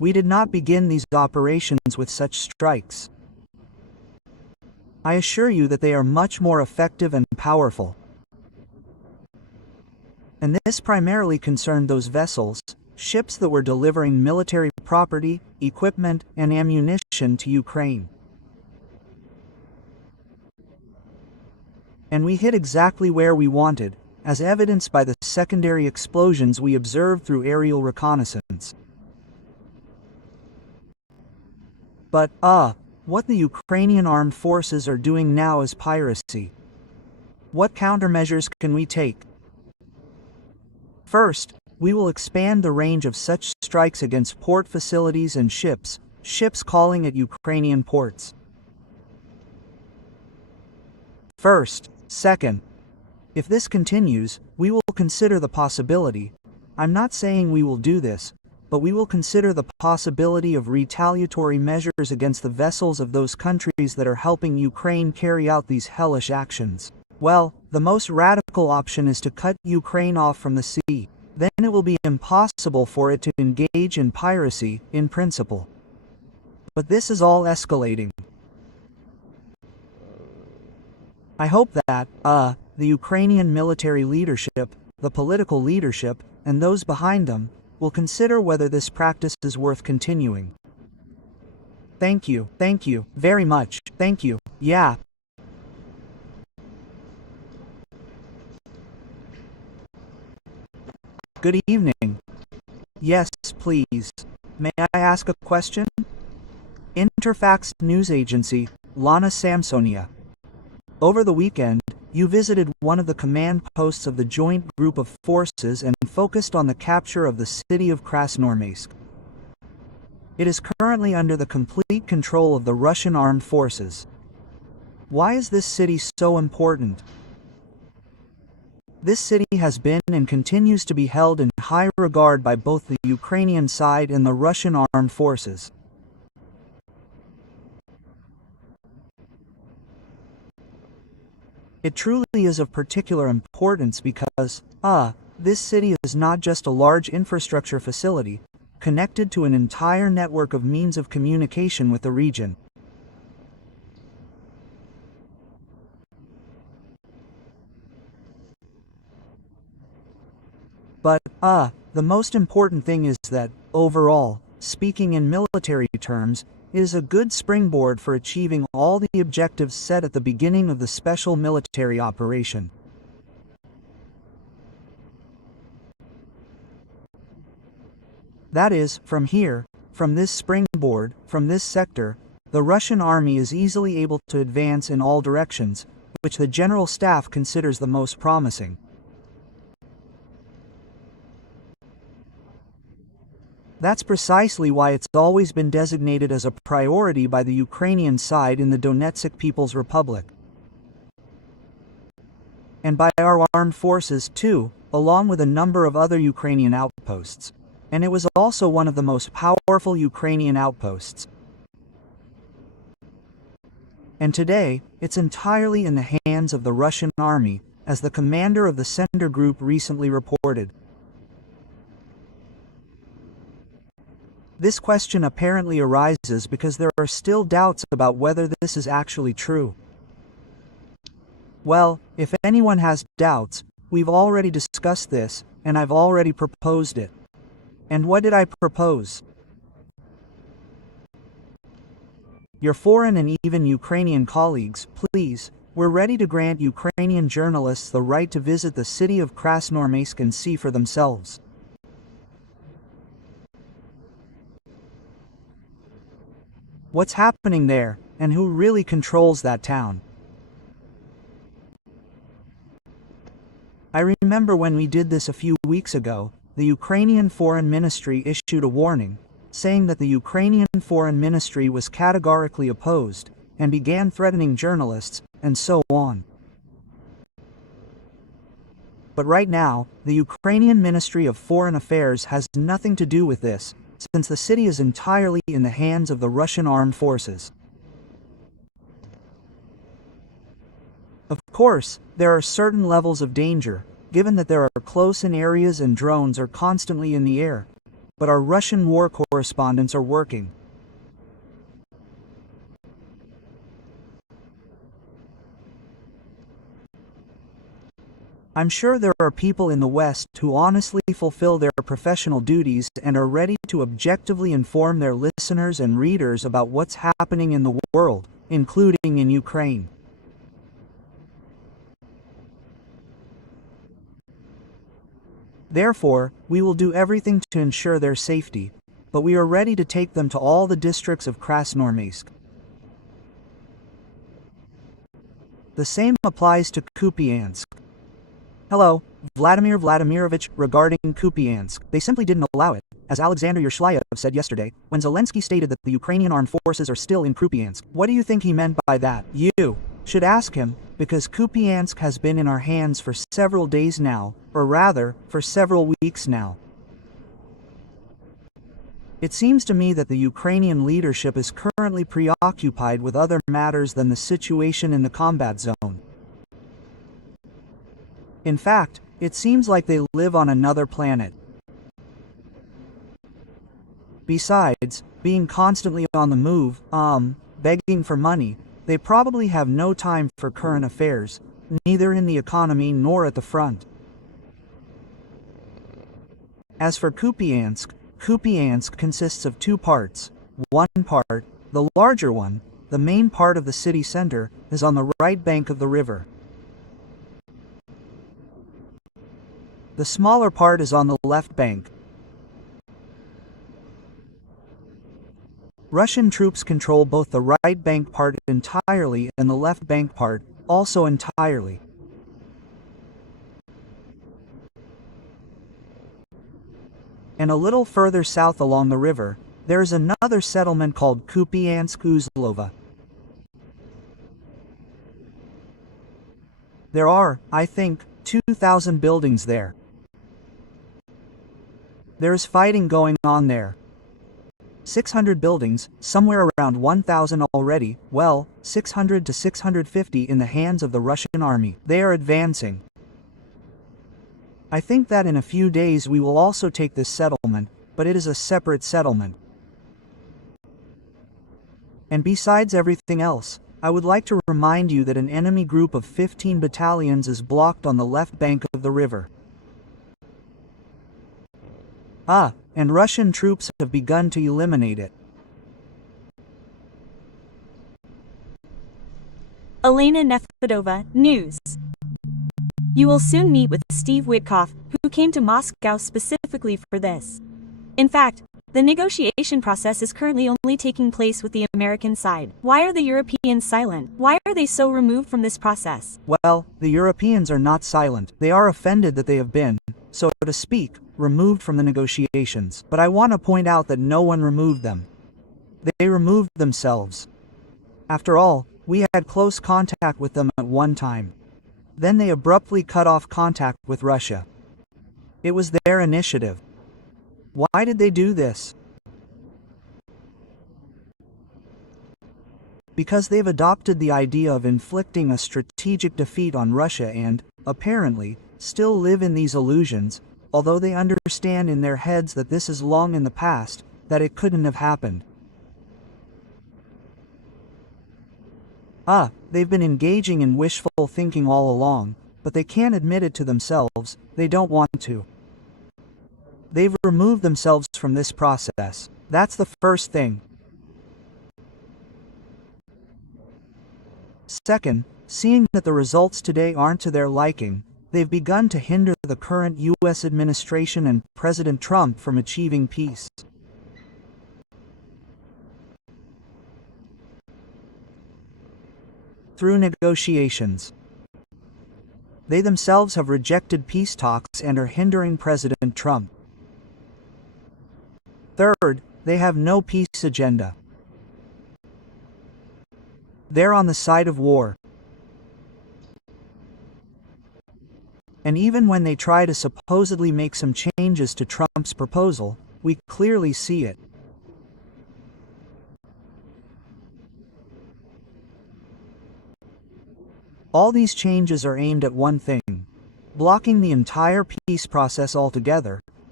We did not begin these operations with such strikes. I assure you that they are much more effective and powerful. And this primarily concerned those vessels, ships that were delivering military property, equipment, and ammunition to Ukraine. And we hit exactly where we wanted, as evidenced by the secondary explosions we observed through aerial reconnaissance. But, what the Ukrainian armed forces are doing now is piracy. What countermeasures can we take? First, we will expand the range of such strikes against port facilities and ships calling at Ukrainian ports. Second, if this continues, we will consider the possibility, I'm not saying we will do this, but we will consider the possibility of retaliatory measures against the vessels of those countries that are helping Ukraine carry out these hellish actions. Well, the most radical option is to cut Ukraine off from the sea. Then it will be impossible for it to engage in piracy, in principle. But this is all escalating. I hope that, the Ukrainian military leadership, the political leadership, and those behind them, will consider whether this practice is worth continuing. Thank you very much, thank you, yeah. Good evening. Yes, please. May I ask a question? Interfax News Agency, Lana Samsonia. Over the weekend, you visited one of the command posts of the joint group of forces and focused on the capture of the city of Krasnoarmeysk. It is currently under the complete control of the Russian armed forces. Why is this city so important? This city has been and continues to be held in high regard by both the Ukrainian side and the Russian armed forces. It truly is of particular importance because, this city is not just a large infrastructure facility, connected to an entire network of means of communication with the region. But, the most important thing is that, overall, speaking in military terms, it is a good springboard for achieving all the objectives set at the beginning of the special military operation. That is, from here, from this springboard, from this sector, the Russian army is easily able to advance in all directions, which the General Staff considers the most promising. That's precisely why it's always been designated as a priority by the Ukrainian side in the Donetsk People's Republic. And by our armed forces too, along with a number of other Ukrainian outposts. And it was also one of the most powerful Ukrainian outposts. And today, it's entirely in the hands of the Russian army, as the commander of the Center Group recently reported. This question apparently arises because there are still doubts about whether this is actually true. Well, if anyone has doubts, we've already discussed this, and I've already proposed it. And what did I propose? Your foreign and even Ukrainian colleagues, please, we're ready to grant Ukrainian journalists the right to visit the city of Krasnoarmeysk and see for themselves. What's happening there, and who really controls that town? I remember when we did this a few weeks ago, the Ukrainian Foreign Ministry issued a warning, saying that the Ukrainian Foreign Ministry was categorically opposed, and began threatening journalists, and so on. But right now, the Ukrainian Ministry of Foreign Affairs has nothing to do with this, since the city is entirely in the hands of the Russian armed forces. Of course, there are certain levels of danger, given that there are close-in areas and drones are constantly in the air. but our Russian war correspondents are working. I'm sure there are people in the West who honestly fulfill their professional duties and are ready to objectively inform their listeners and readers about what's happening in the world, including in Ukraine. Therefore, we will do everything to ensure their safety, but we are ready to take them to all the districts of Krasnoarmeysk. The same applies to Kupiansk. Hello, Vladimir Vladimirovich, regarding Kupiansk, they simply didn't allow it, as Alexander Yershlyayev said yesterday, when Zelensky stated that the Ukrainian armed forces are still in Kupiansk. What do you think he meant by that? You should ask him, because Kupiansk has been in our hands for several days now, or rather, for several weeks now. It seems to me that the Ukrainian leadership is currently preoccupied with other matters than the situation in the combat zone. In fact, it seems like they live on another planet. Besides, being constantly on the move, begging for money, they probably have no time for current affairs, neither in the economy nor at the front. As for Kupiansk, Kupiansk consists of two parts. One part, the larger one, the main part of the city center, is on the right bank of the river. The smaller part is on the left bank. Russian troops control both the right bank part entirely and the left bank part also entirely. And a little further south along the river, there is another settlement called Kupiansk-Uzlova. There are, I think, 2,000 buildings there. There is fighting going on there. 600 buildings, somewhere around 1,000 already, well, 600 to 650 in the hands of the Russian army. They are advancing. I think that in a few days we will also take this settlement, but it is a separate settlement. And besides everything else, I would like to remind you that an enemy group of 15 battalions is blocked on the left bank of the river. And Russian troops have begun to eliminate it. Elena Nefedova, News. You will soon meet with Steve Witkoff, who came to Moscow specifically for this. In fact, the negotiation process is currently only taking place with the American side. Why are the Europeans silent? Why are they so removed from this process? Well, the Europeans are not silent. They are offended that they have been, so to speak, removed from the negotiations. But I want to point out that no one removed them. They removed themselves. After all, we had close contact with them at one time. Then they abruptly cut off contact with Russia. It was their initiative. Why did they do this? Because they've adopted the idea of inflicting a strategic defeat on Russia and, apparently, still live in these illusions, although they understand in their heads that this is long in the past, that it couldn't have happened. They've been engaging in wishful thinking all along, but they can't admit it to themselves, they don't want to. They've removed themselves from this process. That's the first thing. Second, seeing that the results today aren't to their liking, they've begun to hinder the current U.S. administration and President Trump from achieving peace. Through negotiations. They themselves have rejected peace talks and are hindering President Trump. Third, they have no peace agenda. They're on the side of war. And even when they try to supposedly make some changes to Trump's proposal, we clearly see it. All these changes are aimed at one thing: blocking the entire peace process altogether,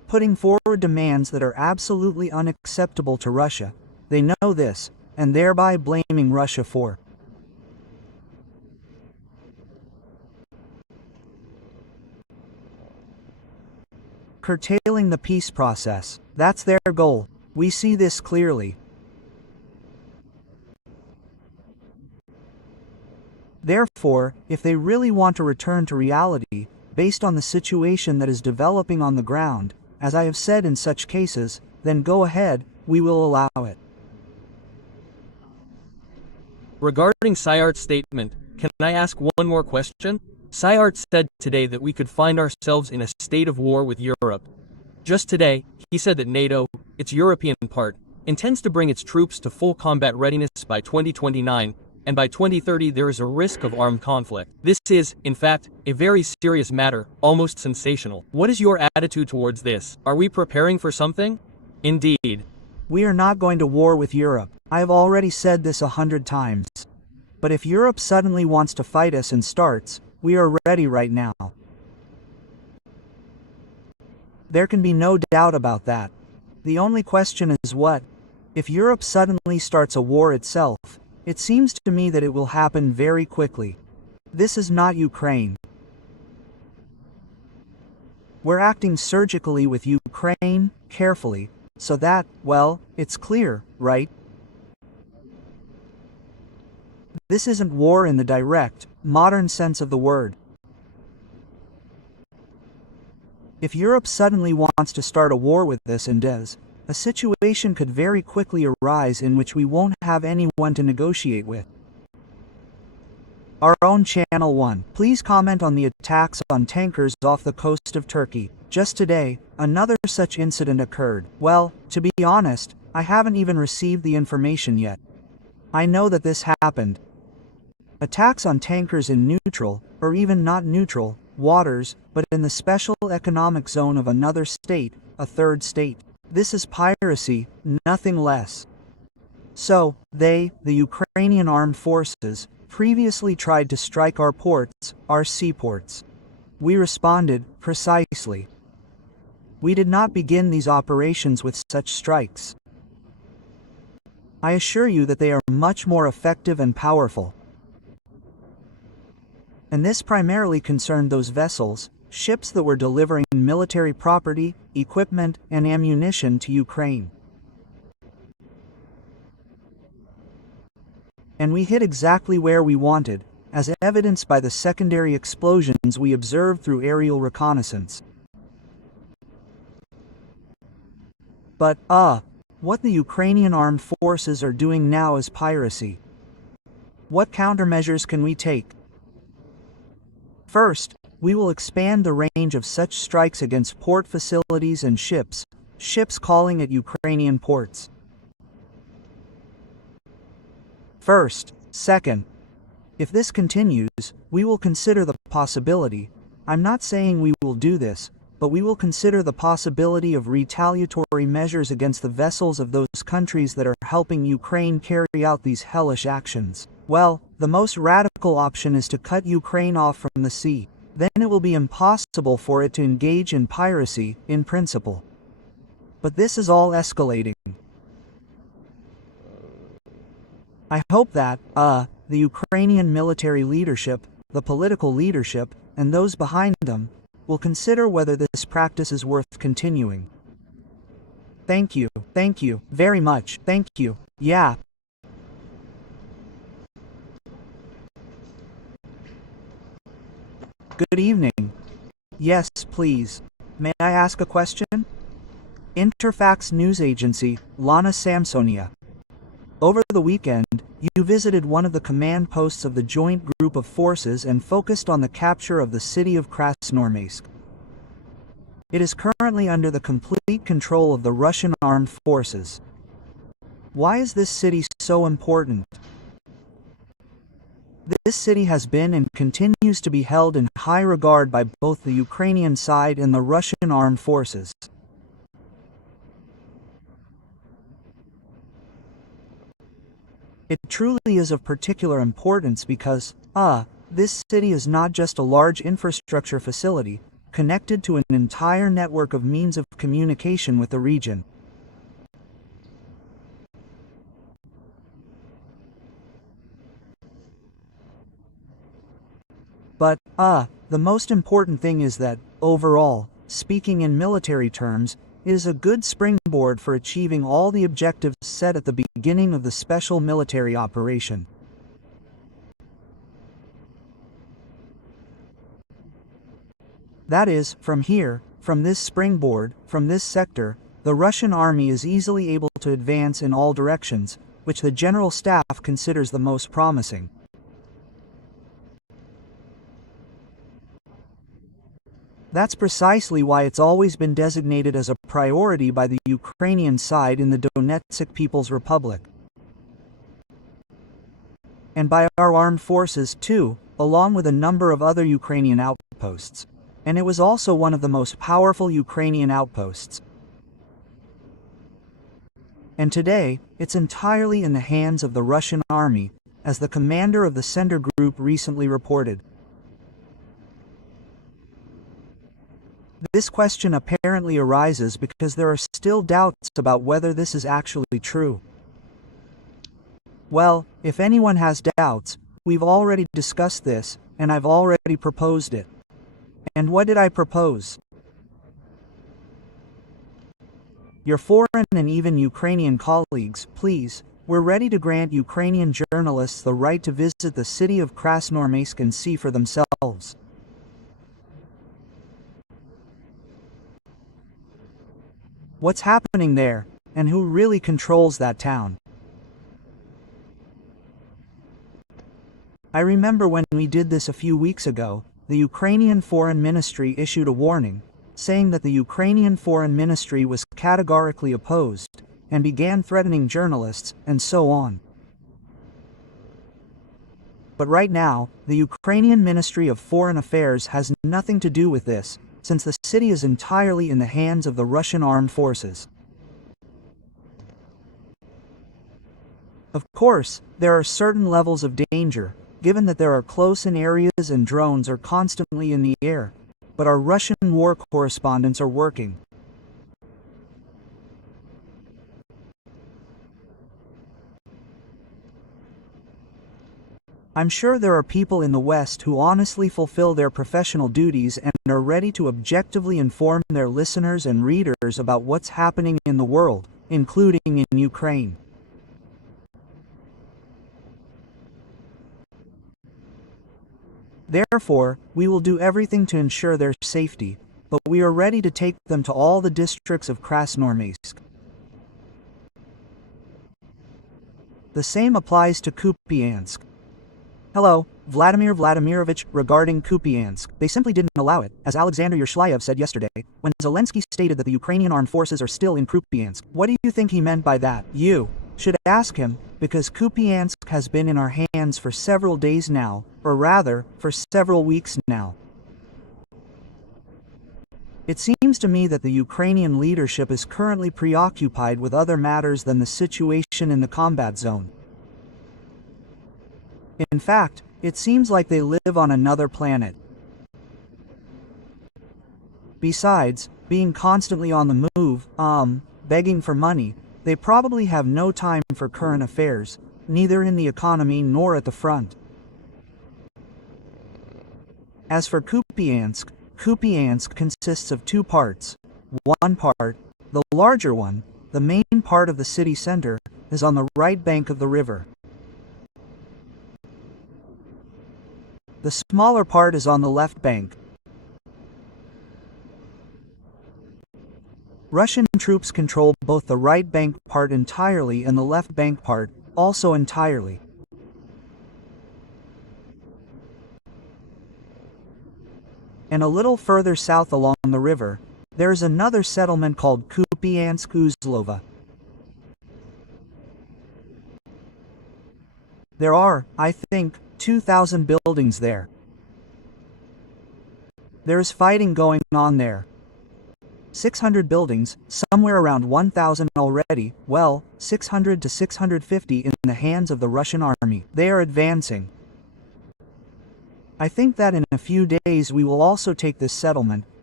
putting forward demands that are absolutely unacceptable to Russia. They know this, and thereby blaming Russia for curtailing the peace process. That's their goal. We see this clearly. Therefore, if they really want to return to reality, based on the situation that is developing on the ground, as I have said in such cases, then go ahead, we will allow it. Regarding Syart's statement, can I ask one more question? Syart said today that we could find ourselves in a state of war with Europe. Just today, he said that NATO, its European part, intends to bring its troops to full combat readiness by 2029, and by 2030 there is a risk of armed conflict. This is, in fact, a very serious matter, almost sensational. What is your attitude towards this? Are we preparing for something? Indeed. We are not going to war with Europe. I have already said this 100 times. But if Europe suddenly wants to fight us and starts, we are ready right now. There can be no doubt about that. The only question is what? If Europe suddenly starts a war itself, it seems to me that it will happen very quickly. This is not Ukraine. We're acting surgically with Ukraine, carefully, so that, well, it's clear, right? This isn't war in the direct, modern sense of the word. If Europe suddenly wants to start a war with us and does, a situation could very quickly arise in which we won't have anyone to negotiate with. Our own Channel 1. Please comment on the attacks on tankers off the coast of Turkey. Just today, another such incident occurred. Well, to be honest, I haven't even received the information yet. I know that this happened. Attacks on tankers in neutral, or even not neutral, waters, but in the special economic zone of another state, a third state. This is piracy, nothing less. So, the Ukrainian armed forces, previously tried to strike our ports, our seaports. We responded, precisely. We did not begin these operations with such strikes. I assure you that they are much more effective and powerful. And this primarily concerned those vessels, ships that were delivering military property, equipment, and ammunition to Ukraine. And we hit exactly where we wanted, as evidenced by the secondary explosions we observed through aerial reconnaissance. But, what the Ukrainian armed forces are doing now is piracy. What countermeasures can we take? First, we will expand the range of such strikes against port facilities and ships calling at Ukrainian ports. Second, if this continues, we will consider the possibility, I'm not saying we will do this, but we will consider the possibility of retaliatory measures against the vessels of those countries that are helping Ukraine carry out these hellish actions. Well, the most radical option is to cut Ukraine off from the sea. Then it will be impossible for it to engage in piracy, in principle. But this is all escalating. I hope that, the Ukrainian military leadership, the political leadership, and those behind them, will consider whether this practice is worth continuing. Thank you very much, thank you, yeah. Good evening. Yes, please. May I ask a question? Interfax news agency, Lana Samsonia. Over the weekend, you visited one of the command posts of the joint group of forces and focused on the capture of the city of Krasnoarmeysk. It is currently under the complete control of the Russian armed forces. Why is this city so important? This city has been and continues to be held in high regard by both the Ukrainian side and the Russian armed forces. It truly is of particular importance because, this city is not just a large infrastructure facility, connected to an entire network of means of communication with the region. But, the most important thing is that, overall, speaking in military terms, it is a good springboard for achieving all the objectives set at the beginning of the special military operation. That is, from here, from this springboard, from this sector, the Russian army is easily able to advance in all directions, which the General Staff considers the most promising. That's precisely why it's always been designated as a priority by the Ukrainian side in the Donetsk People's Republic. And by our armed forces too, along with a number of other Ukrainian outposts. And it was also one of the most powerful Ukrainian outposts. And today, it's entirely in the hands of the Russian army, as the commander of the Sender Group recently reported. This question apparently arises because there are still doubts about whether this is actually true. Well, if anyone has doubts, we've already discussed this, and I've already proposed it. And what did I propose? Your foreign and even Ukrainian colleagues, please, we're ready to grant Ukrainian journalists the right to visit the city of Krasnoarmeysk and see for themselves. What's happening there, and who really controls that town? I remember when we did this a few weeks ago, the Ukrainian Foreign Ministry issued a warning, saying that the Ukrainian Foreign Ministry was categorically opposed, and began threatening journalists, and so on. But right now, the Ukrainian Ministry of Foreign Affairs has nothing to do with this, since the city is entirely in the hands of the Russian armed forces. Of course, there are certain levels of danger, given that there are close-in areas and drones are constantly in the air, but our Russian war correspondents are working. I'm sure there are people in the West who honestly fulfill their professional duties and are ready to objectively inform their listeners and readers about what's happening in the world, including in Ukraine. Therefore, we will do everything to ensure their safety, but we are ready to take them to all the districts of Krasnoarmeysk. The same applies to Kupiansk. Hello, Vladimir Vladimirovich, regarding Kupiansk, they simply didn't allow it, as Alexander Yurshlyayev said yesterday, when Zelensky stated that the Ukrainian armed forces are still in Kupiansk. What do you think he meant by that? You should ask him, because Kupiansk has been in our hands for several days now, or rather, for several weeks now. It seems to me that the Ukrainian leadership is currently preoccupied with other matters than the situation in the combat zone. In fact, it seems like they live on another planet. Besides, being constantly on the move, begging for money, they probably have no time for current affairs, neither in the economy nor at the front. As for Kupiansk, Kupiansk consists of two parts. One part, the larger one, the main part of the city center, is on the right bank of the river. The smaller part is on the left bank. Russian troops control both the right bank part entirely and the left bank part, also entirely. And a little further south along the river, there is another settlement called Kupiansk-Uzlova. There are, I think, 2,000 buildings there. There is fighting going on there. 600 buildings, somewhere around 1,000 already, well, 600 to 650 in the hands of the Russian army. They are advancing. I think that in a few days we will also take this settlement,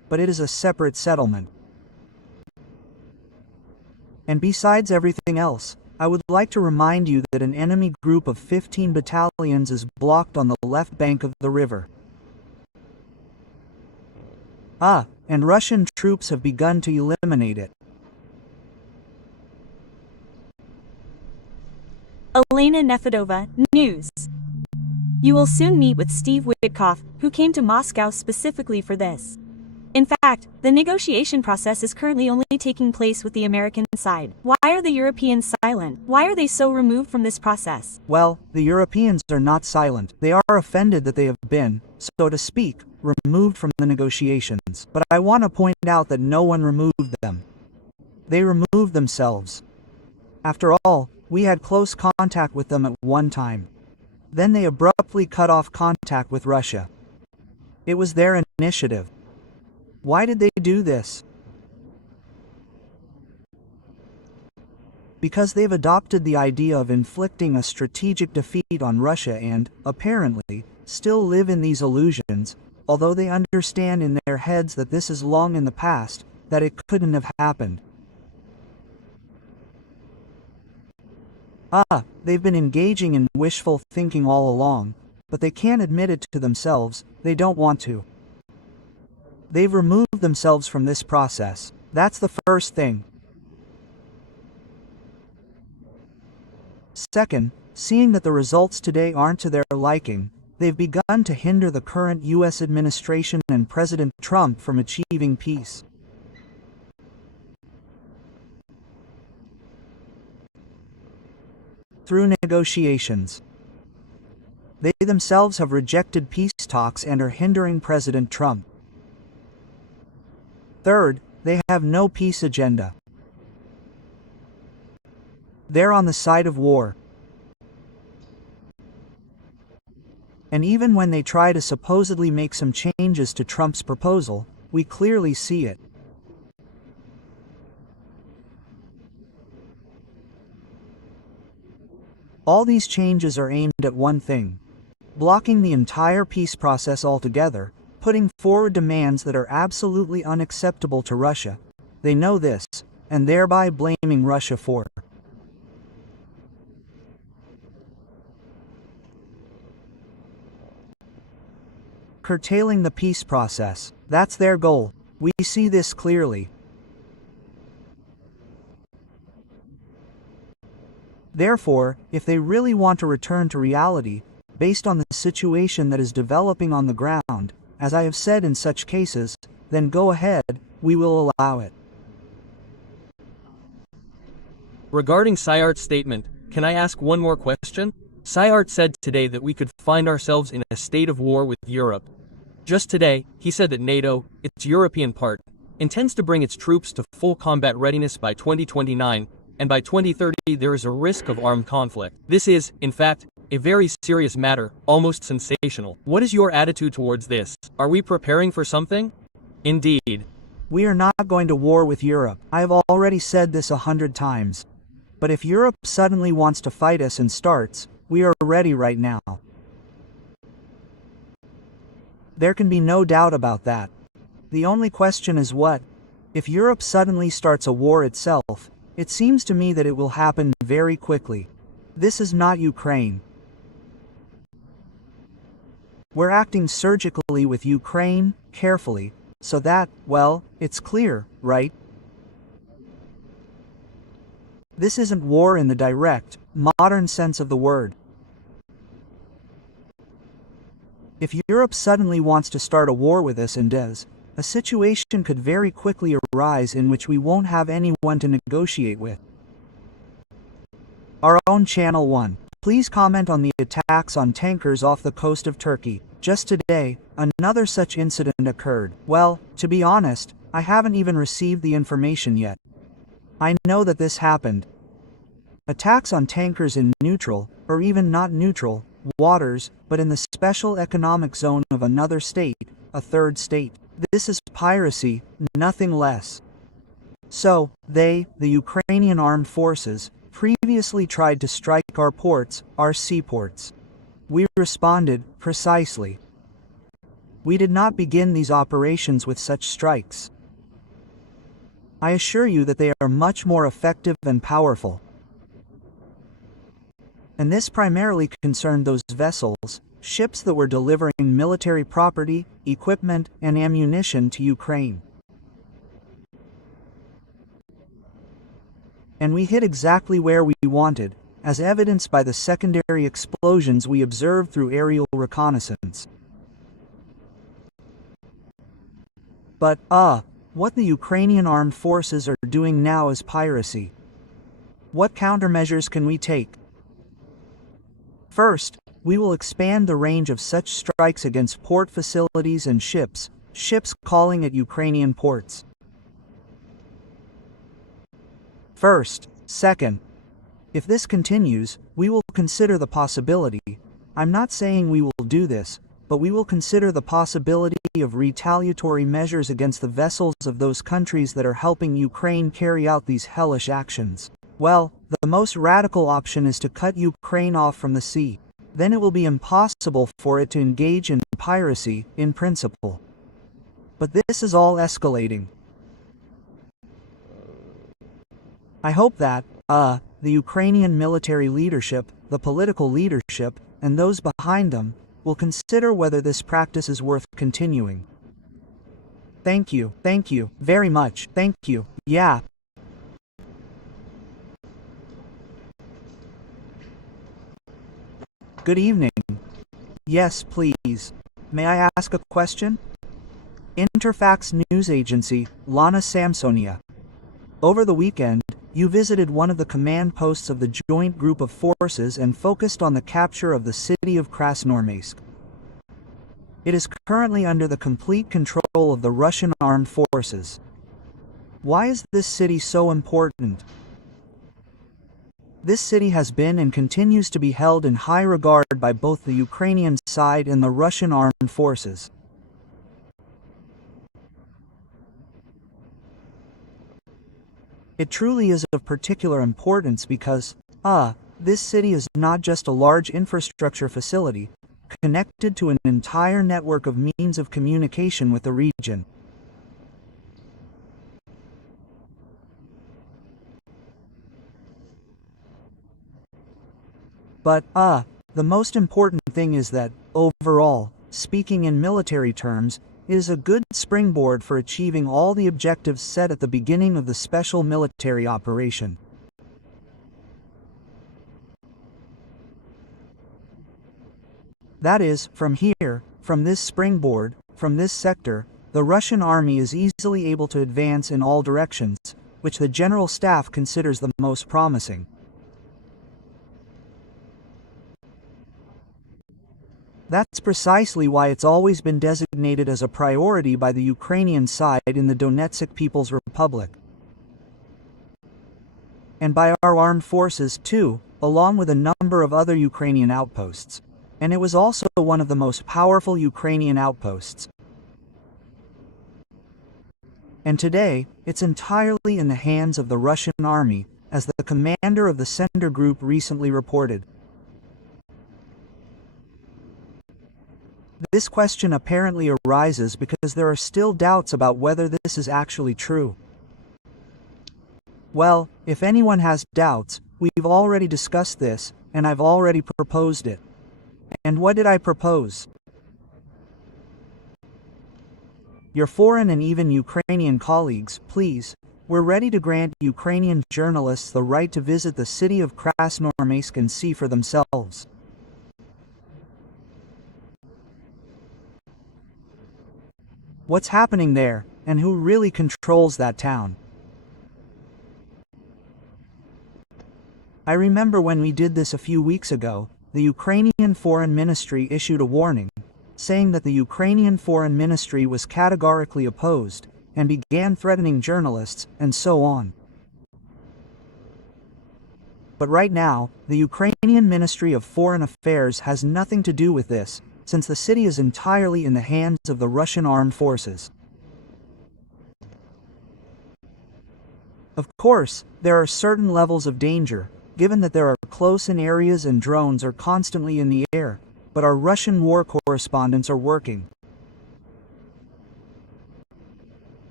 but it is a separate settlement. And besides everything else, I would like to remind you that an enemy group of 15 battalions is blocked on the left bank of the river. And Russian troops have begun to eliminate it. Elena Nefedova, News. You will soon meet with Steve Witkoff, who came to Moscow specifically for this. In fact, the negotiation process is currently only taking place with the American side. Why are the Europeans silent? Why are they so removed from this process? Well, the Europeans are not silent. They are offended that they have been, so to speak, removed from the negotiations. But I want to point out that no one removed them. They removed themselves. After all, we had close contact with them at one time. Then they abruptly cut off contact with Russia. It was their initiative. Why did they do this? Because they've adopted the idea of inflicting a strategic defeat on Russia and, apparently, still live in these illusions, although they understand in their heads that this is long in the past, that it couldn't have happened. They've been engaging in wishful thinking all along, but they can't admit it to themselves, they don't want to. They've removed themselves from this process. That's the first thing. Second, seeing that the results today aren't to their liking, they've begun to hinder the current US administration and President Trump from achieving peace. Through negotiations. They themselves have rejected peace talks and are hindering President Trump. Third, they have no peace agenda. They're on the side of war. And even when they try to supposedly make some changes to Trump's proposal, we clearly see it. All these changes are aimed at one thing: blocking the entire peace process altogether, putting forward demands that are absolutely unacceptable to Russia. They know this, and thereby blaming Russia for curtailing the peace process. That's their goal. We see this clearly. Therefore, if they really want to return to reality, based on the situation that is developing on the ground, as I have said in such cases, then go ahead, we will allow it. Regarding Syart's statement, can I ask one more question? Syart said today that we could find ourselves in a state of war with Europe. Just today, he said that NATO, its European part, intends to bring its troops to full combat readiness by 2029, and by 2030 there is a risk of armed conflict. This is, in fact, a very serious matter, almost sensational. What is your attitude towards this? Are we preparing for something? Indeed. We are not going to war with Europe. I have already said this 100 times. But if Europe suddenly wants to fight us and starts, we are ready right now. There can be no doubt about that. The only question is what? If Europe suddenly starts a war itself, it seems to me that it will happen very quickly. This is not Ukraine. We're acting surgically with Ukraine, carefully, so that, well, it's clear, right? This isn't war in the direct, modern sense of the word. If Europe suddenly wants to start a war with us and does, a situation could very quickly arise in which we won't have anyone to negotiate with. Our own Channel 1. Please comment on the attacks on tankers off the coast of Turkey. Just today, another such incident occurred. Well, to be honest, I haven't even received the information yet. I know that this happened. Attacks on tankers in neutral, or even not neutral, waters, but in the special economic zone of another state, a third state. This is piracy, nothing less. So, the Ukrainian armed forces, previously tried to strike our ports, our seaports. We responded, precisely. We did not begin these operations with such strikes. I assure you that they are much more effective and powerful. And this primarily concerned those vessels, ships that were delivering military property, equipment, and ammunition to Ukraine. And we hit exactly where we wanted, as evidenced by the secondary explosions we observed through aerial reconnaissance. But, what the Ukrainian armed forces are doing now is piracy. What countermeasures can we take? First, we will expand the range of such strikes against port facilities and ships calling at Ukrainian ports. Second, if this continues, we will consider the possibility, I'm not saying we will do this, but we will consider the possibility of retaliatory measures against the vessels of those countries that are helping Ukraine carry out these hellish actions. Well, the most radical option is to cut Ukraine off from the sea. Then it will be impossible for it to engage in piracy, in principle. But this is all escalating. I hope that, the Ukrainian military leadership, the political leadership, and those behind them, will consider whether this practice is worth continuing. Thank you very much, thank you, yeah. Good evening. Yes, please. May I ask a question? Interfax news agency, Lana Samsonia. Over the weekend, you visited one of the command posts of the joint group of forces and focused on the capture of the city of Krasnoarmeysk. It is currently under the complete control of the Russian armed forces. Why is this city so important? This city has been and continues to be held in high regard by both the Ukrainian side and the Russian armed forces. It truly is of particular importance because, this city is not just a large infrastructure facility, connected to an entire network of means of communication with the region. But, the most important thing is that, overall, speaking in military terms, it is a good springboard for achieving all the objectives set at the beginning of the special military operation. That is, from here, from this springboard, from this sector, the Russian army is easily able to advance in all directions, which the General Staff considers the most promising. That's precisely why it's always been designated as a priority by the Ukrainian side in the Donetsk People's Republic. And by our armed forces too, along with a number of other Ukrainian outposts. And it was also one of the most powerful Ukrainian outposts. And today, it's entirely in the hands of the Russian army, as the commander of the Center Group recently reported. This question apparently arises because there are still doubts about whether this is actually true. Well, if anyone has doubts, we've already discussed this, and I've already proposed it. And what did I propose? Your foreign and even Ukrainian colleagues, please, we're ready to grant Ukrainian journalists the right to visit the city of Krasnoarmeysk and see for themselves. What's happening there, and who really controls that town? I remember when we did this a few weeks ago, the Ukrainian Foreign Ministry issued a warning, saying that the Ukrainian Foreign Ministry was categorically opposed, and began threatening journalists, and so on. But right now, the Ukrainian Ministry of Foreign Affairs has nothing to do with this, since the city is entirely in the hands of the Russian armed forces. Of course, there are certain levels of danger, given that there are close-in areas and drones are constantly in the air, but our Russian war correspondents are working.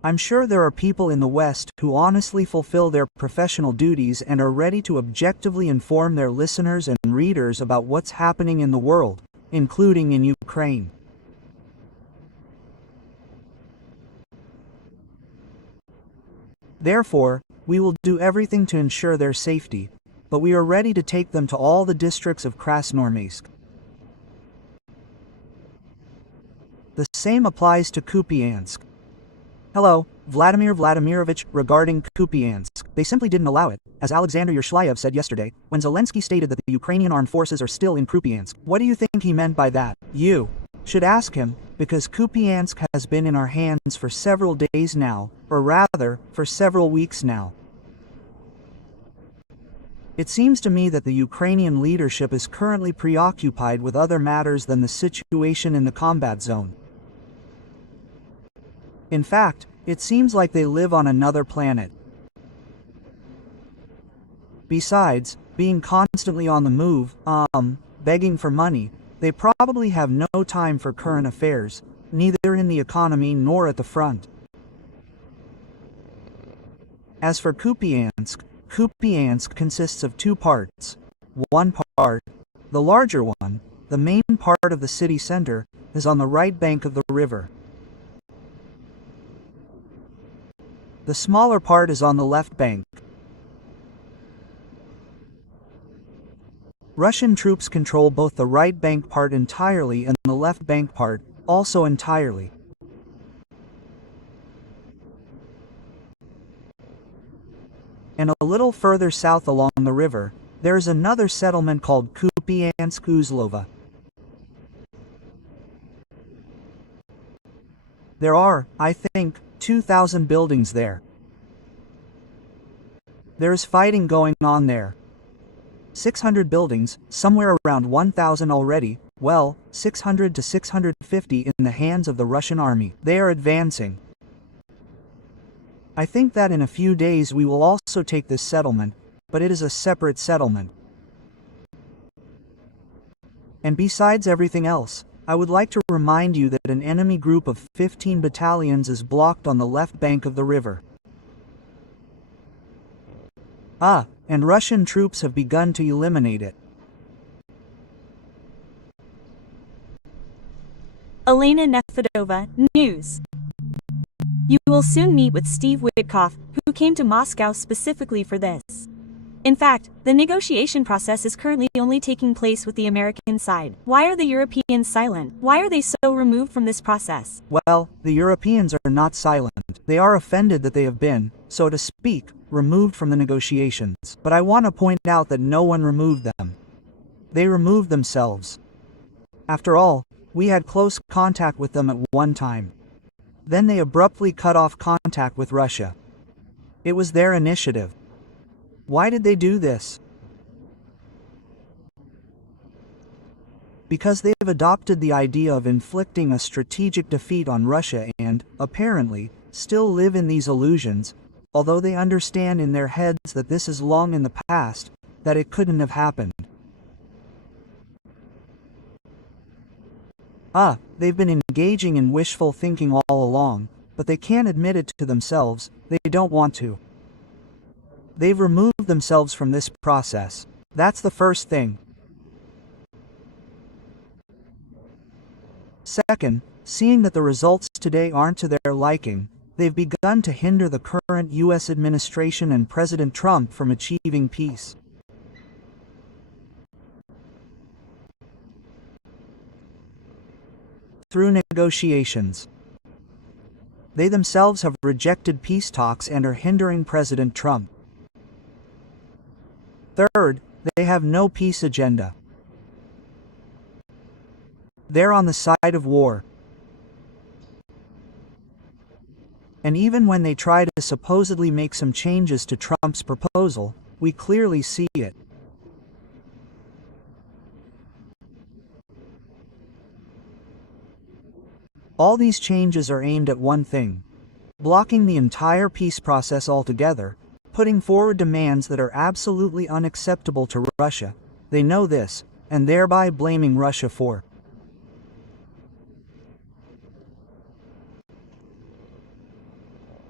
I'm sure there are people in the West who honestly fulfill their professional duties and are ready to objectively inform their listeners and readers about what's happening in the world, including in Ukraine. Therefore, we will do everything to ensure their safety, but we are ready to take them to all the districts of Krasnoarmeysk. The same applies to Kupiansk. Hello, Vladimir Vladimirovich, regarding Kupiansk. They simply didn't allow it, as Alexander Yershliyev said yesterday, when Zelensky stated that the Ukrainian armed forces are still in Kupiansk. What do you think he meant by that? You should ask him, because Kupiansk has been in our hands for several days now, or rather, for several weeks now. It seems to me that the Ukrainian leadership is currently preoccupied with other matters than the situation in the combat zone. In fact, it seems like they live on another planet. Besides, being constantly on the move, begging for money, they probably have no time for current affairs, neither in the economy nor at the front. As for Kupiansk, Kupiansk consists of two parts. One part, the larger one, the main part of the city center, is on the right bank of the river. The smaller part is on the left bank. Russian troops control both the right bank part entirely and the left bank part, also entirely. And a little further south along the river, there is another settlement called Kupiansk Uzlova. There are, I think, 2,000 buildings there. There is fighting going on there. 600 buildings, somewhere around 1,000 already, well, 600 to 650 in the hands of the Russian army. They are advancing. I think that in a few days we will also take this settlement, but it is a separate settlement. And besides everything else, I would like to remind you that an enemy group of 15 battalions is blocked on the left bank of the river. And Russian troops have begun to eliminate it. Elena Nefedova, News. You will soon meet with Steve Witkoff, who came to Moscow specifically for this. In fact, the negotiation process is currently only taking place with the American side. Why are the Europeans silent? Why are they so removed from this process? Well, the Europeans are not silent. They are offended that they have been, so to speak, removed from the negotiations. But I want to point out that no one removed them. They removed themselves. After all, we had close contact with them at one time. Then they abruptly cut off contact with Russia. It was their initiative. Why did they do this? Because they've adopted the idea of inflicting a strategic defeat on Russia and, apparently, still live in these illusions, although they understand in their heads that this is long in the past, that it couldn't have happened. They've been engaging in wishful thinking all along, but they can't admit it to themselves, they don't want to. They've removed themselves from this process. That's the first thing. Second, seeing that the results today aren't to their liking, they've begun to hinder the current U.S. administration and President Trump from achieving peace. Through negotiations. They themselves have rejected peace talks and are hindering President Trump. Third, they have no peace agenda. They're on the side of war. And even when they try to supposedly make some changes to Trump's proposal, we clearly see it. All these changes are aimed at one thing: blocking the entire peace process altogether, putting forward demands that are absolutely unacceptable to Russia. They know this, and thereby blaming Russia for.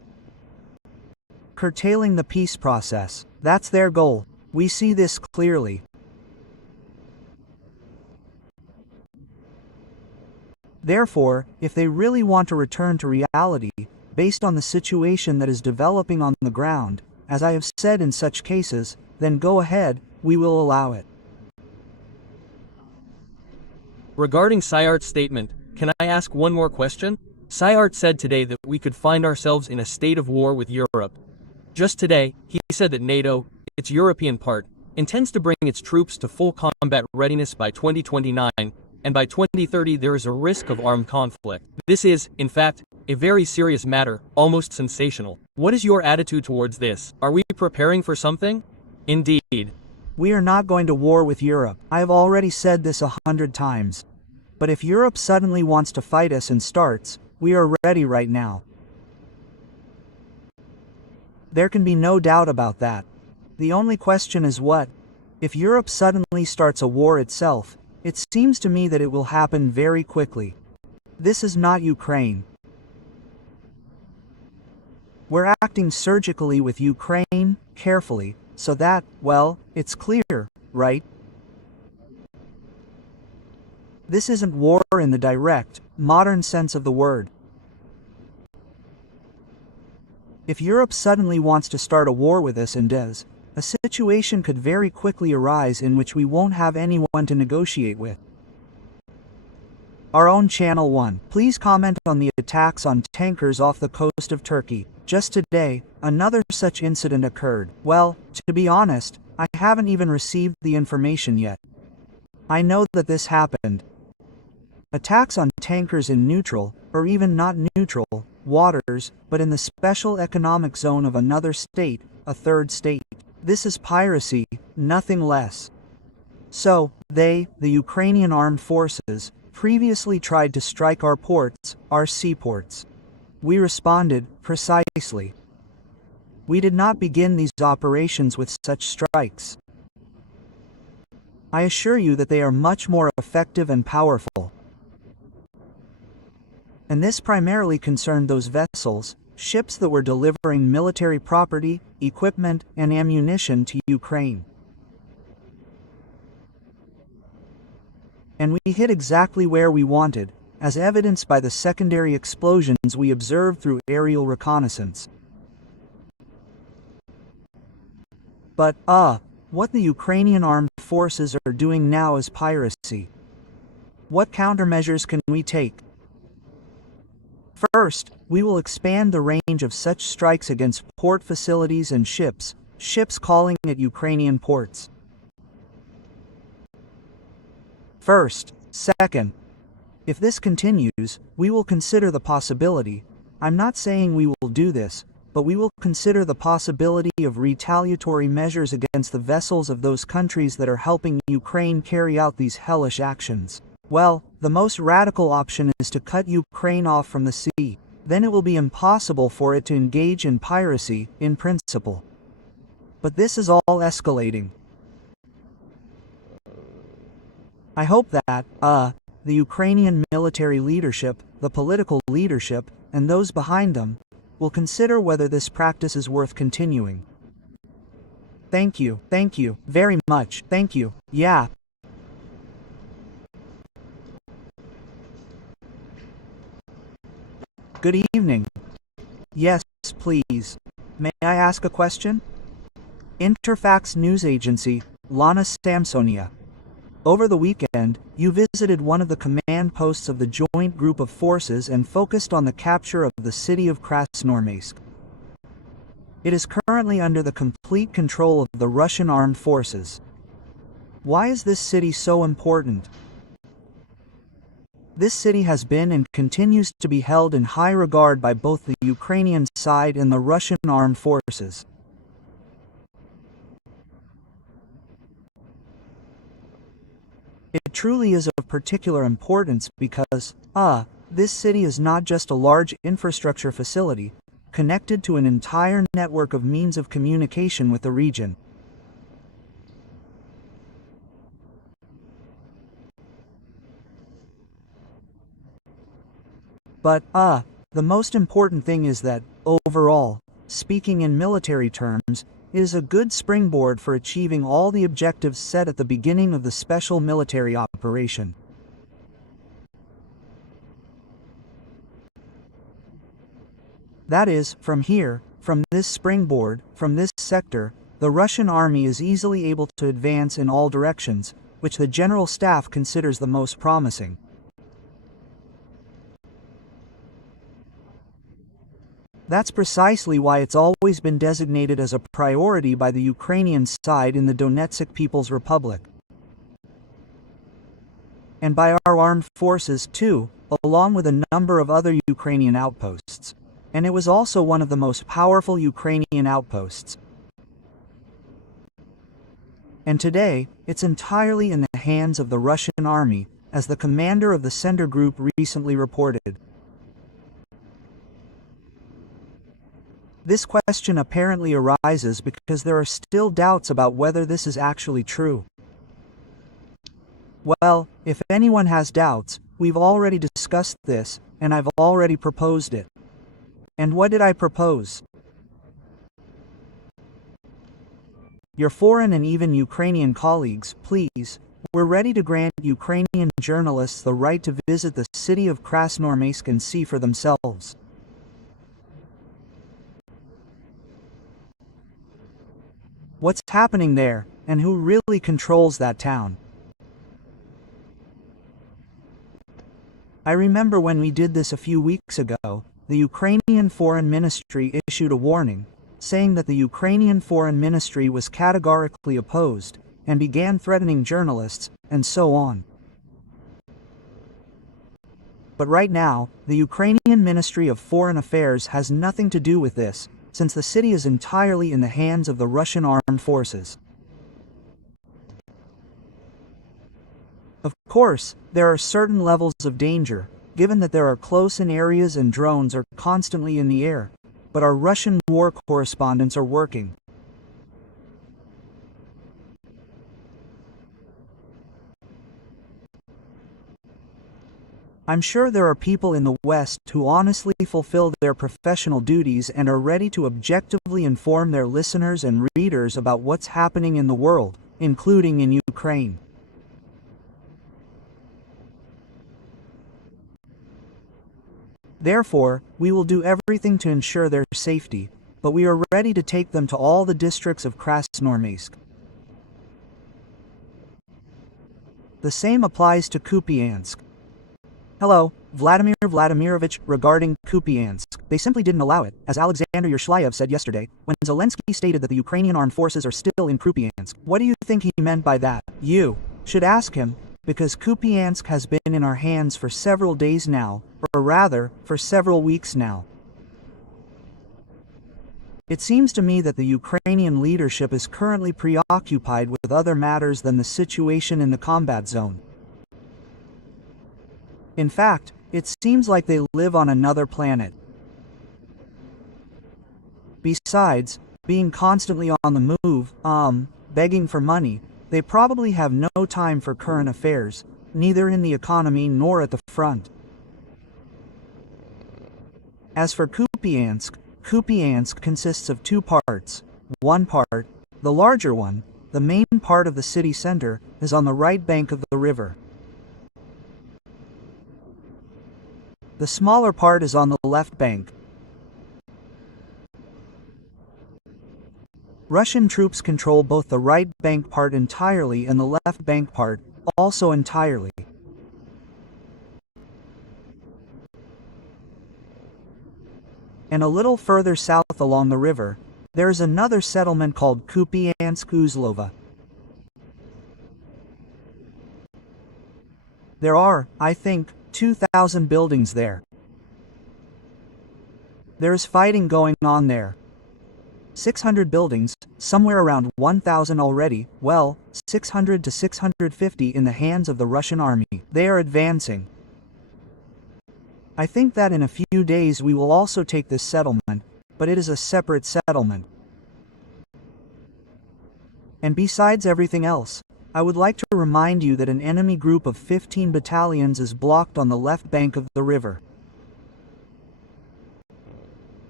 curtailing the peace process. That's their goal. We see this clearly. Therefore, if they really want to return to reality, based on the situation that is developing on the ground, as I have said in such cases, then go ahead, we will allow it. Regarding Syart's statement, can I ask one more question? Syart said today that we could find ourselves in a state of war with Europe. Just today, he said that NATO, its European part, intends to bring its troops to full combat readiness by 2029, and by 2030 there is a risk of armed conflict. This is, in fact, a very serious matter, almost sensational. What is your attitude towards this? Are we preparing for something? Indeed. We are not going to war with Europe. I have already said this 100 times. But if Europe suddenly wants to fight us and starts, we are ready right now. There can be no doubt about that. The only question is what? If Europe suddenly starts a war itself, it seems to me that it will happen very quickly. This is not Ukraine. We're acting surgically with Ukraine, carefully, so that, well, it's clear, right? This isn't war in the direct, modern sense of the word. If Europe suddenly wants to start a war with us and does, a situation could very quickly arise in which we won't have anyone to negotiate with. Our own Channel 1. Please comment on the attacks on tankers off the coast of Turkey. Just today, another such incident occurred. Well, to be honest, I haven't even received the information yet. I know that this happened. Attacks on tankers in neutral, or even not neutral, waters, but in the special economic zone of another state, a third state. This is piracy, nothing less. So, the Ukrainian armed forces, previously tried to strike our ports, our seaports. We responded, precisely. We did not begin these operations with such strikes. I assure you that they are much more effective and powerful. And this primarily concerned those vessels, ships that were delivering military property, equipment, and ammunition to Ukraine. And we hit exactly where we wanted, as evidenced by the secondary explosions we observed through aerial reconnaissance. But, what the Ukrainian armed forces are doing now is piracy. What countermeasures can we take? First, we will expand the range of such strikes against port facilities and ships calling at Ukrainian ports. Second, if this continues, we will consider the possibility, I'm not saying we will do this, but we will consider the possibility of retaliatory measures against the vessels of those countries that are helping Ukraine carry out these hellish actions. Well, the most radical option is to cut Ukraine off from the sea. Then it will be impossible for it to engage in piracy, in principle. But this is all escalating. I hope that, the Ukrainian military leadership, the political leadership, and those behind them, will consider whether this practice is worth continuing. Thank you very much, thank you, yeah. Good evening. Yes, please. May I ask a question? Interfax News Agency, Lana Samsonia. Over the weekend, you visited one of the command posts of the joint group of forces and focused on the capture of the city of Krasnoarmeysk. It is currently under the complete control of the Russian armed forces. Why is this city so important? This city has been and continues to be held in high regard by both the Ukrainian side and the Russian armed forces. It truly is of particular importance because, this city is not just a large infrastructure facility, connected to an entire network of means of communication with the region. But, the most important thing is that, overall, speaking in military terms, it is a good springboard for achieving all the objectives set at the beginning of the special military operation. That is, from here, from this springboard, from this sector, the Russian army is easily able to advance in all directions, which the General Staff considers the most promising. That's precisely why it's always been designated as a priority by the Ukrainian side in the Donetsk People's Republic. And by our armed forces too, along with a number of other Ukrainian outposts. And it was also one of the most powerful Ukrainian outposts. And today, it's entirely in the hands of the Russian army, as the commander of the Sender Group recently reported. This question apparently arises because there are still doubts about whether this is actually true. Well, if anyone has doubts, we've already discussed this, and I've already proposed it. And what did I propose? Your foreign and even Ukrainian colleagues, please, we're ready to grant Ukrainian journalists the right to visit the city of Krasnoarmeysk and see for themselves. What's happening there, and who really controls that town? I remember when we did this a few weeks ago, the Ukrainian Foreign Ministry issued a warning, saying that the Ukrainian Foreign Ministry was categorically opposed, and began threatening journalists, and so on. But right now, the Ukrainian Ministry of Foreign Affairs has nothing to do with this, since the city is entirely in the hands of the Russian armed forces. Of course, there are certain levels of danger, given that there are close-in areas and drones are constantly in the air, but our Russian war correspondents are working. I'm sure there are people in the West who honestly fulfill their professional duties and are ready to objectively inform their listeners and readers about what's happening in the world, including in Ukraine. Therefore, we will do everything to ensure their safety, but we are ready to take them to all the districts of Krasnoarmeysk. The same applies to Kupiansk. Hello, Vladimir Vladimirovich, regarding Kupiansk. They simply didn't allow it, as Alexander Yershlayev said yesterday, when Zelensky stated that the Ukrainian armed forces are still in Kupiansk. What do you think he meant by that? You should ask him, because Kupiansk has been in our hands for several days now, or rather, for several weeks now. It seems to me that the Ukrainian leadership is currently preoccupied with other matters than the situation in the combat zone. In fact, it seems like they live on another planet. Besides, being constantly on the move, begging for money, they probably have no time for current affairs, neither in the economy nor at the front. As for Kupiansk, Kupiansk consists of two parts. One part, the larger one, the main part of the city center, is on the right bank of the river. The smaller part is on the left bank. Russian troops control both the right bank part entirely and the left bank part, also entirely. And a little further south along the river, there is another settlement called Kupiansk-Uzlova. There are, I think, 2,000 buildings there. There is fighting going on there. 600 buildings, somewhere around 1,000 already, well, 600 to 650 in the hands of the Russian army. They are advancing. I think that in a few days we will also take this settlement, but it is a separate settlement. And besides everything else, I would like to remind you that an enemy group of 15 battalions is blocked on the left bank of the river.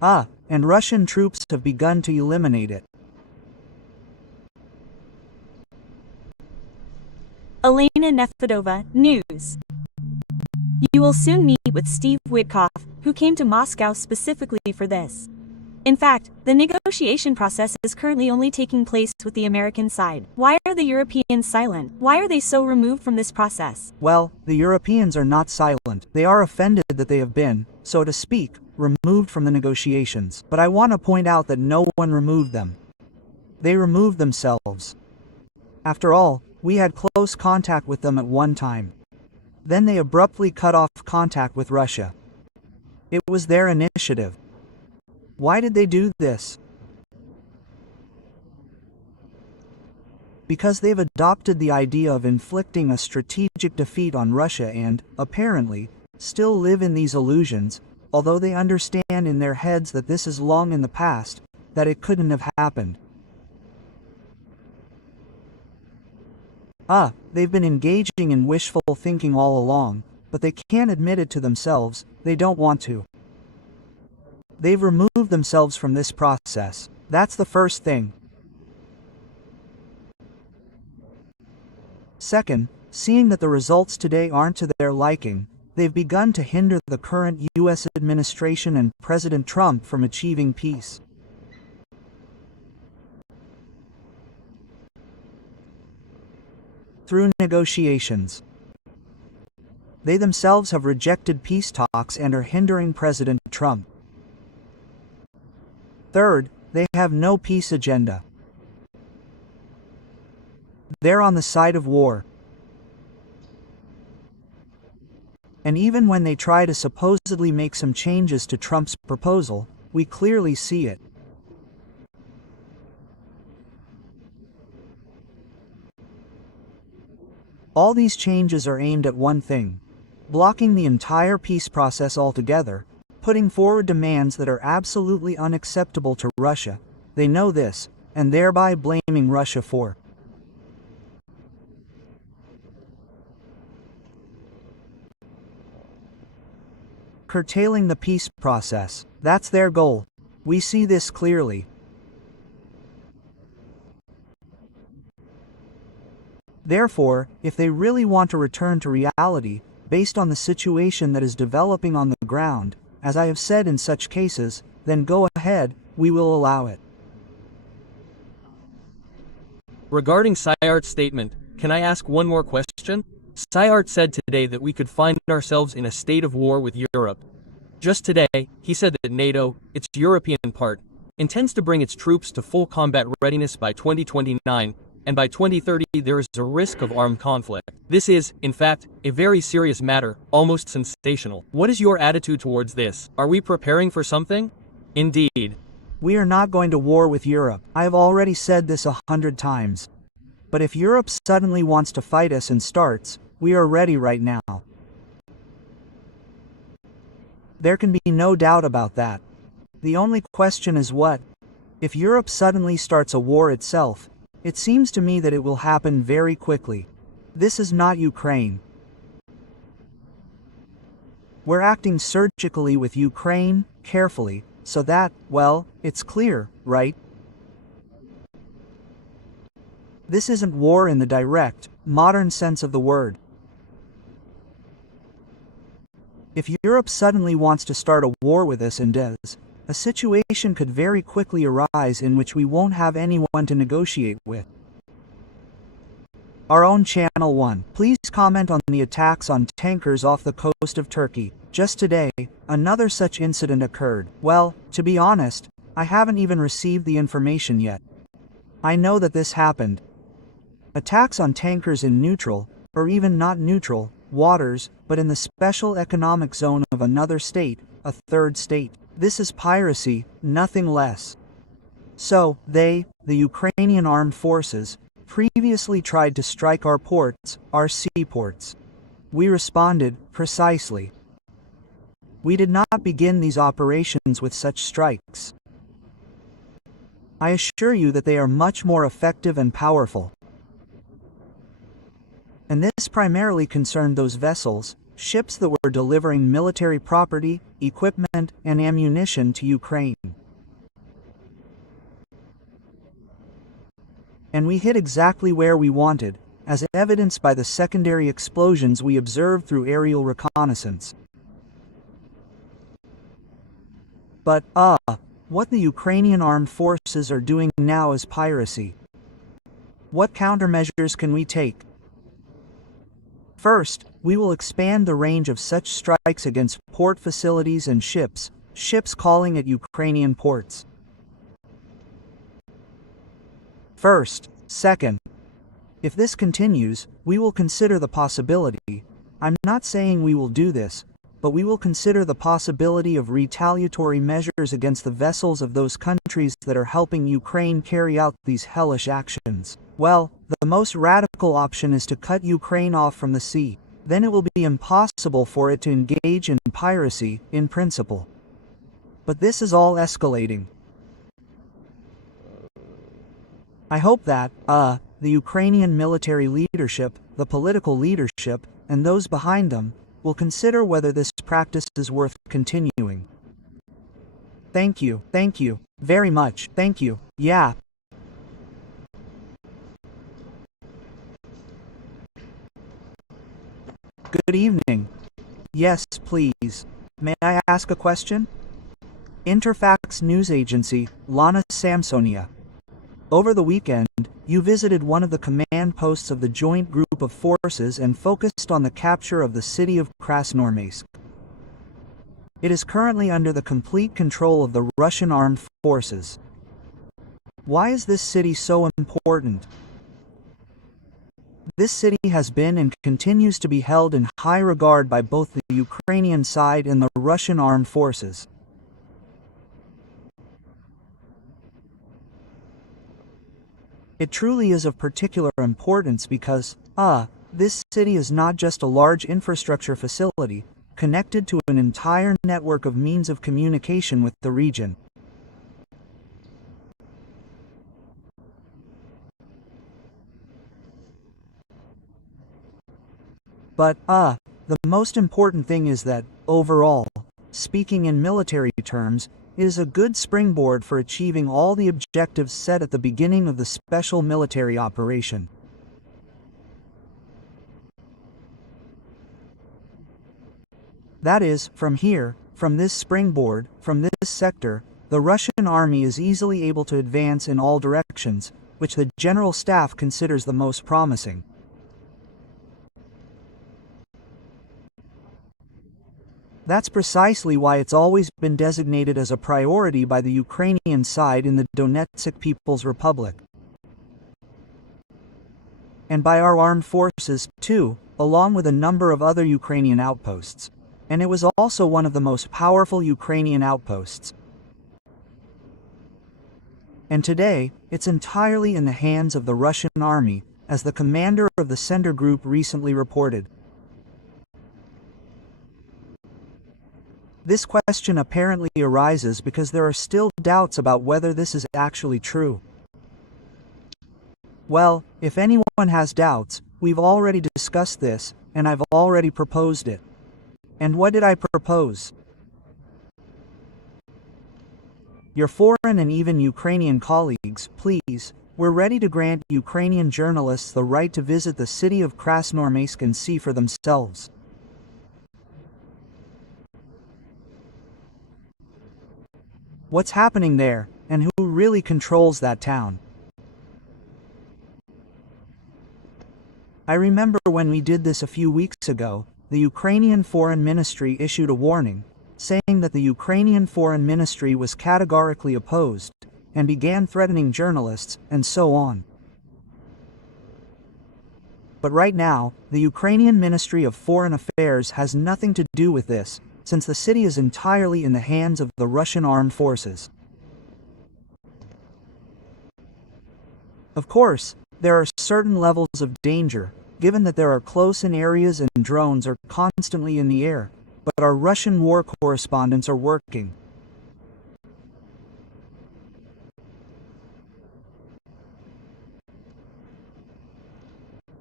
And Russian troops have begun to eliminate it. Elena Nefedova, News. You will soon meet with Steve Witkoff, who came to Moscow specifically for this. In fact, the negotiation process is currently only taking place with the American side. Why are the Europeans silent? Why are they so removed from this process? Well, the Europeans are not silent. They are offended that they have been, so to speak, removed from the negotiations. But I want to point out that no one removed them. They removed themselves. After all, we had close contact with them at one time. Then they abruptly cut off contact with Russia. It was their initiative. Why did they do this? Because they've adopted the idea of inflicting a strategic defeat on Russia and, apparently, still live in these illusions, although they understand in their heads that this is long in the past, that it couldn't have happened. They've been engaging in wishful thinking all along, but they can't admit it to themselves, they don't want to. They've removed themselves from this process. That's the first thing. Second, seeing that the results today aren't to their liking, they've begun to hinder the current U.S. administration and President Trump from achieving peace. Through negotiations. They themselves have rejected peace talks and are hindering President Trump. Third, they have no peace agenda. They're on the side of war. And even when they try to supposedly make some changes to Trump's proposal, we clearly see it. All these changes are aimed at one thing: blocking the entire peace process altogether, putting forward demands that are absolutely unacceptable to Russia. They know this, and thereby blaming Russia for curtailing the peace process. That's their goal. We see this clearly. Therefore, if they really want to return to reality, based on the situation that is developing on the ground, as I have said in such cases, then go ahead, we will allow it. Regarding Syart's statement, can I ask one more question? Syart said today that we could find ourselves in a state of war with Europe. Just today, he said that NATO, its European part, intends to bring its troops to full combat readiness by 2029, and by 2030 there is a risk of armed conflict. This is, in fact, a very serious matter, almost sensational. What is your attitude towards this? Are we preparing for something? Indeed. We are not going to war with Europe. I have already said this 100 times. But if Europe suddenly wants to fight us and starts, we are ready right now. There can be no doubt about that. The only question is what? If Europe suddenly starts a war itself, it seems to me that it will happen very quickly. This is not Ukraine. We're acting surgically with Ukraine, carefully, so that, well, it's clear, right? This isn't war in the direct, modern sense of the word. If Europe suddenly wants to start a war with us and does, a situation could very quickly arise in which we won't have anyone to negotiate with. Our own Channel 1. Please comment on the attacks on tankers off the coast of Turkey. Just today, another such incident occurred. Well, to be honest, I haven't even received the information yet. I know that this happened. Attacks on tankers in neutral, or even not neutral, waters, but in the special economic zone of another state, a third state. This is piracy, nothing less. So, the Ukrainian armed forces, previously tried to strike our ports, our seaports. We responded, precisely. We did not begin these operations with such strikes. I assure you that they are much more effective and powerful. And this primarily concerned those vessels, ships that were delivering military property, equipment, and ammunition to Ukraine. And we hit exactly where we wanted, as evidenced by the secondary explosions we observed through aerial reconnaissance. But, what the Ukrainian armed forces are doing now is piracy. What countermeasures can we take? First, we will expand the range of such strikes against port facilities and ships calling at Ukrainian ports. Second, if this continues, we will consider the possibility, I'm not saying we will do this, but we will consider the possibility of retaliatory measures against the vessels of those countries that are helping Ukraine carry out these hellish actions. Well, the most radical option is to cut Ukraine off from the sea. Then it will be impossible for it to engage in piracy, in principle. But this is all escalating. I hope that, the Ukrainian military leadership, the political leadership, and those behind them, will consider whether this practice is worth continuing. Thank you very much, thank you, yeah. Good evening. Yes, please. May I ask a question? Interfax News Agency, Lana Samsonia. Over the weekend, you visited one of the command posts of the joint group of forces and focused on the capture of the city of Krasnoarmeysk. It is currently under the complete control of the Russian armed forces. Why is this city so important? This city has been and continues to be held in high regard by both the Ukrainian side and the Russian armed forces. It truly is of particular importance because, this city is not just a large infrastructure facility, connected to an entire network of means of communication with the region. But, the most important thing is that, overall, speaking in military terms, it is a good springboard for achieving all the objectives set at the beginning of the special military operation. That is, from here, from this springboard, from this sector, the Russian army is easily able to advance in all directions, which the General Staff considers the most promising. That's precisely why it's always been designated as a priority by the Ukrainian side in the Donetsk People's Republic. And by our armed forces, too, along with a number of other Ukrainian outposts. And it was also one of the most powerful Ukrainian outposts. And today, it's entirely in the hands of the Russian army, as the commander of the Sender Group recently reported. This question apparently arises because there are still doubts about whether this is actually true. Well, if anyone has doubts, we've already discussed this, and I've already proposed it. And what did I propose? Your foreign and even Ukrainian colleagues, please, we're ready to grant Ukrainian journalists the right to visit the city of Krasnoarmeysk and see for themselves. What's happening there, and who really controls that town? I remember when we did this a few weeks ago, the Ukrainian Foreign Ministry issued a warning, saying that the Ukrainian Foreign Ministry was categorically opposed, and began threatening journalists, and so on. But right now, the Ukrainian Ministry of Foreign Affairs has nothing to do with this, since the city is entirely in the hands of the Russian armed forces. Of course, there are certain levels of danger, given that there are close-in areas and drones are constantly in the air, but our Russian war correspondents are working.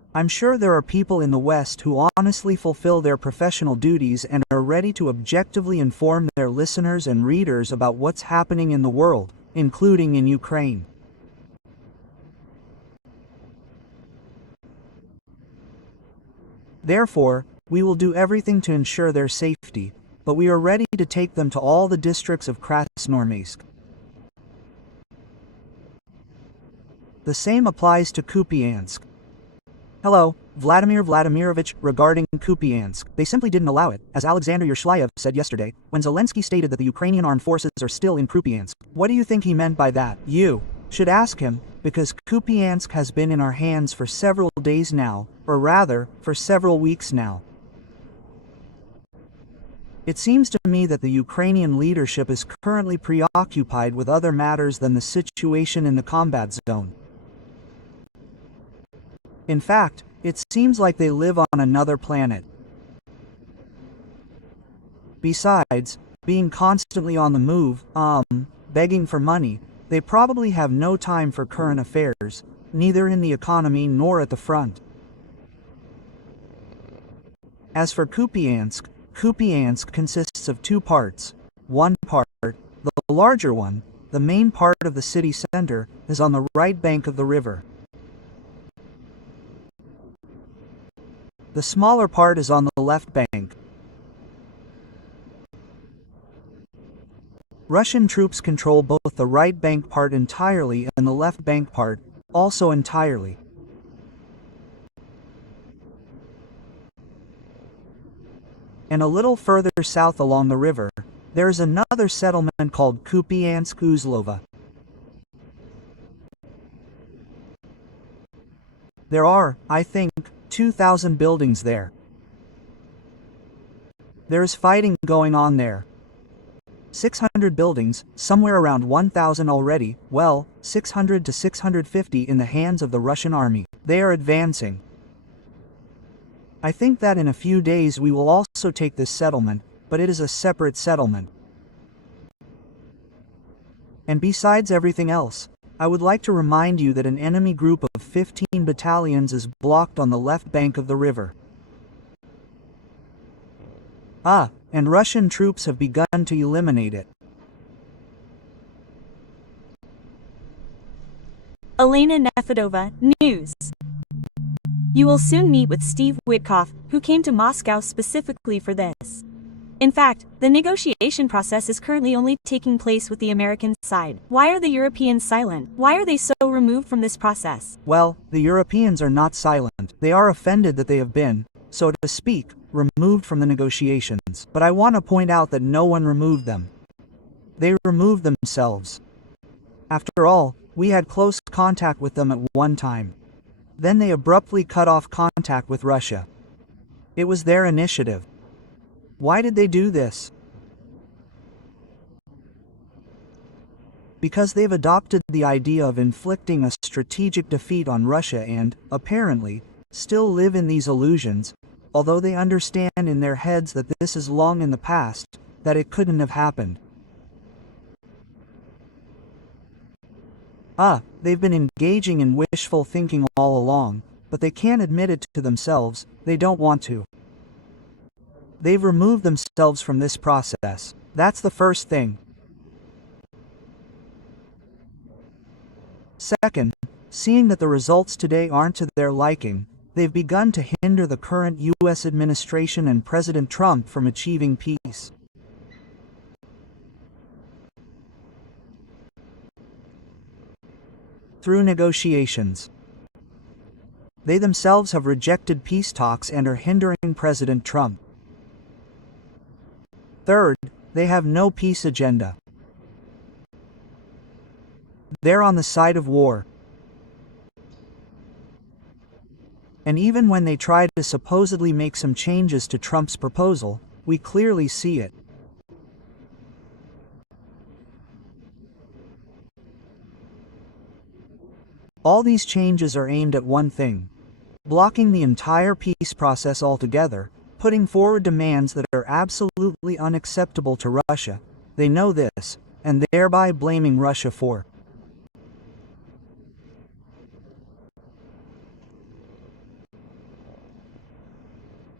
I'm sure there are people in the West who honestly fulfill their professional duties and are ready to objectively inform their listeners and readers about what's happening in the world, including in Ukraine. Therefore, we will do everything to ensure their safety, but we are ready to take them to all the districts of Krasnoarmeysk. The same applies to Kupiansk. Hello, Vladimir Vladimirovich, regarding Kupiansk, they simply didn't allow it, as Alexander Yershyayev said yesterday, when Zelensky stated that the Ukrainian armed forces are still in Kupiansk. What do you think he meant by that? You should ask him, because Kupiansk has been in our hands for several days now, or rather, for several weeks now. It seems to me that the Ukrainian leadership is currently preoccupied with other matters than the situation in the combat zone. In fact, it seems like they live on another planet. Besides, being constantly on the move, begging for money, they probably have no time for current affairs, neither in the economy nor at the front. As for Kupiansk, Kupiansk consists of two parts. One part, the larger one, the main part of the city center, is on the right bank of the river. The smaller part is on the left bank. Russian troops control both the right bank part entirely and the left bank part, also entirely. And a little further south along the river, there is another settlement called Kupiansk-Uzlova. There are, I think, 2,000 buildings there. There is fighting going on there. 600 buildings, somewhere around 1,000 already, well, 600 to 650 in the hands of the Russian army. They are advancing. I think that in a few days we will also take this settlement, but it is a separate settlement. And besides everything else, I would like to remind you that an enemy group of 15 battalions is blocked on the left bank of the river. And Russian troops have begun to eliminate it. Elena Nefedova, News. You will soon meet with Steve Witkoff, who came to Moscow specifically for this. In fact, the negotiation process is currently only taking place with the American side. Why are the Europeans silent? Why are they so removed from this process? Well, the Europeans are not silent. They are offended that they have been, so to speak, removed from the negotiations. But I want to point out that no one removed them. They removed themselves. After all, we had close contact with them at one time. Then they abruptly cut off contact with Russia. It was their initiative. Why did they do this? Because they've adopted the idea of inflicting a strategic defeat on Russia and, apparently, still live in these illusions, although they understand in their heads that this is long in the past, that it couldn't have happened. They've been engaging in wishful thinking all along, but they can't admit it to themselves, they don't want to. They've removed themselves from this process. That's the first thing. Second, seeing that the results today aren't to their liking, they've begun to hinder the current U.S. administration and President Trump from achieving peace. Through negotiations. They themselves have rejected peace talks and are hindering President Trump. Third, they have no peace agenda. They're on the side of war. And even when they try to supposedly make some changes to Trump's proposal, we clearly see it. All these changes are aimed at one thing: blocking the entire peace process altogether, putting forward demands that are absolutely unacceptable to Russia. They know this, and thereby blaming Russia for.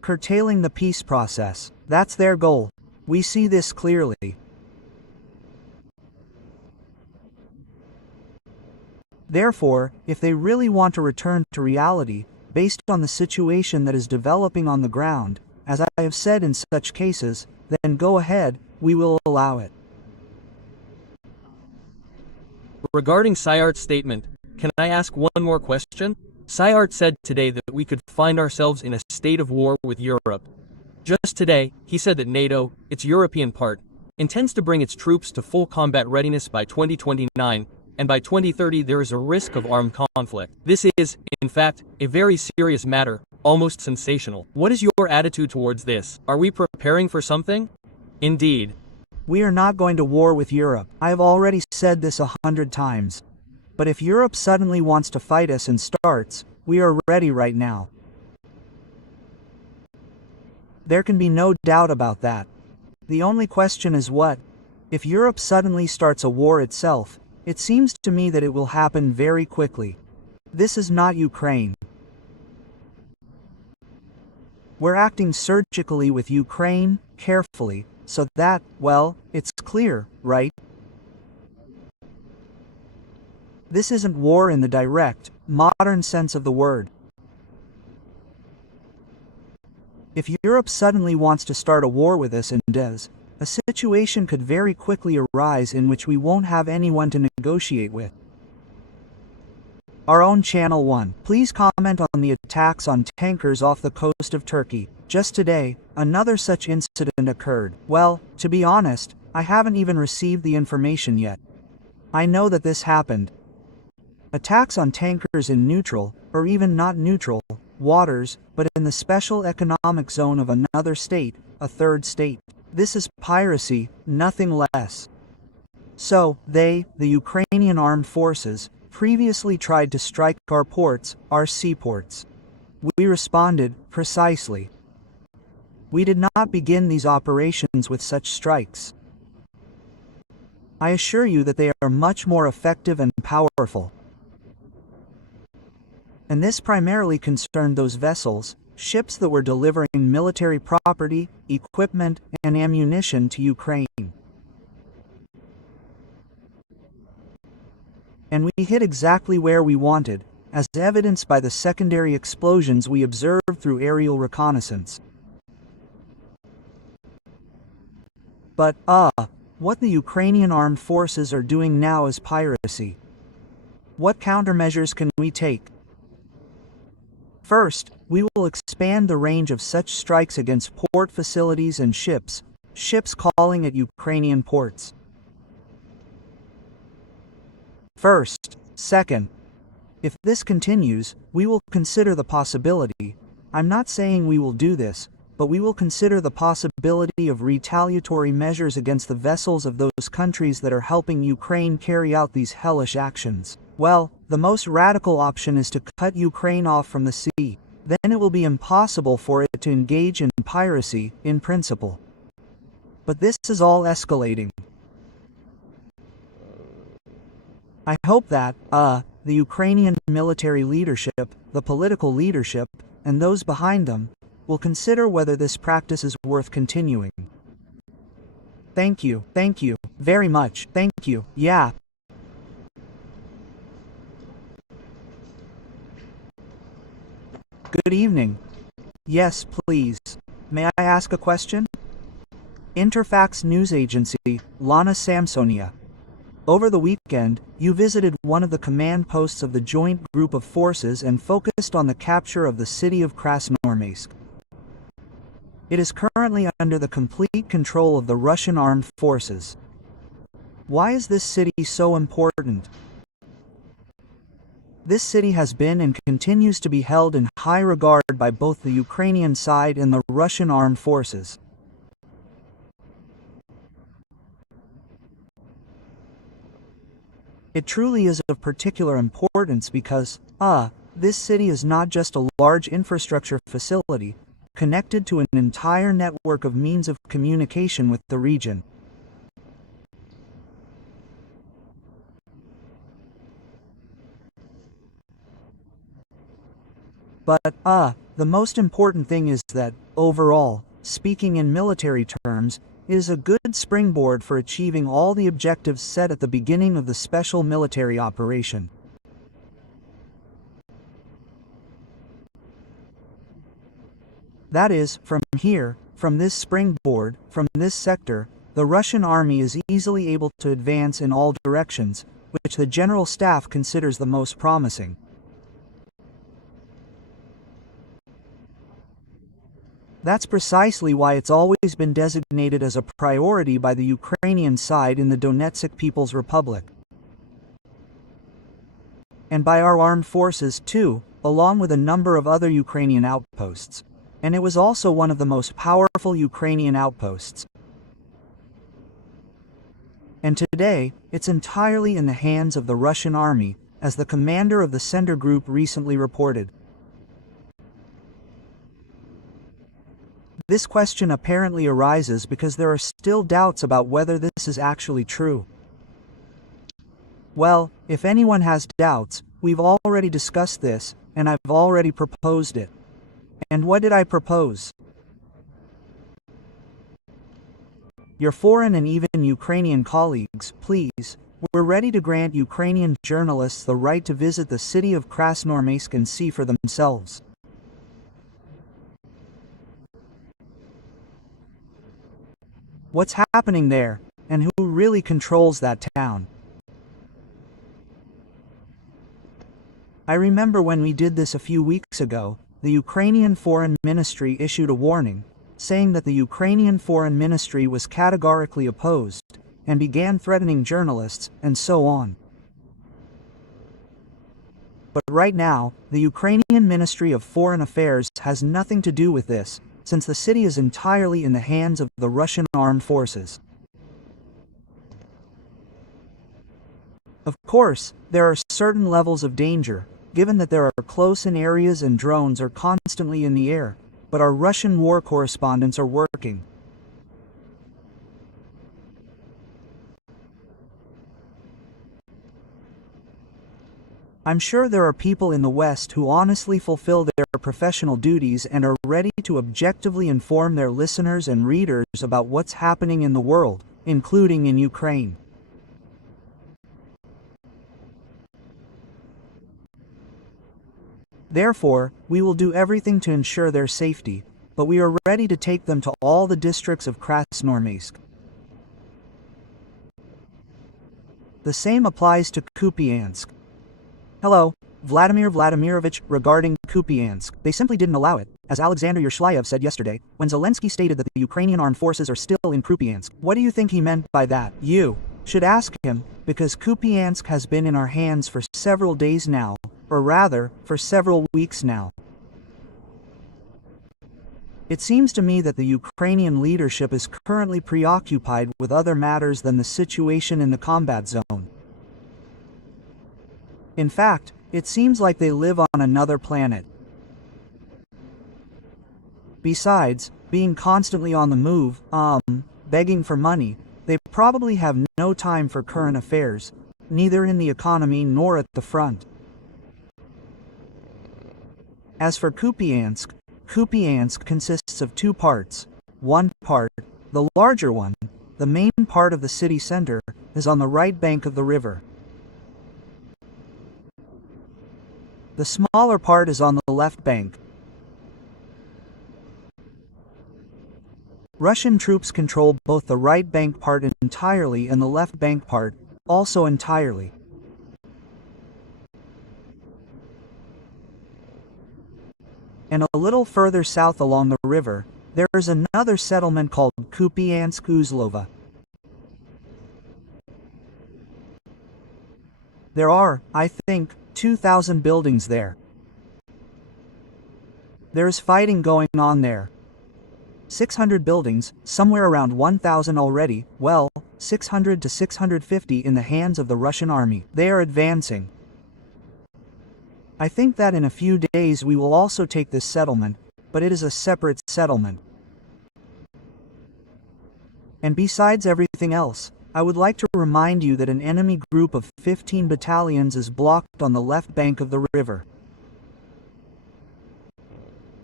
curtailing the peace process. That's their goal. We see this clearly. Therefore, if they really want to return to reality, based on the situation that is developing on the ground, as I have said in such cases, then go ahead, we will allow it. Regarding Syart's statement, can I ask one more question? Syart said today that we could find ourselves in a state of war with Europe. Just today, he said that NATO, its European part, intends to bring its troops to full combat readiness by 2029, and by 2030 there is a risk of armed conflict. This is, in fact, a very serious matter, almost sensational. What is your attitude towards this? Are we preparing for something? Indeed. We are not going to war with Europe. I have already said this 100 times. But if Europe suddenly wants to fight us and starts, we are ready right now. There can be no doubt about that. The only question is what? If Europe suddenly starts a war itself, it seems to me that it will happen very quickly. This is not Ukraine. We're acting surgically with Ukraine, carefully, so that, well, it's clear, right? This isn't war in the direct, modern sense of the word. If Europe suddenly wants to start a war with us and does, a situation could very quickly arise in which we won't have anyone to negotiate with. Our own Channel 1. Please comment on the attacks on tankers off the coast of Turkey. Just today, another such incident occurred. Well, to be honest, I haven't even received the information yet. I know that this happened. Attacks on tankers in neutral, or even not neutral, waters, but in the special economic zone of another state, a third state. This is piracy, nothing less. So, the Ukrainian armed forces, previously tried to strike our ports, our seaports. We responded, precisely. We did not begin these operations with such strikes. I assure you that they are much more effective and powerful. And this primarily concerned those vessels, ships that were delivering military property, equipment, and ammunition to Ukraine. And we hit exactly where we wanted, as evidenced by the secondary explosions we observed through aerial reconnaissance. But, what the Ukrainian armed forces are doing now is piracy. What countermeasures can we take? First, we will expand the range of such strikes against port facilities and ships calling at Ukrainian ports. Second, if this continues, we will consider the possibility, I'm not saying we will do this, but we will consider the possibility of retaliatory measures against the vessels of those countries that are helping Ukraine carry out these hellish actions. Well, the most radical option is to cut Ukraine off from the sea. Then it will be impossible for it to engage in piracy, in principle. But this is all escalating. I hope that, the Ukrainian military leadership, the political leadership, and those behind them, will consider whether this practice is worth continuing. Thank you very much, thank you, yeah. Good evening. Yes, please. May I ask a question? Interfax news agency, Lana Samsonia. Over the weekend, you visited one of the command posts of the joint group of forces and focused on the capture of the city of Krasnoarmeysk. It is currently under the complete control of the Russian armed forces. Why is this city so important? This city has been and continues to be held in high regard by both the Ukrainian side and the Russian armed forces. It truly is of particular importance because, this city is not just a large infrastructure facility, connected to an entire network of means of communication with the region. But, The most important thing is that, overall, speaking in military terms, it is a good springboard for achieving all the objectives set at the beginning of the special military operation. That is, from here, from this springboard, from this sector, the Russian army is easily able to advance in all directions, which the General Staff considers the most promising. That's precisely why it's always been designated as a priority by the Ukrainian side in the Donetsk People's Republic. And by our armed forces too, along with a number of other Ukrainian outposts. And it was also one of the most powerful Ukrainian outposts. And today, it's entirely in the hands of the Russian army, as the commander of the Center Group recently reported. This question apparently arises because there are still doubts about whether this is actually true. Well, if anyone has doubts, we've already discussed this, and I've already proposed it. And what did I propose? Your foreign and even Ukrainian colleagues, please, we're ready to grant Ukrainian journalists the right to visit the city of Krasnoarmeysk and see for themselves. What's happening there, and who really controls that town? I remember when we did this a few weeks ago, the Ukrainian Foreign Ministry issued a warning, saying that the Ukrainian Foreign Ministry was categorically opposed, and began threatening journalists, and so on. But right now, the Ukrainian Ministry of Foreign Affairs has nothing to do with this, since the city is entirely in the hands of the Russian armed forces. Of course, there are certain levels of danger, given that there are close-in areas and drones are constantly in the air, but our Russian war correspondents are working. I'm sure there are people in the West who honestly fulfill their professional duties and are ready to objectively inform their listeners and readers about what's happening in the world, including in Ukraine. Therefore, we will do everything to ensure their safety, but we are ready to take them to all the districts of Krasnoarmeysk. The same applies to Kupiansk. Hello, Vladimir Vladimirovich, regarding Kupiansk, they simply didn't allow it, as Alexander Yershlayev said yesterday, when Zelensky stated that the Ukrainian armed forces are still in Kupiansk. What do you think he meant by that? You should ask him, because Kupiansk has been in our hands for several days now, or rather, for several weeks now. It seems to me that the Ukrainian leadership is currently preoccupied with other matters than the situation in the combat zone. In fact, it seems like they live on another planet. Besides, being constantly on the move, begging for money, they probably have no time for current affairs, neither in the economy nor at the front. As for Kupiansk, Kupiansk consists of two parts. One part, the larger one, the main part of the city center, is on the right bank of the river. The smaller part is on the left bank. Russian troops control both the right bank part entirely and the left bank part, also entirely. And a little further south along the river, there is another settlement called Kupiansk-Uzlova. There are, I think, 2,000 buildings there. There is fighting going on there. 600 buildings, somewhere around 1,000 already, well, 600 to 650 in the hands of the Russian army. They are advancing. I think that in a few days we will also take this settlement, but it is a separate settlement. And besides everything else, I would like to remind you that an enemy group of 15 battalions is blocked on the left bank of the river.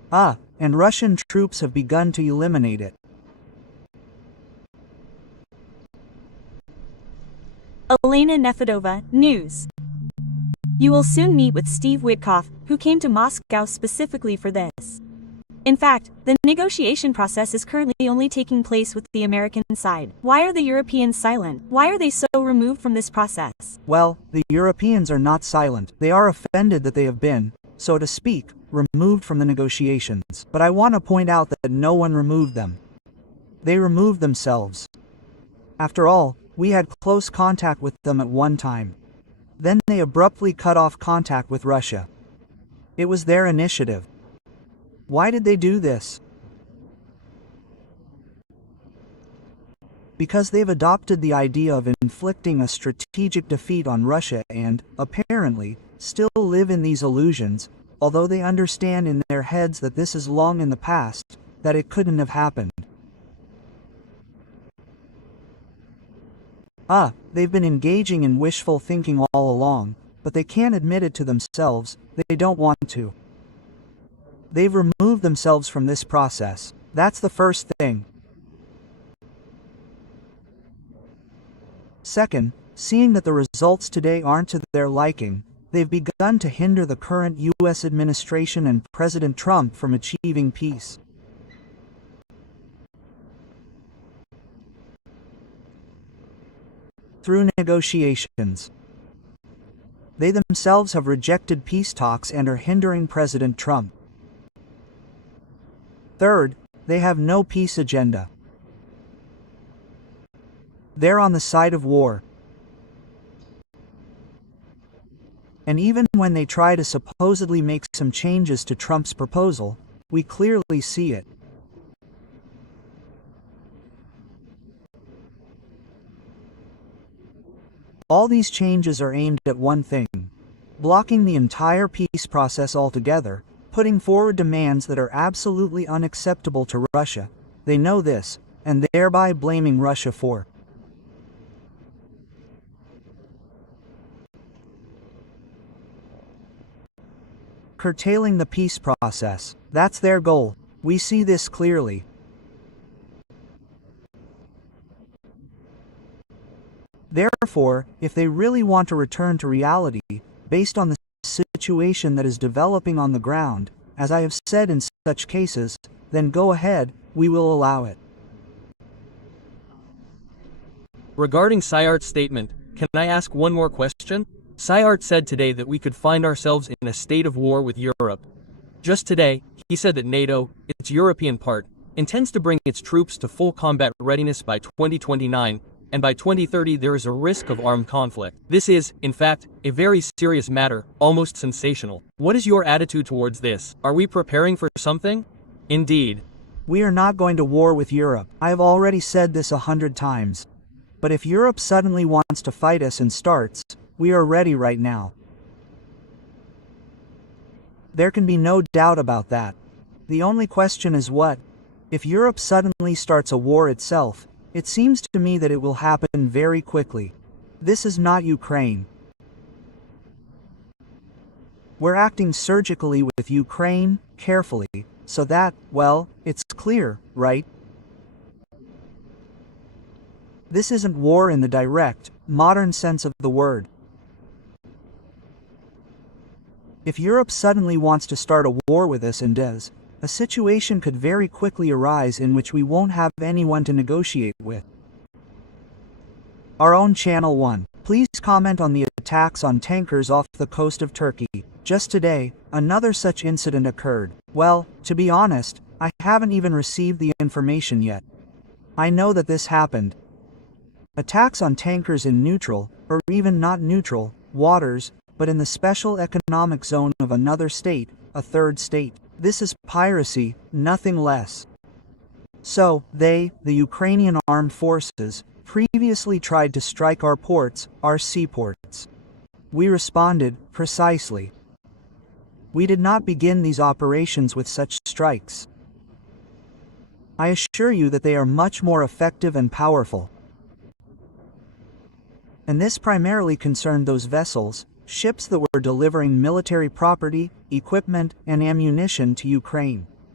And Russian troops have begun to eliminate it. Elena Nefedova, News. You will soon meet with Steve Witkoff, who came to Moscow specifically for this. In fact, the negotiation process is currently only taking place with the American side. Why are the Europeans silent? Why are they so removed from this process? Well, the Europeans are not silent. They are offended that they have been, so to speak, removed from the negotiations. But I want to point out that no one removed them. They removed themselves. After all, we had close contact with them at one time. Then they abruptly cut off contact with Russia. It was their initiative. Why did they do this? Because they've adopted the idea of inflicting a strategic defeat on Russia and, apparently, still live in these illusions, although they understand in their heads that this is long in the past, that it couldn't have happened. They've been engaging in wishful thinking all along, but they can't admit it to themselves, they don't want to. They've removed themselves from this process. That's the first thing. Second, seeing that the results today aren't to their liking, they've begun to hinder the current U.S. administration and President Trump from achieving peace. Through negotiations. They themselves have rejected peace talks and are hindering President Trump. Third, they have no peace agenda. They're on the side of war. And even when they try to supposedly make some changes to Trump's proposal, we clearly see it. All these changes are aimed at one thing: blocking the entire peace process altogether, putting forward demands that are absolutely unacceptable to Russia. They know this, and thereby blaming Russia for curtailing the peace process. That's their goal. We see this clearly. Therefore, if they really want to return to reality, based on the situation that is developing on the ground, as I have said in such cases, then go ahead, we will allow it. Regarding Syart's statement, can I ask one more question? Syart said today that we could find ourselves in a state of war with Europe. Just today, he said that NATO, its European part, intends to bring its troops to full combat readiness by 2029, and by 2030 there is a risk of armed conflict. This is, in fact, a very serious matter, almost sensational. What is your attitude towards this? Are we preparing for something? Indeed. We are not going to war with Europe. I have already said this 100 times. But if Europe suddenly wants to fight us and starts, we are ready right now. There can be no doubt about that. The only question is what? If Europe suddenly starts a war itself, it seems to me that it will happen very quickly. This is not Ukraine. We're acting surgically with Ukraine, carefully, so that, well, it's clear, right? This isn't war in the direct, modern sense of the word. If Europe suddenly wants to start a war with us and does, a situation could very quickly arise in which we won't have anyone to negotiate with. Our own Channel 1. Please comment on the attacks on tankers off the coast of Turkey. Just today, another such incident occurred. Well, to be honest, I haven't even received the information yet. I know that this happened. Attacks on tankers in neutral, or even not neutral, waters, but in the special economic zone of another state, a third state. This is piracy, nothing less. So, the Ukrainian armed forces, previously tried to strike our ports, our seaports. We responded, precisely. We did not begin these operations with such strikes. I assure you that they are much more effective and powerful. And this primarily concerned those vessels, ships that were delivering military property, equipment, and ammunition to Ukraine.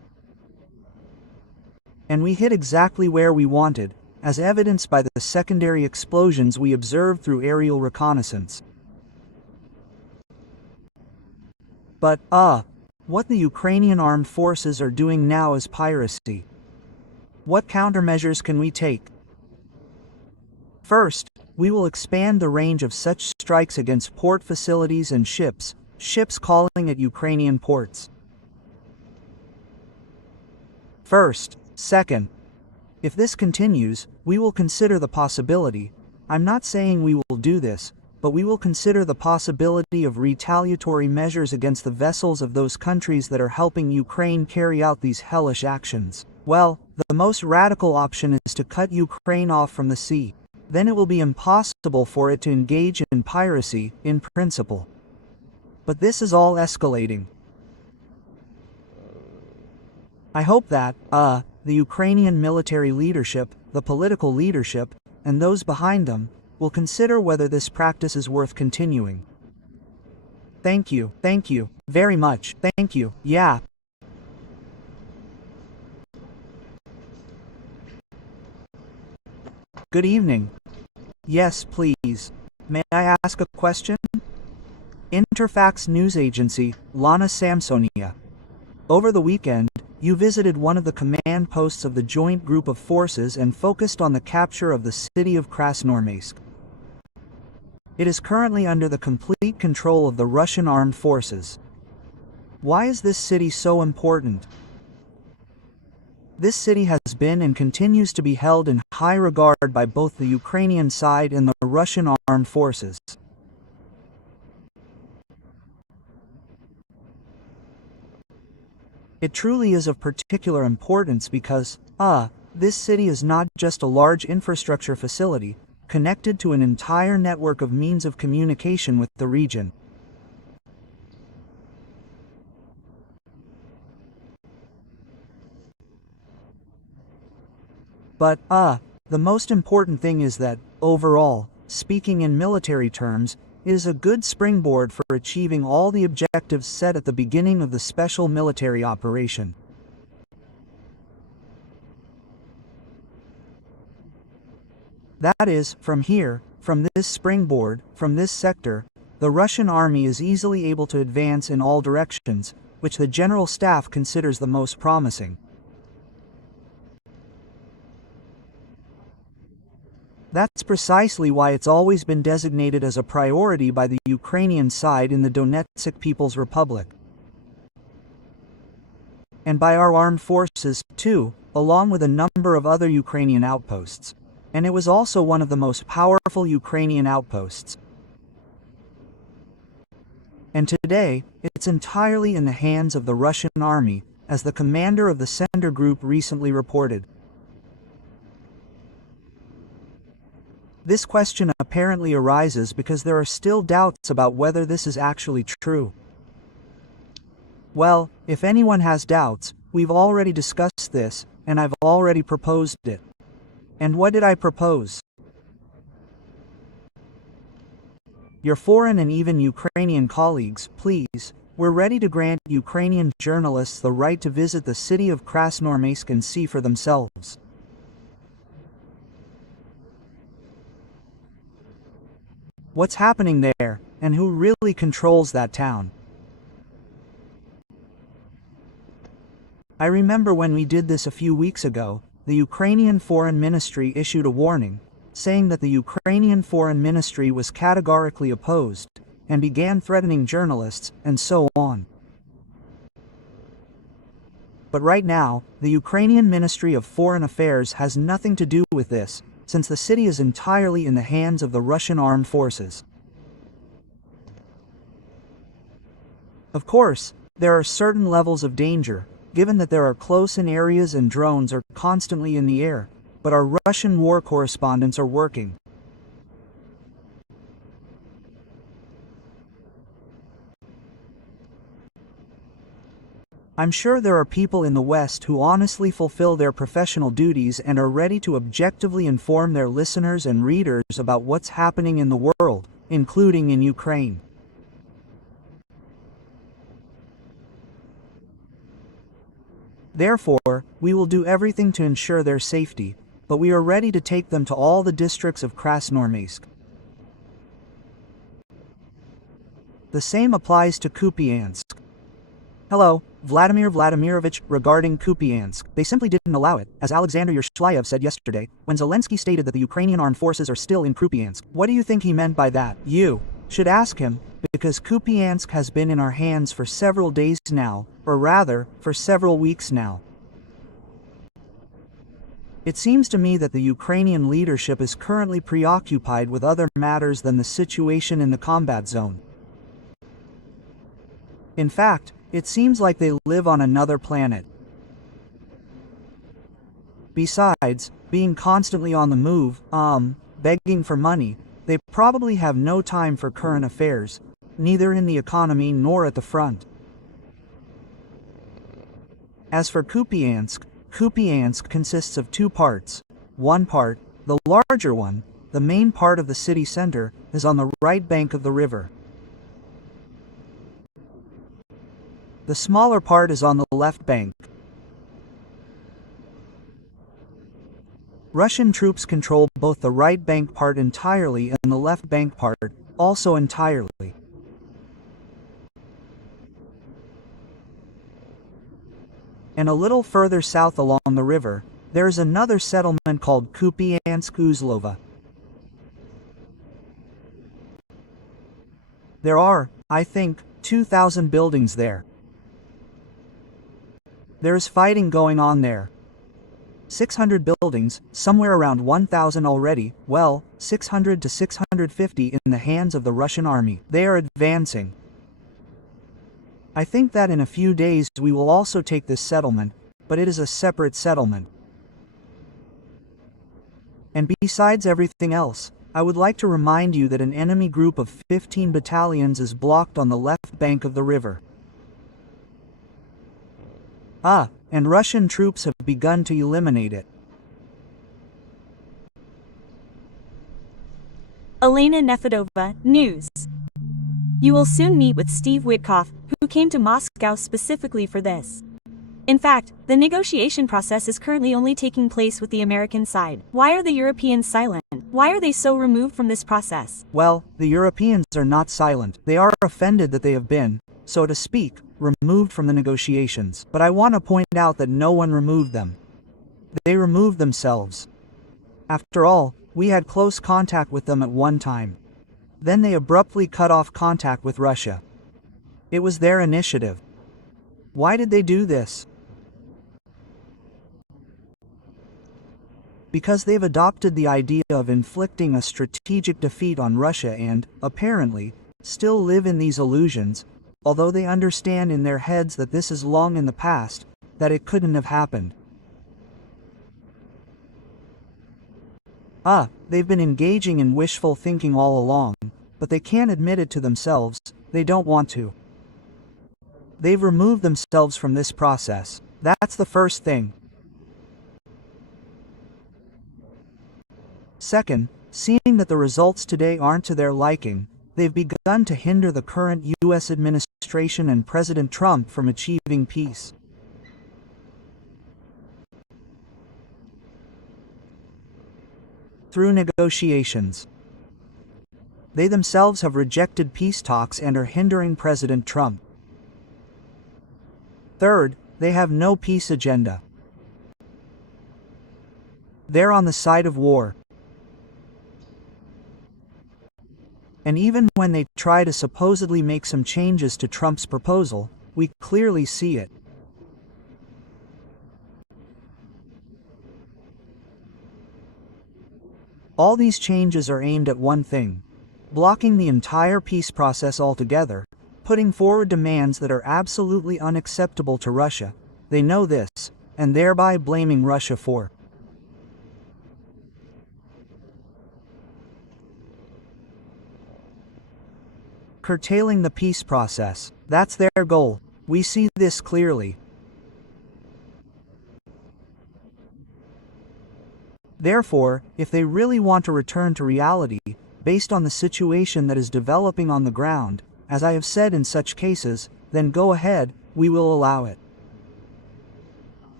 And we hit exactly where we wanted, as evidenced by the secondary explosions we observed through aerial reconnaissance. But, what the Ukrainian armed forces are doing now is piracy. What countermeasures can we take? First, we will expand the range of such strikes against port facilities and ships calling at Ukrainian ports. Second, if this continues, we will consider the possibility, I'm not saying we will do this, but we will consider the possibility of retaliatory measures against the vessels of those countries that are helping Ukraine carry out these hellish actions. Well, the most radical option is to cut Ukraine off from the sea. Then it will be impossible for it to engage in piracy, in principle. But this is all escalating. I hope that, the Ukrainian military leadership, the political leadership, and those behind them, will consider whether this practice is worth continuing. Thank you very much, thank you, yeah. Good evening. Yes, please. May I ask a question? Interfax news agency, Lana Samsonia. Over the weekend, you visited one of the command posts of the joint group of forces and focused on the capture of the city of Krasnoarmeysk. It is currently under the complete control of the Russian armed forces. Why is this city so important? This city has been and continues to be held in high regard by both the Ukrainian side and the Russian armed forces. It truly is of particular importance because, this city is not just a large infrastructure facility, connected to an entire network of means of communication with the region. But, the most important thing is that, overall, speaking in military terms, it is a good springboard for achieving all the objectives set at the beginning of the special military operation. That is, from here, from this springboard, from this sector, the Russian army is easily able to advance in all directions, which the General Staff considers the most promising. That's precisely why it's always been designated as a priority by the Ukrainian side in the Donetsk People's Republic. And by our armed forces, too, along with a number of other Ukrainian outposts. And it was also one of the most powerful Ukrainian outposts. And today, it's entirely in the hands of the Russian army, as the commander of the Sender Group recently reported. This question apparently arises because there are still doubts about whether this is actually true. Well, if anyone has doubts, we've already discussed this, and I've already proposed it. And what did I propose? Your foreign and even Ukrainian colleagues, please, we're ready to grant Ukrainian journalists the right to visit the city of Krasnoarmeysk and see for themselves. What's happening there, and who really controls that town? I remember when we did this a few weeks ago, the Ukrainian Foreign Ministry issued a warning, saying that the Ukrainian Foreign Ministry was categorically opposed, and began threatening journalists, and so on. But right now, the Ukrainian Ministry of Foreign Affairs has nothing to do with this, since the city is entirely in the hands of the Russian armed forces. Of course, there are certain levels of danger, given that there are close-in areas and drones are constantly in the air, but our Russian war correspondents are working. I'm sure there are people in the West who honestly fulfill their professional duties and are ready to objectively inform their listeners and readers about what's happening in the world, including in Ukraine. Therefore, we will do everything to ensure their safety, but we are ready to take them to all the districts of Krasnoarmeysk. The same applies to Kupiansk. Hello, Vladimir Vladimirovich, regarding Kupiansk, they simply didn't allow it, as Alexander Yershtlyaev said yesterday, when Zelensky stated that the Ukrainian armed forces are still in Kupiansk. What do you think he meant by that? You should ask him, because Kupiansk has been in our hands for several days now, or rather, for several weeks now. It seems to me that the Ukrainian leadership is currently preoccupied with other matters than the situation in the combat zone. In fact, it seems like they live on another planet. Besides, being constantly on the move, begging for money, they probably have no time for current affairs, neither in the economy nor at the front. As for Kupiansk, Kupiansk consists of two parts. One part, the larger one, the main part of the city center, is on the right bank of the river. The smaller part is on the left bank. Russian troops control both the right bank part entirely and the left bank part also entirely. And a little further south along the river, there is another settlement called Kupiansk-Uzlova. There are, I think, 2,000 buildings there. There is fighting going on there. 600 buildings, somewhere around 1,000 already, well, 600 to 650 in the hands of the Russian army. They are advancing. I think that in a few days we will also take this settlement, but it is a separate settlement. And besides everything else, I would like to remind you that an enemy group of 15 battalions is blocked on the left bank of the river. And Russian troops have begun to eliminate it. Elena Nefedova, News. You will soon meet with Steve Witkoff, who came to Moscow specifically for this. In fact, the negotiation process is currently only taking place with the American side. Why are the Europeans silent? Why are they so removed from this process? Well, the Europeans are not silent. They are offended that they have been, so to speak, removed from the negotiations. But I want to point out that no one removed them. They removed themselves. After all, we had close contact with them at one time. Then they abruptly cut off contact with Russia. It was their initiative. Why did they do this? Because they've adopted the idea of inflicting a strategic defeat on Russia and, apparently, still live in these illusions, although they understand in their heads that this is long in the past, that it couldn't have happened. They've been engaging in wishful thinking all along, but they can't admit it to themselves, they don't want to. They've removed themselves from this process. That's the first thing. Second, seeing that the results today aren't to their liking, they've begun to hinder the current U.S. administration and President Trump from achieving peace. Through negotiations. They themselves have rejected peace talks and are hindering President Trump. Third, they have no peace agenda. They're on the side of war. And even when they try to supposedly make some changes to Trump's proposal, we clearly see it. All these changes are aimed at one thing: blocking the entire peace process altogether, putting forward demands that are absolutely unacceptable to Russia. They know this, and thereby blaming Russia for curtailing the peace process. That's their goal. We see this clearly. Therefore, if they really want to return to reality, based on the situation that is developing on the ground, as I have said in such cases, then go ahead, we will allow it.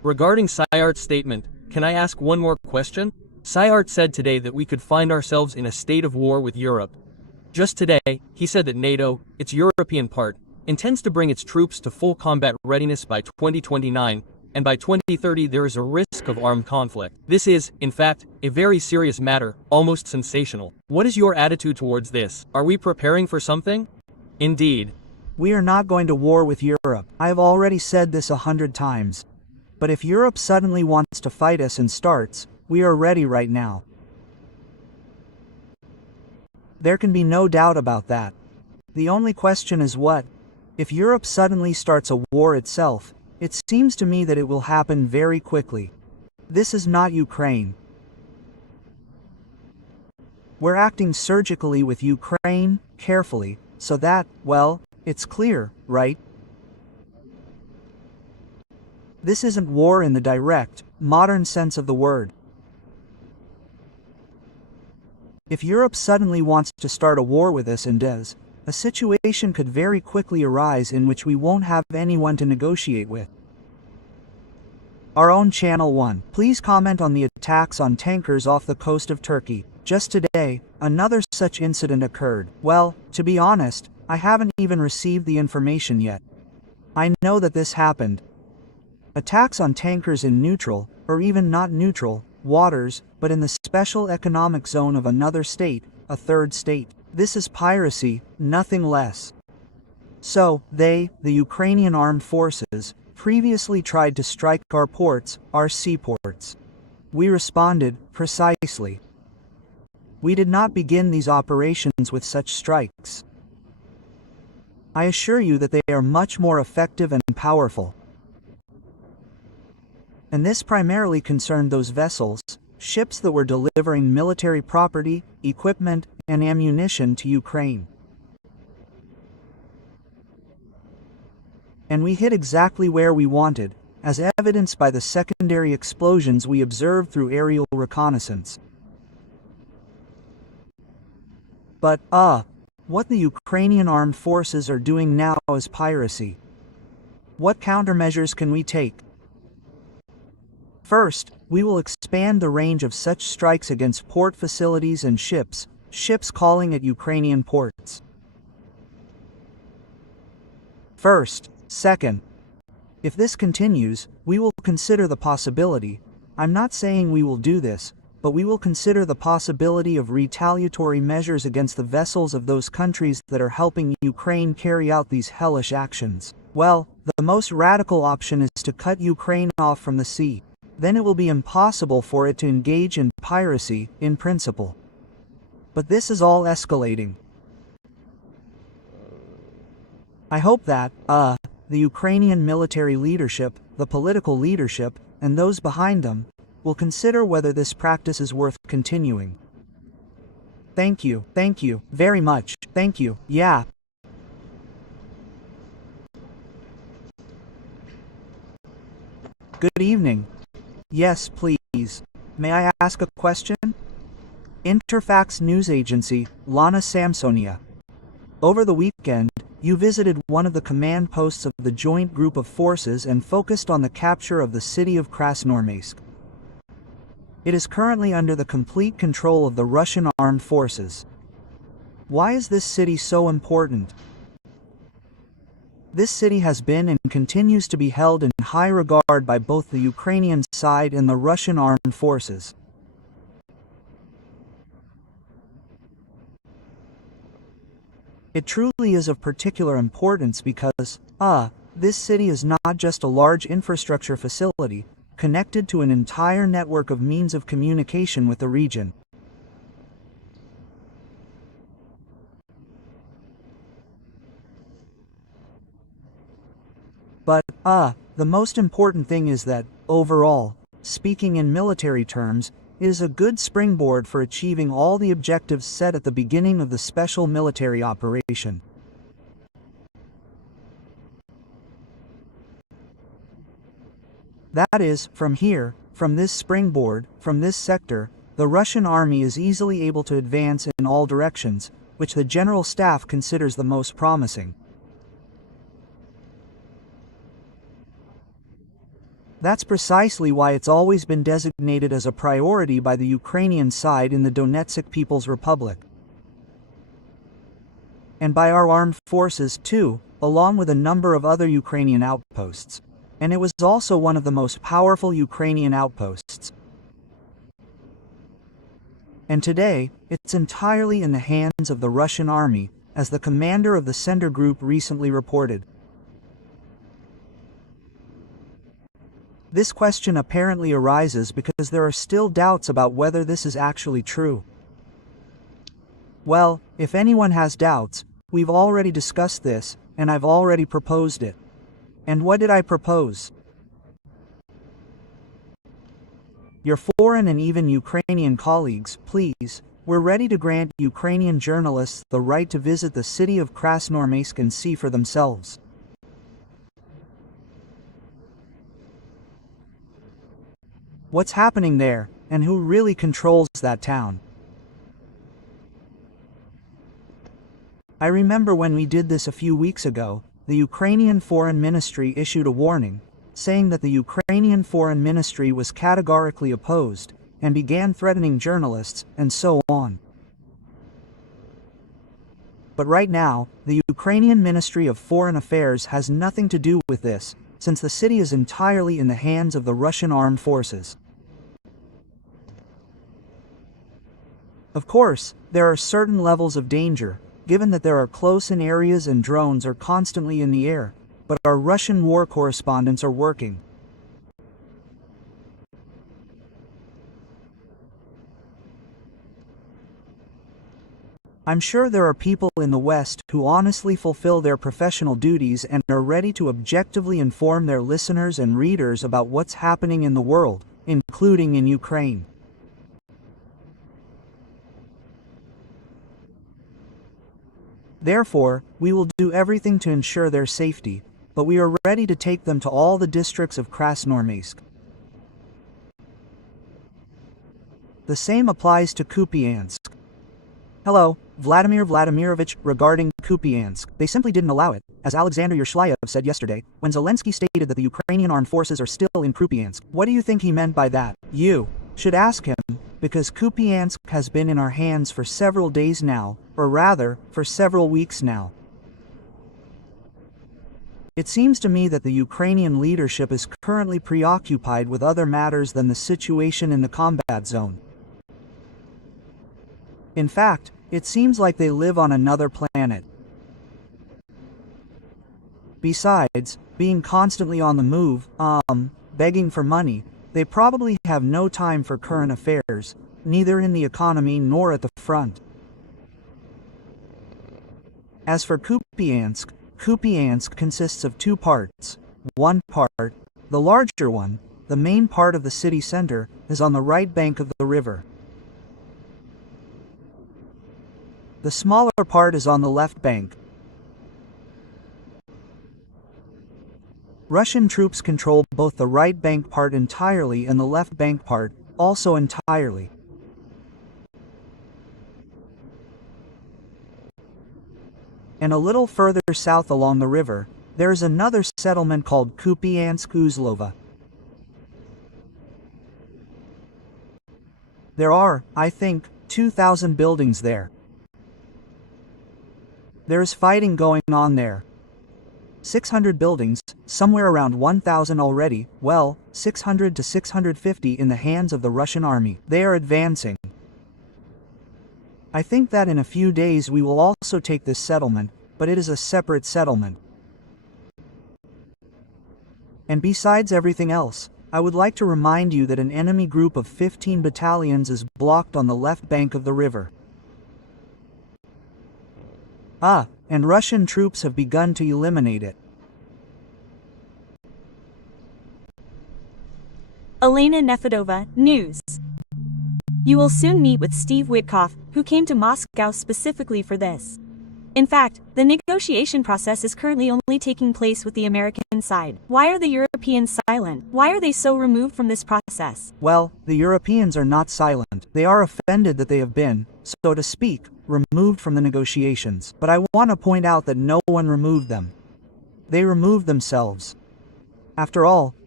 Regarding Syart's statement, can I ask one more question? Syart said today that we could find ourselves in a state of war with Europe. Just today, he said that NATO, its European part, intends to bring its troops to full combat readiness by 2029, and by 2030 there is a risk of armed conflict. This is, in fact, a very serious matter, almost sensational. What is your attitude towards this? Are we preparing for something? Indeed. We are not going to war with Europe. I have already said this 100 times. But if Europe suddenly wants to fight us and starts, we are ready right now. There can be no doubt about that. The only question is what? If Europe suddenly starts a war itself, it seems to me that it will happen very quickly. This is not Ukraine. We're acting surgically with Ukraine, carefully, so that, well, it's clear, right? This isn't war in the direct, modern sense of the word. If Europe suddenly wants to start a war with us and does, a situation could very quickly arise in which we won't have anyone to negotiate with. Our own Channel 1. Please comment on the attacks on tankers off the coast of Turkey. Just today, another such incident occurred. Well, to be honest, I haven't even received the information yet. I know that this happened. Attacks on tankers in neutral, or even not neutral, waters, but in the special economic zone of another state, a third state. This is piracy, nothing less. So, the Ukrainian armed forces, previously tried to strike our ports, our seaports. We responded, precisely. We did not begin these operations with such strikes. I assure you that they are much more effective and powerful. And this primarily concerned those vessels, ships that were delivering military property, equipment, and ammunition to Ukraine. And we hit exactly where we wanted, as evidenced by the secondary explosions we observed through aerial reconnaissance. But, what the Ukrainian armed forces are doing now is piracy. What countermeasures can we take? First, we will expand the range of such strikes against port facilities and ships calling at Ukrainian ports. Second, if this continues, we will consider the possibility, I'm not saying we will do this, but we will consider the possibility of retaliatory measures against the vessels of those countries that are helping Ukraine carry out these hellish actions. Well, the most radical option is to cut Ukraine off from the sea. Then it will be impossible for it to engage in piracy, in principle. But this is all escalating. I hope that, the Ukrainian military leadership, the political leadership, and those behind them, will consider whether this practice is worth continuing. Thank you very much, thank you, yeah. Good evening. Yes, please. May I ask a question? Interfax news agency, Lana Samsonia. Over the weekend, you visited one of the command posts of the joint group of forces and focused on the capture of the city of Krasnoarmeysk. It is currently under the complete control of the Russian armed forces. Why is this city so important? This city has been and continues to be held in high regard by both the Ukrainian side and the Russian armed forces. It truly is of particular importance because, this city is not just a large infrastructure facility, connected to an entire network of means of communication with the region. But, the most important thing is that, overall, speaking in military terms, it is a good springboard for achieving all the objectives set at the beginning of the special military operation. That is, from here, from this springboard, from this sector, the Russian army is easily able to advance in all directions, which the General Staff considers the most promising. That's precisely why it's always been designated as a priority by the Ukrainian side in the Donetsk People's Republic. And by our armed forces too, along with a number of other Ukrainian outposts. And it was also one of the most powerful Ukrainian outposts. And today, it's entirely in the hands of the Russian army, as the commander of the Sender Group recently reported. This question apparently arises because there are still doubts about whether this is actually true. Well, if anyone has doubts, we've already discussed this, and I've already proposed it. And what did I propose? Your foreign and even Ukrainian colleagues, please, we're ready to grant Ukrainian journalists the right to visit the city of Krasnoarmeysk and see for themselves. What's happening there, and who really controls that town? I remember when we did this a few weeks ago, the Ukrainian Foreign Ministry issued a warning, saying that the Ukrainian Foreign Ministry was categorically opposed, and began threatening journalists, and so on. But right now, the Ukrainian Ministry of Foreign Affairs has nothing to do with this, since the city is entirely in the hands of the Russian armed forces. Of course, there are certain levels of danger, given that there are close-in areas and drones are constantly in the air, but our Russian war correspondents are working. I'm sure there are people in the West who honestly fulfill their professional duties and are ready to objectively inform their listeners and readers about what's happening in the world, including in Ukraine. Therefore, we will do everything to ensure their safety, but we are ready to take them to all the districts of Krasnoarmeysk. The same applies to Kupiansk. Hello, Vladimir Vladimirovich, regarding Kupiansk, they simply didn't allow it, as Alexander Yershyayev said yesterday, when Zelensky stated that the Ukrainian armed forces are still in Kupiansk. What do you think he meant by that? You should ask him, because Kupiansk has been in our hands for several days now, or rather, for several weeks now. It seems to me that the Ukrainian leadership is currently preoccupied with other matters than the situation in the combat zone. In fact, it seems like they live on another planet. Besides, being constantly on the move, begging for money, they probably have no time for current affairs, neither in the economy nor at the front. As for Kupiansk, Kupiansk consists of two parts. One part, the larger one, the main part of the city center, is on the right bank of the river. The smaller part is on the left bank. Russian troops control both the right bank part entirely and the left bank part, also entirely. And a little further south along the river, there is another settlement called Kupiansk-Uzlova. There are, I think, 2,000 buildings there. There is fighting going on there. 600 buildings, somewhere around 1,000 already, well, 600 to 650 in the hands of the Russian army. They are advancing. I think that in a few days we will also take this settlement, but it is a separate settlement. And besides everything else, I would like to remind you that an enemy group of 15 battalions is blocked on the left bank of the river. And Russian troops have begun to eliminate it. Elena Nefedova, News. You will soon meet with Steve Witkoff, who came to Moscow specifically for this. In fact, the negotiation process is currently only taking place with the American side. Why are the Europeans silent? Why are they so removed from this process? Well, the Europeans are not silent. They are offended that they have been, so to speak, removed from the negotiations. But I want to point out that no one removed them. They removed themselves. After all,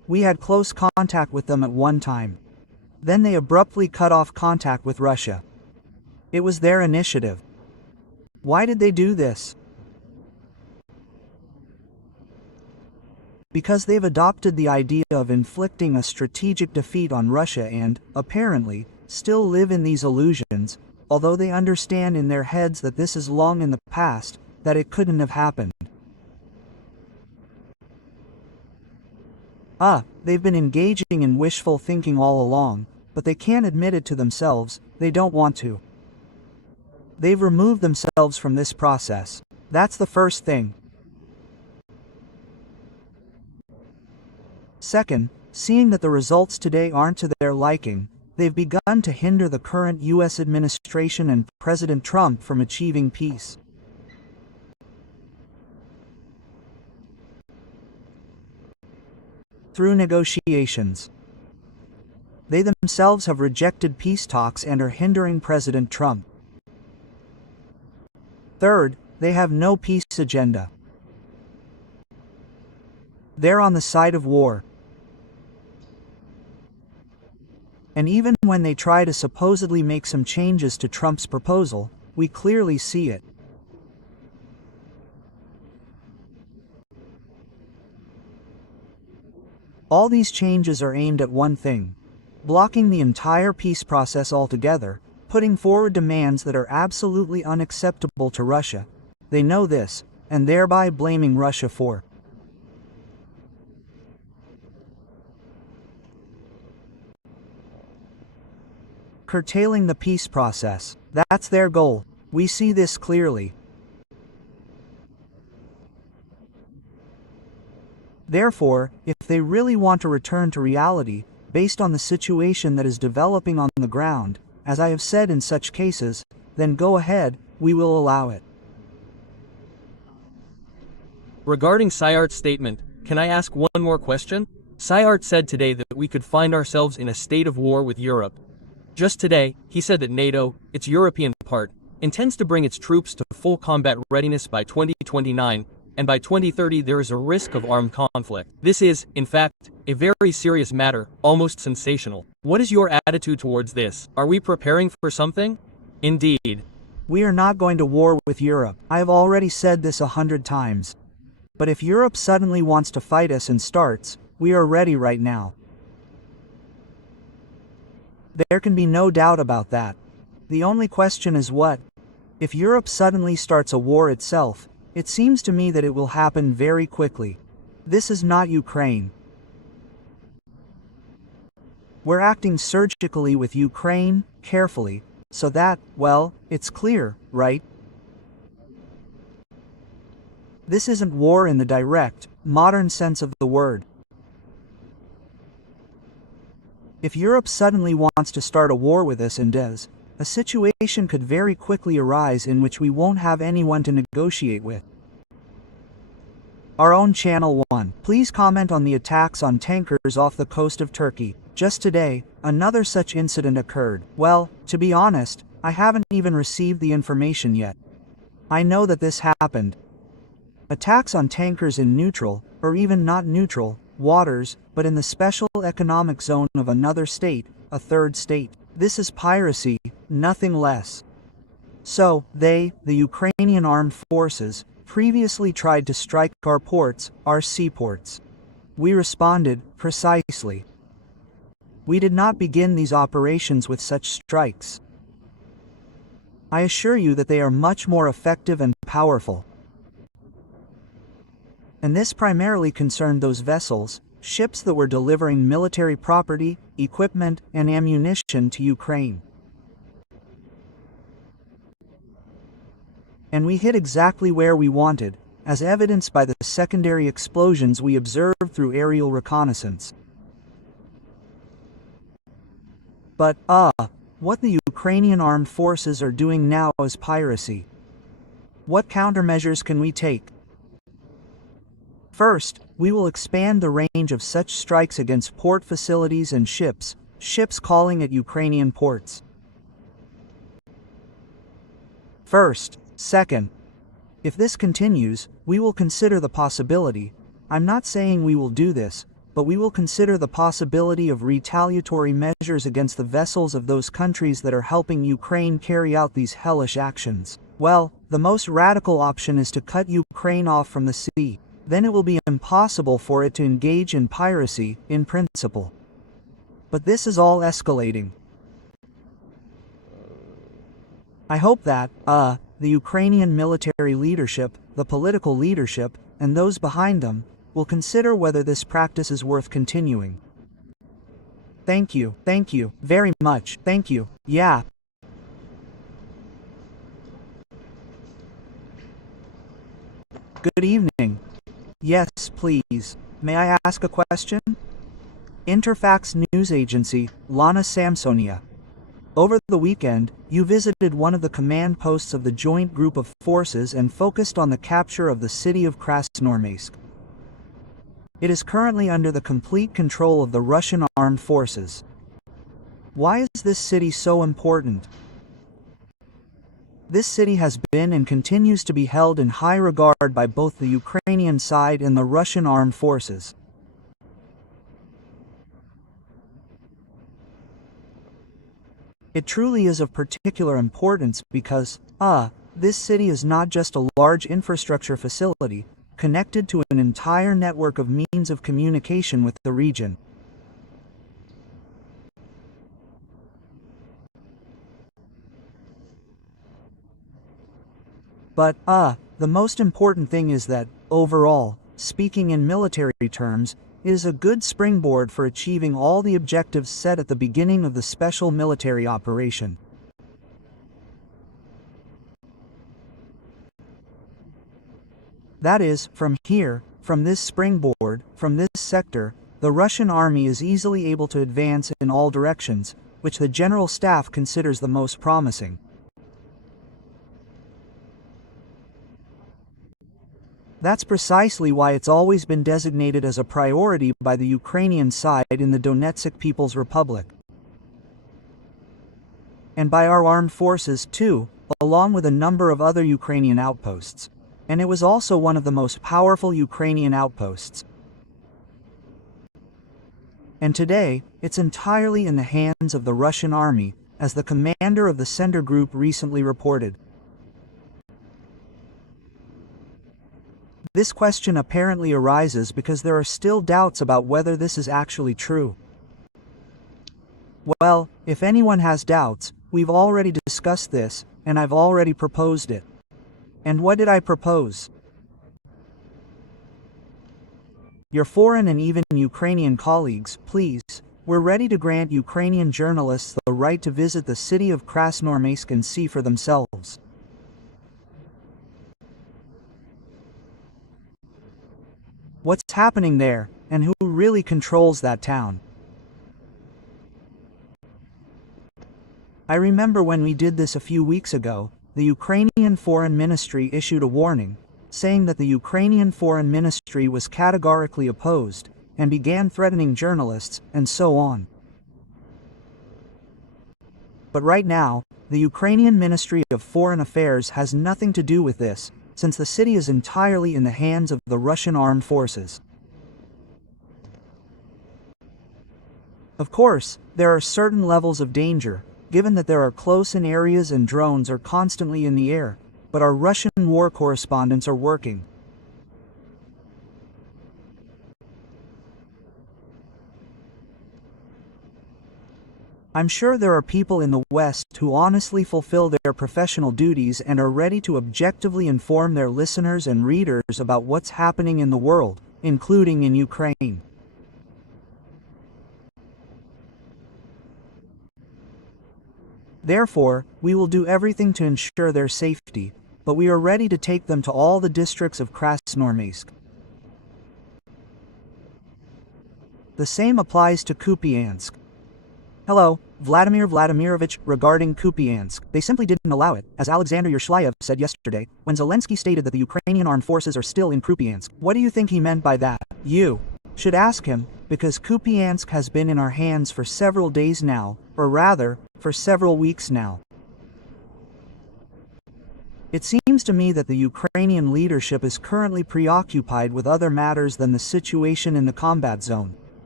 We had close contact with them at one time. Then they abruptly cut off contact with Russia. It was their initiative. Why did they do this? Because they've adopted the idea of inflicting a strategic defeat on Russia and, apparently, still live in these illusions, although they understand in their heads that this is long in the past, that it couldn't have happened. They've been engaging in wishful thinking all along, but they can't admit it to themselves, they don't want to. They've removed themselves from this process. That's the first thing. Second, seeing that the results today aren't to their liking, they've begun to hinder the current U.S. administration and President Trump from achieving peace. Through negotiations. They themselves have rejected peace talks and are hindering President Trump. Third, they have no peace agenda. They're on the side of war. And even when they try to supposedly make some changes to Trump's proposal, we clearly see it. All these changes are aimed at one thing: blocking the entire peace process altogether, putting forward demands that are absolutely unacceptable to Russia. They know this, and thereby blaming Russia for curtailing the peace process. That's their goal. We see this clearly. Therefore, if they really want to return to reality, based on the situation that is developing on the ground, as I have said in such cases, then go ahead, we will allow it. Regarding Syart's statement, can I ask one more question? Syart said today that we could find ourselves in a state of war with Europe. Just today, he said that NATO, its European part, intends to bring its troops to full combat readiness by 2029, and by 2030 there is a risk of armed conflict. This is, in fact, a very serious matter, almost sensational. What is your attitude towards this? Are we preparing for something? Indeed. We are not going to war with Europe. I have already said this 100 times. But if Europe suddenly wants to fight us and starts, we are ready right now. There can be no doubt about that. The only question is what? If Europe suddenly starts a war itself, it seems to me that it will happen very quickly. This is not Ukraine. We're acting surgically with Ukraine, carefully, so that, well, it's clear, right? This isn't war in the direct, modern sense of the word. If Europe suddenly wants to start a war with us and does, a situation could very quickly arise in which we won't have anyone to negotiate with. Our own Channel 1. Please comment on the attacks on tankers off the coast of Turkey. Just today, another such incident occurred. Well, to be honest, I haven't even received the information yet. I know that this happened. Attacks on tankers in neutral, or even not neutral, waters, but in the special economic zone of another state, a third state. This is piracy, nothing less. So, the Ukrainian armed forces, previously tried to strike our ports, our seaports. We responded, precisely. We did not begin these operations with such strikes. I assure you that they are much more effective and powerful. And this primarily concerned those vessels, ships that were delivering military property, equipment, and ammunition to Ukraine. And we hit exactly where we wanted, as evidenced by the secondary explosions we observed through aerial reconnaissance. But, what the Ukrainian armed forces are doing now is piracy. What countermeasures can we take? First, we will expand the range of such strikes against port facilities and ships calling at Ukrainian ports. Second, if this continues, we will consider the possibility, I'm not saying we will do this, but we will consider the possibility of retaliatory measures against the vessels of those countries that are helping Ukraine carry out these hellish actions. Well, the most radical option is to cut Ukraine off from the sea. Then it will be impossible for it to engage in piracy, in principle. But this is all escalating. I hope that, the Ukrainian military leadership, the political leadership, and those behind them, will consider whether this practice is worth continuing. Thank you very much, thank you, yeah. Good evening. Yes, please. May I ask a question? Interfax news agency, Lana Samsonia. Over the weekend, you visited one of the command posts of the joint group of forces and focused on the capture of the city of Krasnoarmeysk. It is currently under the complete control of the Russian armed forces. Why is this city so important? This city has been and continues to be held in high regard by both the Ukrainian side and the Russian armed forces. It truly is of particular importance because, this city is not just a large infrastructure facility, connected to an entire network of means of communication with the region. But, the most important thing is that, overall, speaking in military terms, it is a good springboard for achieving all the objectives set at the beginning of the special military operation. That is, from here, from this springboard, from this sector, the Russian army is easily able to advance in all directions, which the General Staff considers the most promising. That's precisely why it's always been designated as a priority by the Ukrainian side in the Donetsk People's Republic. And by our armed forces too, along with a number of other Ukrainian outposts. And it was also one of the most powerful Ukrainian outposts. And today, it's entirely in the hands of the Russian army, as the commander of the Sender Group recently reported. This question apparently arises because there are still doubts about whether this is actually true. Well, if anyone has doubts, we've already discussed this, and I've already proposed it. And what did I propose? Your foreign and even Ukrainian colleagues, please, we're ready to grant Ukrainian journalists the right to visit the city of Krasnoarmeysk and see for themselves. What's happening there, and who really controls that town? I remember when we did this a few weeks ago, the Ukrainian Foreign Ministry issued a warning, saying that the Ukrainian Foreign Ministry was categorically opposed, and began threatening journalists, and so on. But right now, the Ukrainian Ministry of Foreign Affairs has nothing to do with this, since the city is entirely in the hands of the Russian armed forces. Of course, there are certain levels of danger, given that there are close-in areas and drones are constantly in the air, but our Russian war correspondents are working. I'm sure there are people in the West who honestly fulfill their professional duties and are ready to objectively inform their listeners and readers about what's happening in the world, including in Ukraine. Therefore, we will do everything to ensure their safety, but we are ready to take them to all the districts of Krasnoarmeysk. The same applies to Kupiansk. Hello, Vladimir Vladimirovich, regarding Kupiansk, they simply didn't allow it, as Alexander Yershyayev said yesterday, when Zelensky stated that the Ukrainian armed forces are still in Kupiansk. What do you think he meant by that? You should ask him, because Kupiansk has been in our hands for several days now, or rather, for several weeks now. It seems to me that the Ukrainian leadership is currently preoccupied with other matters than the situation in the combat zone,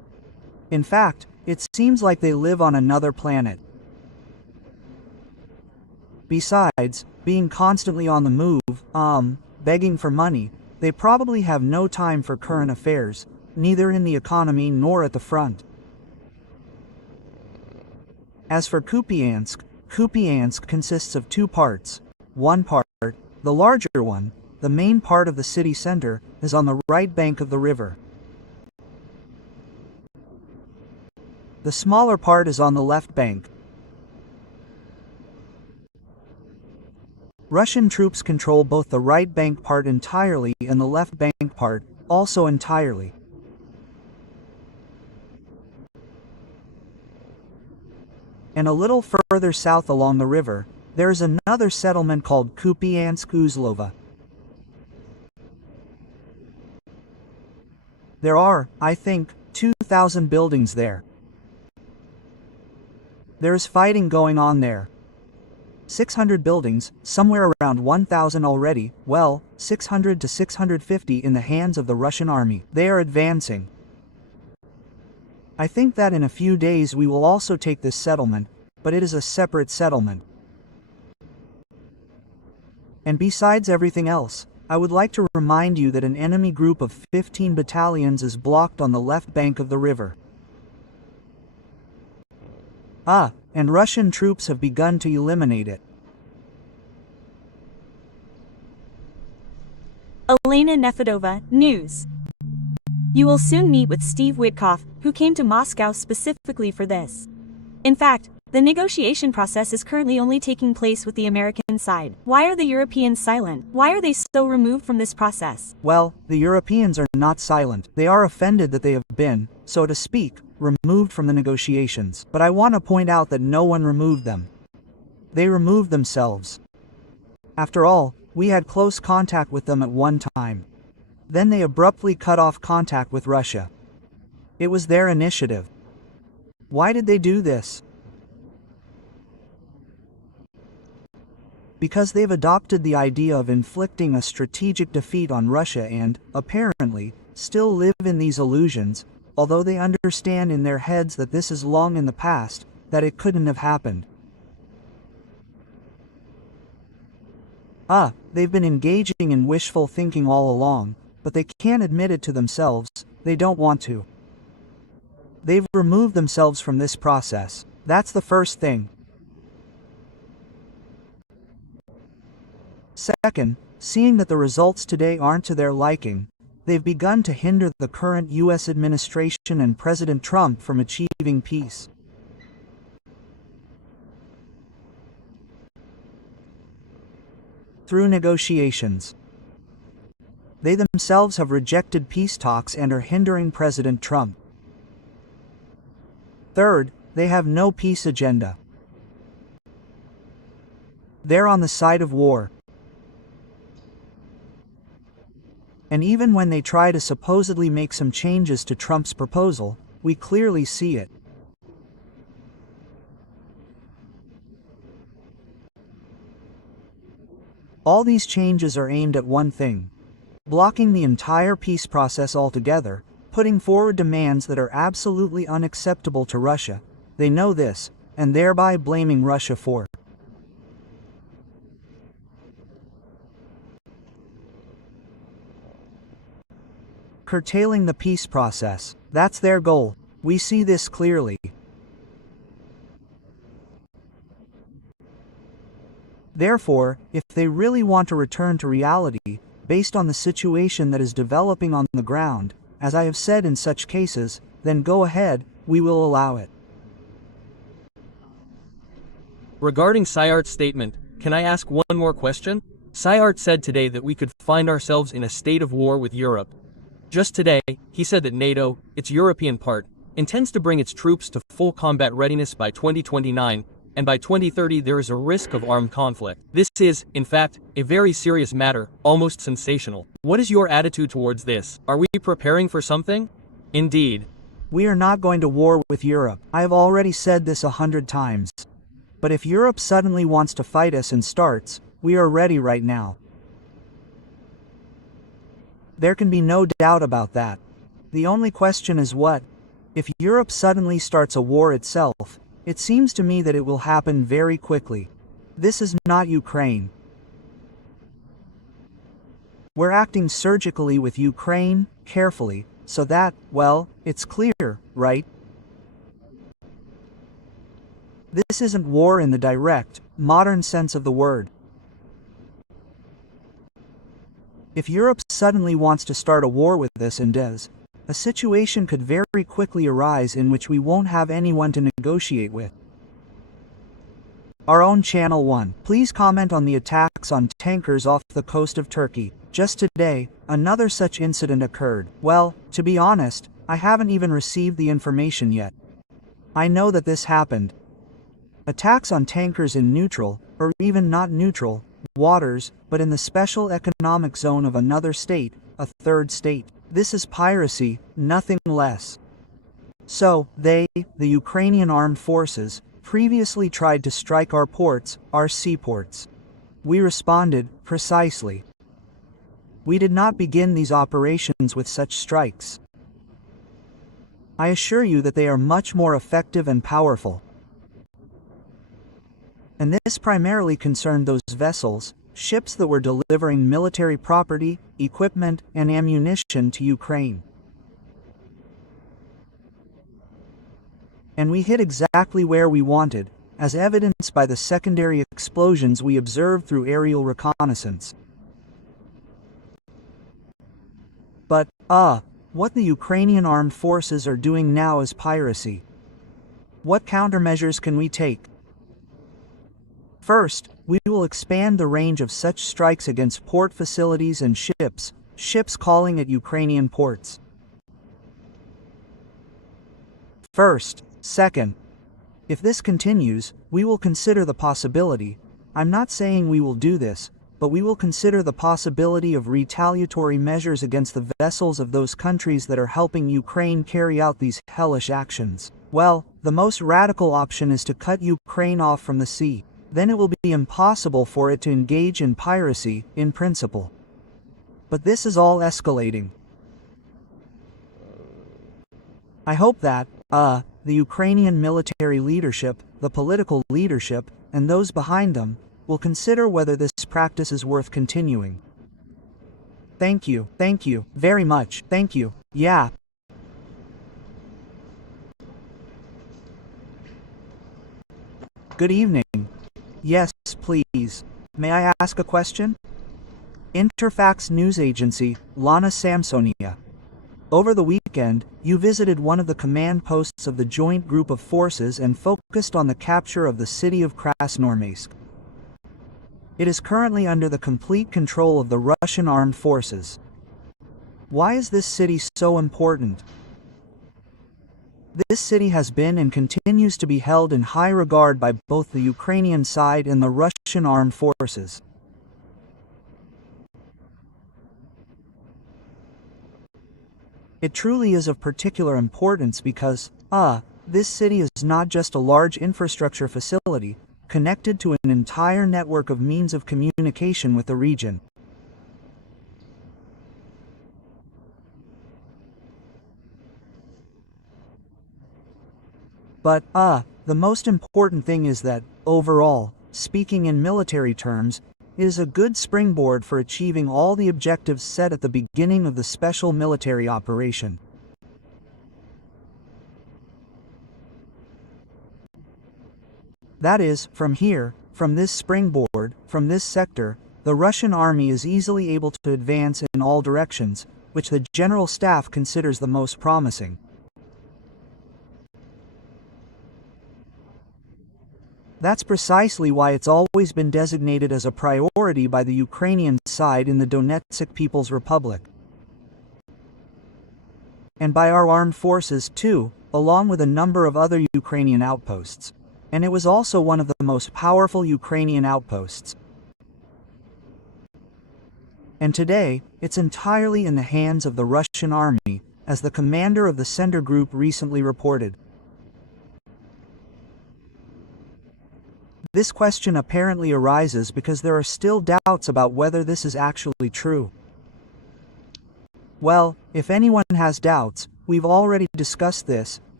In fact, it seems like they live on another planet. Besides, being constantly on the move, begging for money, they probably have no time for current affairs, neither in the economy nor at the front. As for Kupiansk, Kupiansk consists of two parts. One part, the larger one, the main part of the city center, is on the right bank of the river. The smaller part is on the left bank. Russian troops control both the right bank part entirely and the left bank part, also entirely. And a little further south along the river, there is another settlement called Kupiansk-Uzlova. There are, I think, 2,000 buildings there. There is fighting going on there. 600 buildings, somewhere around 1,000 already, well, 600 to 650 in the hands of the Russian army. They are advancing. I think that in a few days we will also take this settlement, but it is a separate settlement. And besides everything else, I would like to remind you that an enemy group of 15 battalions is blocked on the left bank of the river. And Russian troops have begun to eliminate it. Elena Nefedova, News. You will soon meet with Steve Witkoff, who came to Moscow specifically for this. In fact, the negotiation process is currently only taking place with the American side. Why are the Europeans silent? Why are they so removed from this process? Well, the Europeans are not silent. They are offended that they have been, so to speak, removed from the negotiations. But I want to point out that no one removed them. They removed themselves. After all, we had close contact with them at one time. Then they abruptly cut off contact with Russia. It was their initiative. Why did they do this? Because they've adopted the idea of inflicting a strategic defeat on Russia and, apparently, still live in these illusions, although they understand in their heads that this is long in the past, that it couldn't have happened. They've been engaging in wishful thinking all along, but they can't admit it to themselves, they don't want to. They've removed themselves from this process. That's the first thing. Second, seeing that the results today aren't to their liking, they've begun to hinder the current U.S. administration and President Trump from achieving peace. Through negotiations. They themselves have rejected peace talks and are hindering President Trump. Third, they have no peace agenda. They're on the side of war. And even when they try to supposedly make some changes to Trump's proposal, we clearly see it. All these changes are aimed at one thing: blocking the entire peace process altogether, putting forward demands that are absolutely unacceptable to Russia. They know this, and thereby blaming Russia for curtailing the peace process. That's their goal. We see this clearly. Therefore, if they really want to return to reality, based on the situation that is developing on the ground, as I have said in such cases, then go ahead, we will allow it. Regarding Syart's statement, can I ask one more question? Syart said today that we could find ourselves in a state of war with Europe. Just today, he said that NATO, its European part, intends to bring its troops to full combat readiness by 2029, and by 2030 there is a risk of armed conflict. This is, in fact, a very serious matter, almost sensational. What is your attitude towards this? Are we preparing for something? Indeed. We are not going to war with Europe. I have already said this 100 times. But if Europe suddenly wants to fight us and starts, we are ready right now. There can be no doubt about that. The only question is what? If Europe suddenly starts a war itself, it seems to me that it will happen very quickly. This is not Ukraine. We're acting surgically with Ukraine, carefully, so that, well, it's clear, right? This isn't war in the direct, modern sense of the word. If Europe suddenly wants to start a war with us and does, a situation could very quickly arise in which we won't have anyone to negotiate with. Our own Channel 1. Please comment on the attacks on tankers off the coast of Turkey. Just today, another such incident occurred. Well, to be honest, I haven't even received the information yet. I know that this happened. Attacks on tankers in neutral, or even not neutral, waters, but in the special economic zone of another state, a third state. This is piracy, nothing less. So, they, the Ukrainian armed forces, previously tried to strike our ports, our seaports. We responded, precisely. We did not begin these operations with such strikes. I assure you that they are much more effective and powerful. And this primarily concerned those vessels, ships that were delivering military property, equipment, and ammunition to Ukraine. And we hit exactly where we wanted, as evidenced by the secondary explosions we observed through aerial reconnaissance. But, what the Ukrainian armed forces are doing now is piracy. What countermeasures can we take? First, we will expand the range of such strikes against port facilities and ships calling at Ukrainian ports. Second, if this continues, we will consider the possibility, I'm not saying we will do this, but we will consider the possibility of retaliatory measures against the vessels of those countries that are helping Ukraine carry out these hellish actions. Well, the most radical option is to cut Ukraine off from the sea. Then it will be impossible for it to engage in piracy, in principle. But this is all escalating. I hope that, the Ukrainian military leadership, the political leadership, and those behind them, will consider whether this practice is worth continuing. Thank you very much, thank you, yeah. Good evening. Yes, please. May I ask a question? Interfax news agency, Lana Samsonia. Over the weekend, you visited one of the command posts of the joint group of forces and focused on the capture of the city of Krasnoarmeysk. It is currently under the complete control of the Russian armed forces. Why is this city so important? This city has been and continues to be held in high regard by both the Ukrainian side and the Russian armed forces. It truly is of particular importance because, this city is not just a large infrastructure facility, connected to an entire network of means of communication with the region. But, the most important thing is that, overall, speaking in military terms, it is a good springboard for achieving all the objectives set at the beginning of the special military operation. That is, from here, from this springboard, from this sector, the Russian army is easily able to advance in all directions, which the General Staff considers the most promising. That's precisely why it's always been designated as a priority by the Ukrainian side in the Donetsk People's Republic. And by our armed forces too, along with a number of other Ukrainian outposts. And it was also one of the most powerful Ukrainian outposts. And today, it's entirely in the hands of the Russian army, as the commander of the Sender Group recently reported. This question apparently arises because there are still doubts about whether this is actually true. Well, if anyone has doubts, we've already discussed this,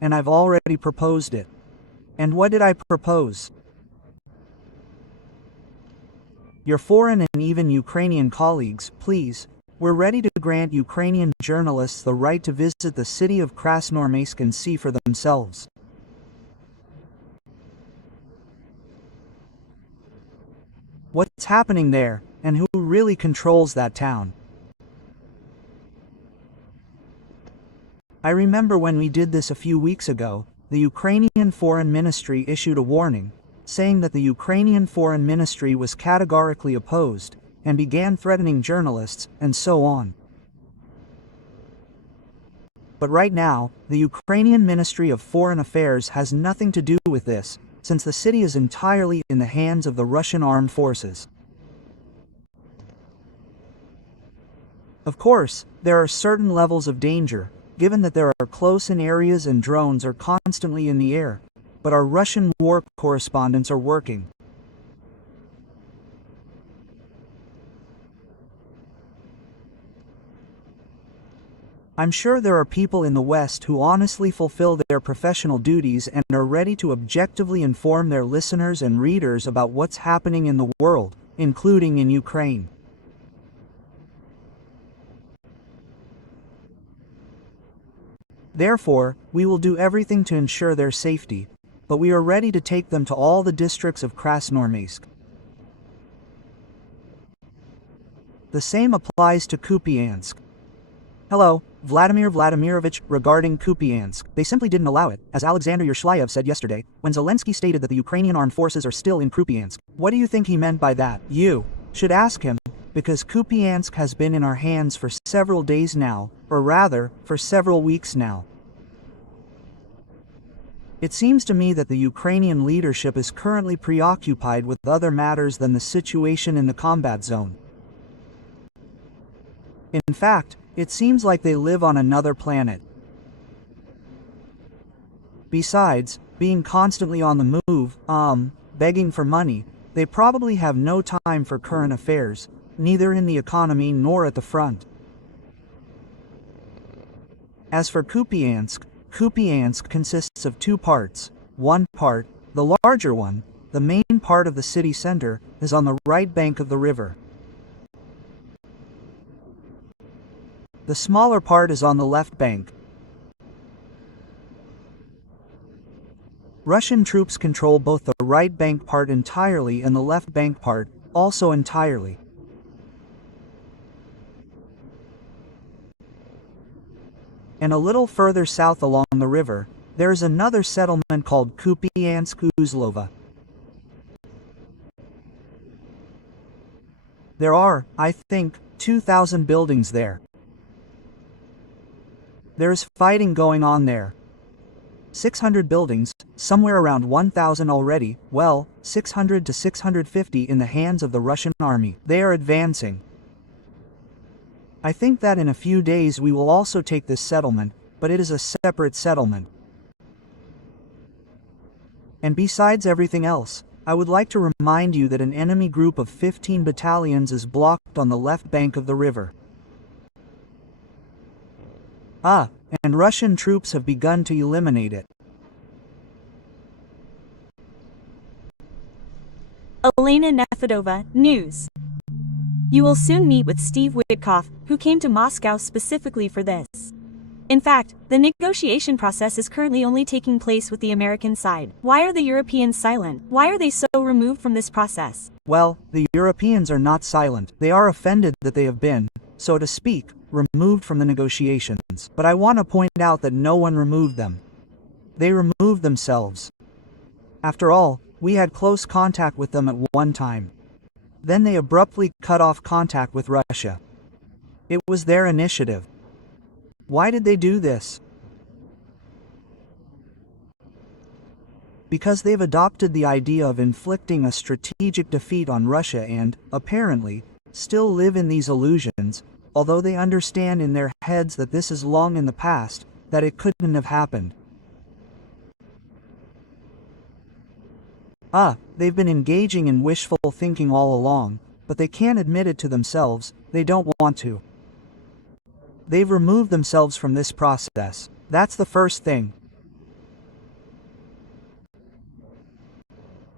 and I've already proposed it. And what did I propose? Your foreign and even Ukrainian colleagues, please, we're ready to grant Ukrainian journalists the right to visit the city of Krasnoarmeysk and see for themselves. What's happening there, and who really controls that town? I remember when we did this a few weeks ago, the Ukrainian Foreign Ministry issued a warning, saying that the Ukrainian Foreign Ministry was categorically opposed, and began threatening journalists, and so on. But right now, the Ukrainian Ministry of Foreign Affairs has nothing to do with this, since the city is entirely in the hands of the Russian armed forces. Of course, there are certain levels of danger, given that there are close-in areas and drones are constantly in the air, but our Russian war correspondents are working. I'm sure there are people in the West who honestly fulfill their professional duties and are ready to objectively inform their listeners and readers about what's happening in the world, including in Ukraine. Therefore, we will do everything to ensure their safety, but we are ready to take them to all the districts of Krasnoarmeysk. The same applies to Kupiansk. Hello, Vladimir Vladimirovich, regarding Kupiansk, they simply didn't allow it, as Alexander Yershliyev said yesterday, when Zelensky stated that the Ukrainian armed forces are still in Kupiansk. What do you think he meant by that? You should ask him, because Kupiansk has been in our hands for several days now, or rather, for several weeks now. It seems to me that the Ukrainian leadership is currently preoccupied with other matters than the situation in the combat zone. In fact, it seems like they live on another planet. Besides, being constantly on the move, begging for money, they probably have no time for current affairs, neither in the economy nor at the front. As for Kupiansk, Kupiansk consists of two parts. One part, the larger one, the main part of the city center, is on the right bank of the river. The smaller part is on the left bank. Russian troops control both the right bank part entirely and the left bank part, also entirely. And a little further south along the river, there is another settlement called Kupiansk Uzlova. There are, I think, 2,000 buildings there. There is fighting going on there. 600 buildings, somewhere around 1,000 already, well, 600 to 650 in the hands of the Russian army. They are advancing. I think that in a few days we will also take this settlement, but it is a separate settlement. And besides everything else, I would like to remind you that an enemy group of 15 battalions is blocked on the left bank of the river. And Russian troops have begun to eliminate it. Elena Nefedova, News. You will soon meet with Steve Witkoff, who came to Moscow specifically for this. In fact, the negotiation process is currently only taking place with the American side. Why are the Europeans silent? Why are they so removed from this process? Well, the Europeans are not silent. They are offended that they have been, so to speak, removed from the negotiations. But I want to point out that no one removed them. They removed themselves. After all, we had close contact with them at one time. Then they abruptly cut off contact with Russia. It was their initiative. Why did they do this? Because they've adopted the idea of inflicting a strategic defeat on Russia and, apparently, still live in these illusions, although they understand in their heads that this is long in the past, that it couldn't have happened. They've been engaging in wishful thinking all along, but they can't admit it to themselves, they don't want to. They've removed themselves from this process. That's the first thing.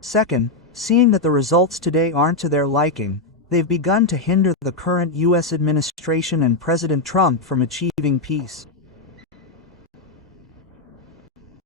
Second, seeing that the results today aren't to their liking, they've begun to hinder the current U.S. administration and President Trump from achieving peace.